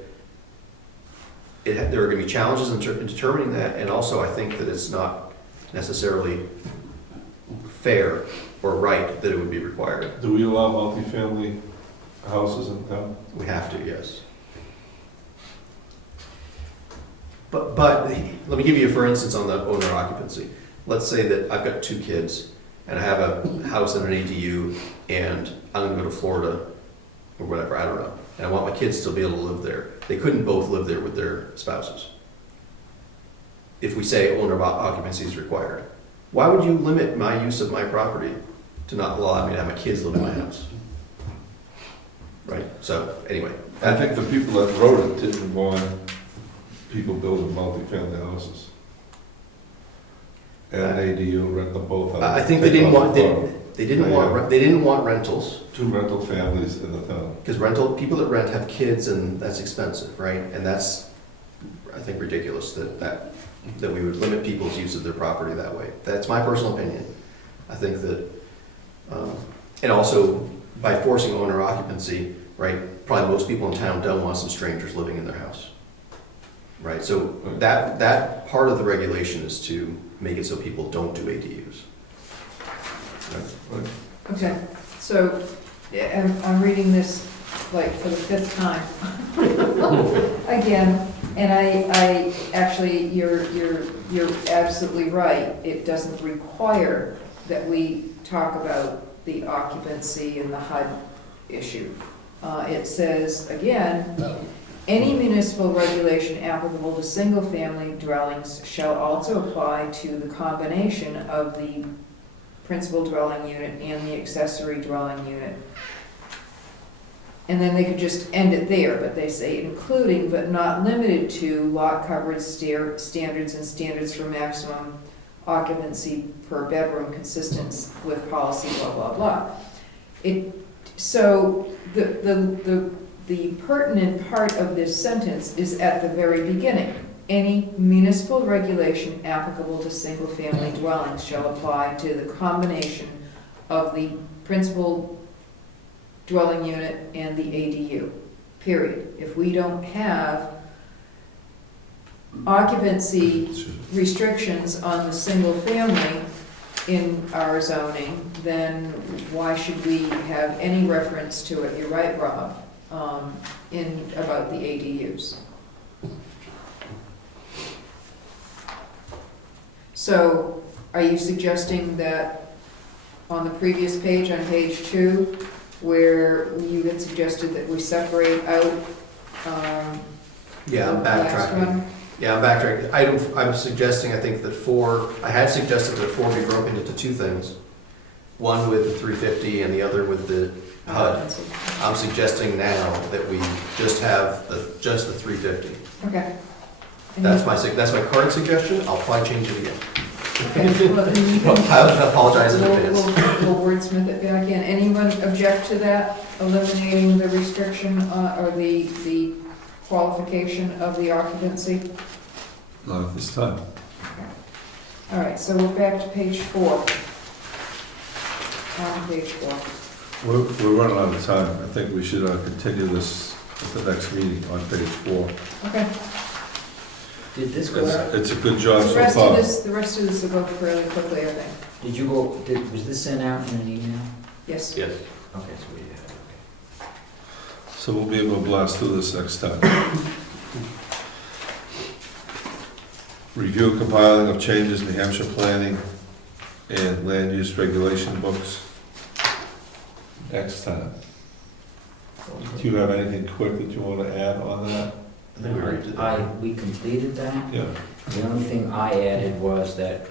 there are going to be challenges in determining that, and also I think that it's not necessarily fair or right that it would be required. Do we allow multifamily houses in town? We have to, yes. But let me give you, for instance, on the owner occupancy. Let's say that I've got 2 kids, and I have a house and an ADU, and I'm gonna go to Florida, or whatever, I don't know, and I want my kids to be able to live there. They couldn't both live there with their spouses. If we say owner occupancy is required. Why would you limit my use of my property to not allow me to have my kids live in my house? Right, so, anyway. I think the people that wrote it didn't want people building multifamily houses. And ADU, rent them both out. I think they didn't want rentals. 2 rental families in the town. Because people that rent have kids, and that's expensive, right? And that's, I think, ridiculous that we would limit people's use of their property that way. That's my personal opinion. I think that, and also by forcing owner occupancy, right? Probably most people in town don't want some strangers living in their house, right? So that part of the regulation is to make it so people don't do ADUs. Right. Okay, so I'm reading this like for the 5th time. Again, and I actually, you're absolutely right. It doesn't require that we talk about the occupancy and the HUD issue. It says, again, any municipal regulation applicable to single-family dwellings shall also apply to the combination of the principal dwelling unit and the accessory dwelling unit. And then they could just end it there, but they say including but not limited to lot coverage standards and standards for maximum occupancy per bedroom consistent with policy, blah, blah, blah. So the pertinent part of this sentence is at the very beginning. Any municipal regulation applicable to single-family dwellings shall apply to the combination of the principal dwelling unit and the ADU, period. If we don't have occupancy restrictions on the single-family in our zoning, then why should we have any reference to it? You're right, Rob, about the ADUs. So, are you suggesting that on the previous page, on page 2, where you had suggested that we separate out, Yeah, I'm the last backtracking. one? Yeah, I'm backtracking. I'm suggesting, I think that I had suggested that 4 be broken into 2 things. One with the 350 and the other with the HUD. I'm suggesting now that we just have just the 350. Okay. And That's my current suggestion. I'll probably change it again. Okay, well, then you can- I apologize in advance. We'll wordsmith it back in. Anyone object to that, eliminating the restriction or the qualification of the occupancy? Not at this time. All right, so we're back to page 4. On page 4. We're running out of time. I think we should continue this at the next meeting on page 4. Okay. Did this go out? It's a good job The so rest of far. this, the rest of this will go fairly quickly, I think. Did you go, was this sent out in an email? Yes. Yes. Okay, so we did, okay. So we'll be able to blast through this next time. Review and compiling of changes in New Hampshire planning and land use regulation books. Next time. Do you have anything quick that you want to add on that? I think we already did that. We completed that. Yeah. The only thing I added was that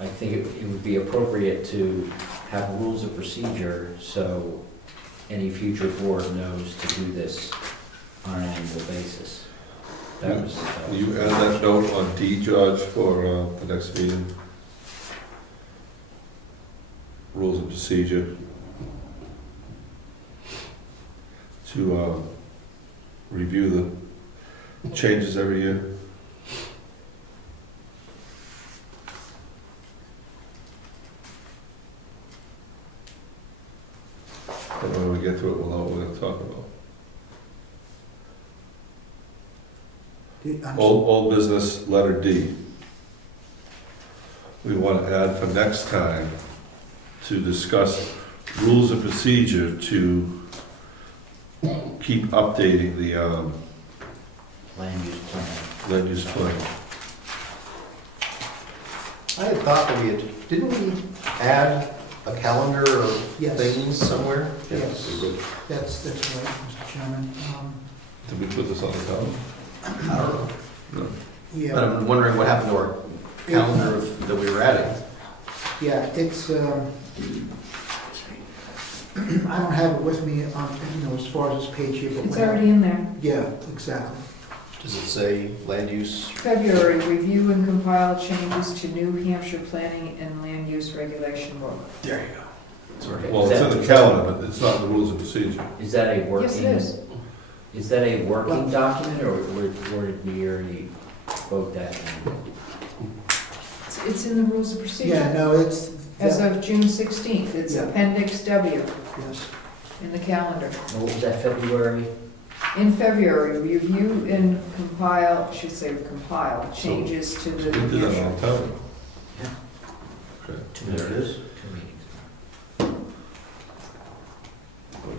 I think it would be appropriate to have rules of procedure so any future board knows to do this on an annual basis. That was. Will you add that note on D, George, for the next meeting? Rules of procedure. To review the changes every year. And when we get to it, we'll know what we're gonna talk about. Old business, letter D. We want to add for next time to discuss rules of procedure to keep updating the Land use plan. land use plan. I had thought that didn't we add a calendar of Yes. things somewhere? Yes, that's right, Mr. Chairman. Did we put this on the calendar? I don't know. No. But Yeah, I'm wondering what happened to our calendar that we were adding. yeah, it's, I don't have it with me on, as far as this page here, but. It's already in there. Yeah, exactly. Does it say land use? February, review and compile changes to New Hampshire planning and land use regulation book. There you go. Sorry. Well, it's in the calendar, but it's not in the rules of procedure. Is that a working? Yes, it is. Is that a working document, or did we already vote that? It's in the rules of procedure. Yeah, no, it's. As of June 16th, it's Yeah. Appendix W Yes. in the calendar. What was that, February? In February, review and compile, I should say compile, changes to We the did New that a Hampshire. long time ago. Yeah. Okay. There it is. 2 meetings.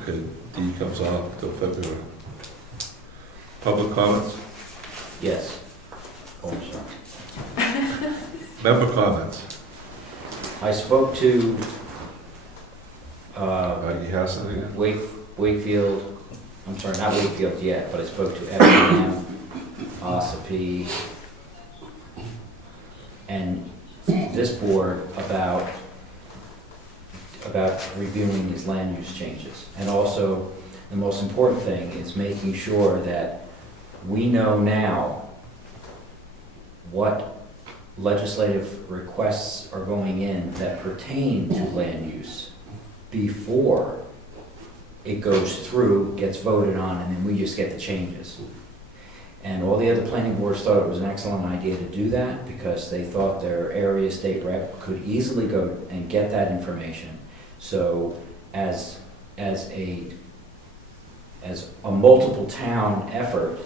Okay, D comes off till February. Public comments? Yes. Oh, sorry. Member comments? I spoke to, You have something? Wakefield, I'm sorry, not Wakefield yet, but I spoke to Effingham, Ossipee, and this board about reviewing these land use changes. And also, the most important thing is making sure that we know now what legislative requests are going in that pertain to land use before it goes through, gets voted on, and then we just get the changes. And all the other planning boards thought it was an excellent idea to do that because they thought their area state rep could easily go and get that information. So as a multiple town effort,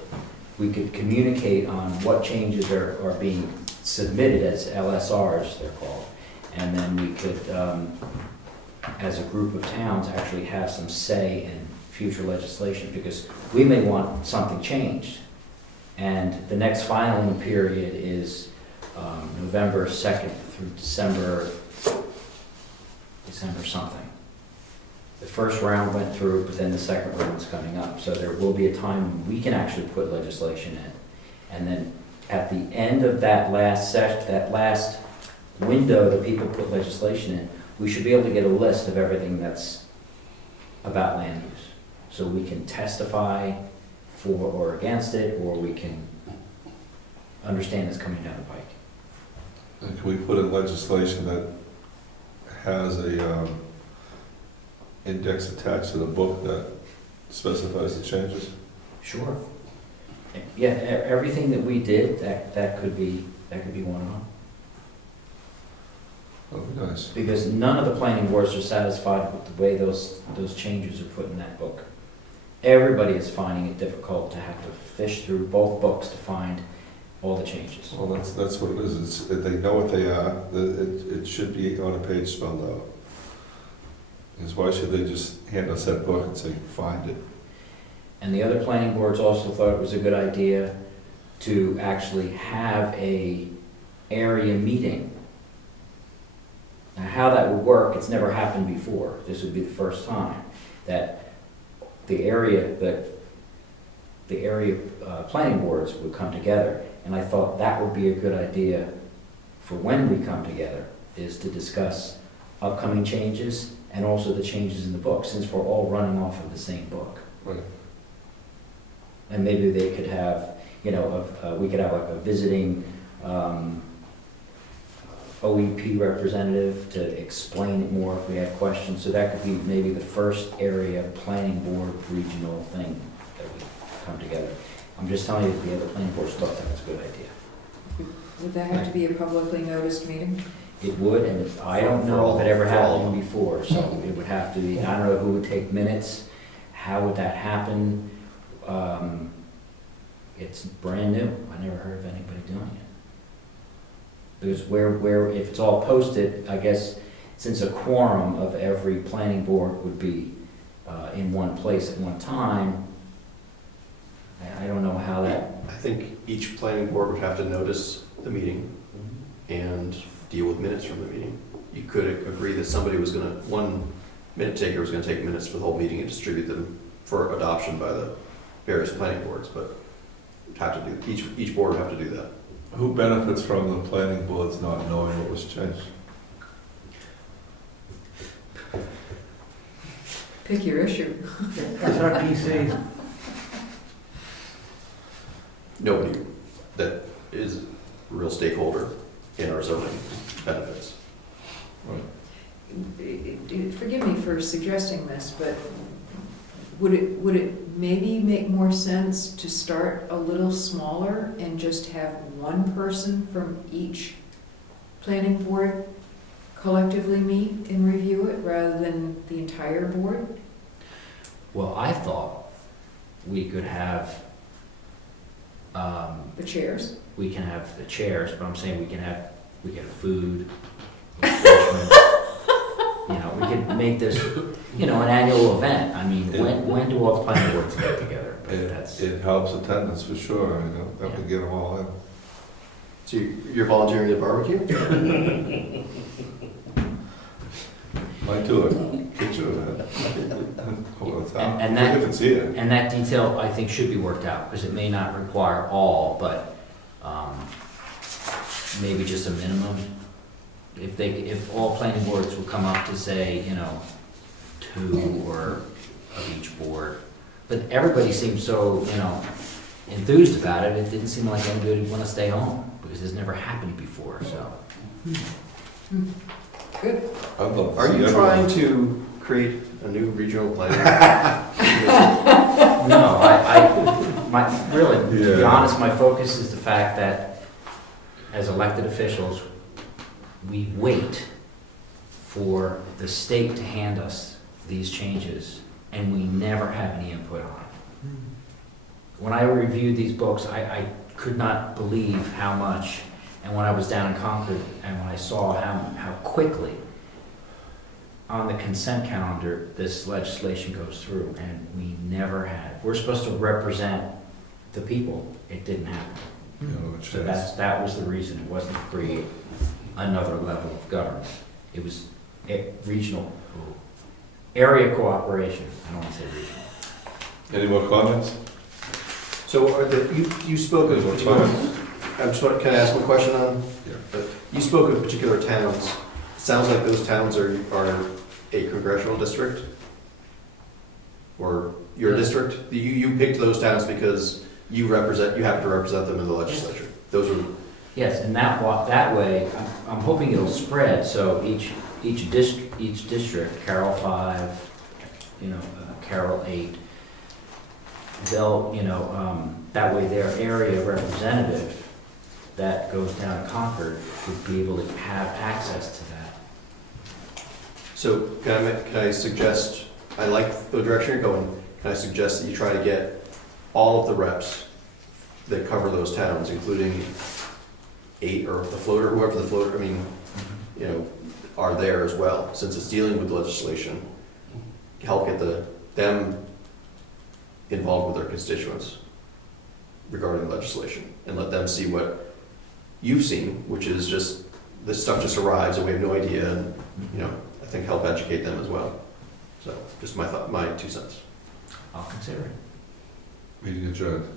we could communicate on what changes are being submitted as LSRs, they're called. And then we could, as a group of towns, actually have some say in future legislation, because we may want something changed. And the next filing period is November 2nd through December something. The first round went through, but then the second round's coming up. So there will be a time when we can actually put legislation in. And then at the end of that last window that people put legislation in, we should be able to get a list of everything that's about land use. So we can testify for or against it, or we can understand it's coming down the pike. And can we put in legislation that has a index attached to the book that specifies the changes? Sure. Yeah, everything that we did, that could be one of them. That'd be nice. Because none of the planning boards are satisfied with the way those changes are put in that book. Everybody is finding it difficult to have to fish through both books to find all the changes. Well, that's what it is, it's, if they know what they are, it should be on a page spelled out. Because why should they just hand us that book and say, find it? And the other planning boards also thought it was a good idea to actually have a area meeting. Now, how that would work, it's never happened before. This would be the first time that the area planning boards would come together. And I thought that would be a good idea for when we come together, is to discuss upcoming changes and also the changes in the book, since we're all running off of the same book. Right. And maybe they could have, we could have like a visiting OEP representative to explain it more if we had questions. So that could be maybe the first area planning board regional thing that we come together. I'm just telling you that the other planning boards thought that was a good idea. Would that have to be a publicly noticed meeting? It would, and I don't know if it ever happened before, so it would have to be, I don't know who would take minutes, how would that happen? It's brand new, I never heard of anybody doing it. Because where, if it's all posted, I guess, since a quorum of every planning board would be in one place at one time, I don't know how that. I think each planning board would have to notice the meeting and deal with minutes from the meeting. You could agree that somebody was gonna, one minute taker was gonna take minutes for the whole meeting and distribute them for adoption by the various planning boards, but have to do, each board would have to do that. Who benefits from the planning boards not knowing what was changed? Pick your issue. That's our PC. Nobody that is a real stakeholder in our zoning benefits. Forgive me for suggesting this, but would it maybe make more sense to start a little smaller and just have one person from each planning board collectively meet and review it rather than the entire board? Well, I thought we could have, The chairs? we can have the chairs, but I'm saying we can have food, refreshments. We could make this, an annual event. I mean, when do all the planning boards get together? It helps attendance for sure, that would get them all in. So you're volunteering to barbecue? Might do it, get you that. All the time. And that- If it's here. And that detail, I think, should be worked out, because it may not require all, but maybe just a minimum. If all planning boards would come up to say, 2 or of each board. But everybody seemed so, enthused about it, it didn't seem like anybody would want to stay home, because it's never happened before, so. Good. I'd love to Are see you everyone. trying to create a new regional planning? No, really, to be Yeah. honest, my focus is the fact that as elected officials, we wait for the state to hand us these changes, and we never have any input on it. When I reviewed these books, I could not believe how much, and when I was down in Concord, and when I saw how quickly on the consent calendar this legislation goes through, and we never had. We're supposed to represent the people. It didn't happen. So that was the reason. It wasn't to create another level of government. It was regional, area cooperation. I don't want to say regional. Any more comments? So you spoke of particular, can I ask a question on? Yeah. You spoke of particular towns. Sounds like those towns are a congressional district? Or your district? You picked those towns because you happen to represent them in the legislature. Those are, Yes, and that way, I'm hoping it'll spread, so each district, Carroll 5, Carroll 8, they'll, that way their area representative that goes down to Concord would be able to have access to that. so can I suggest, I like the direction you're going, can I suggest that you try to get all of the reps that cover those towns, including 8 or the floater, whoever the floater, I mean, you know, are there as well, since it's dealing with legislation. Help get them involved with their constituents regarding legislation, and let them see what you've seen, which is just, this stuff just arrives and we have no idea, and, you know, I think help educate them as well. So, just my 2 cents. I'll consider it. Meeting adjourned.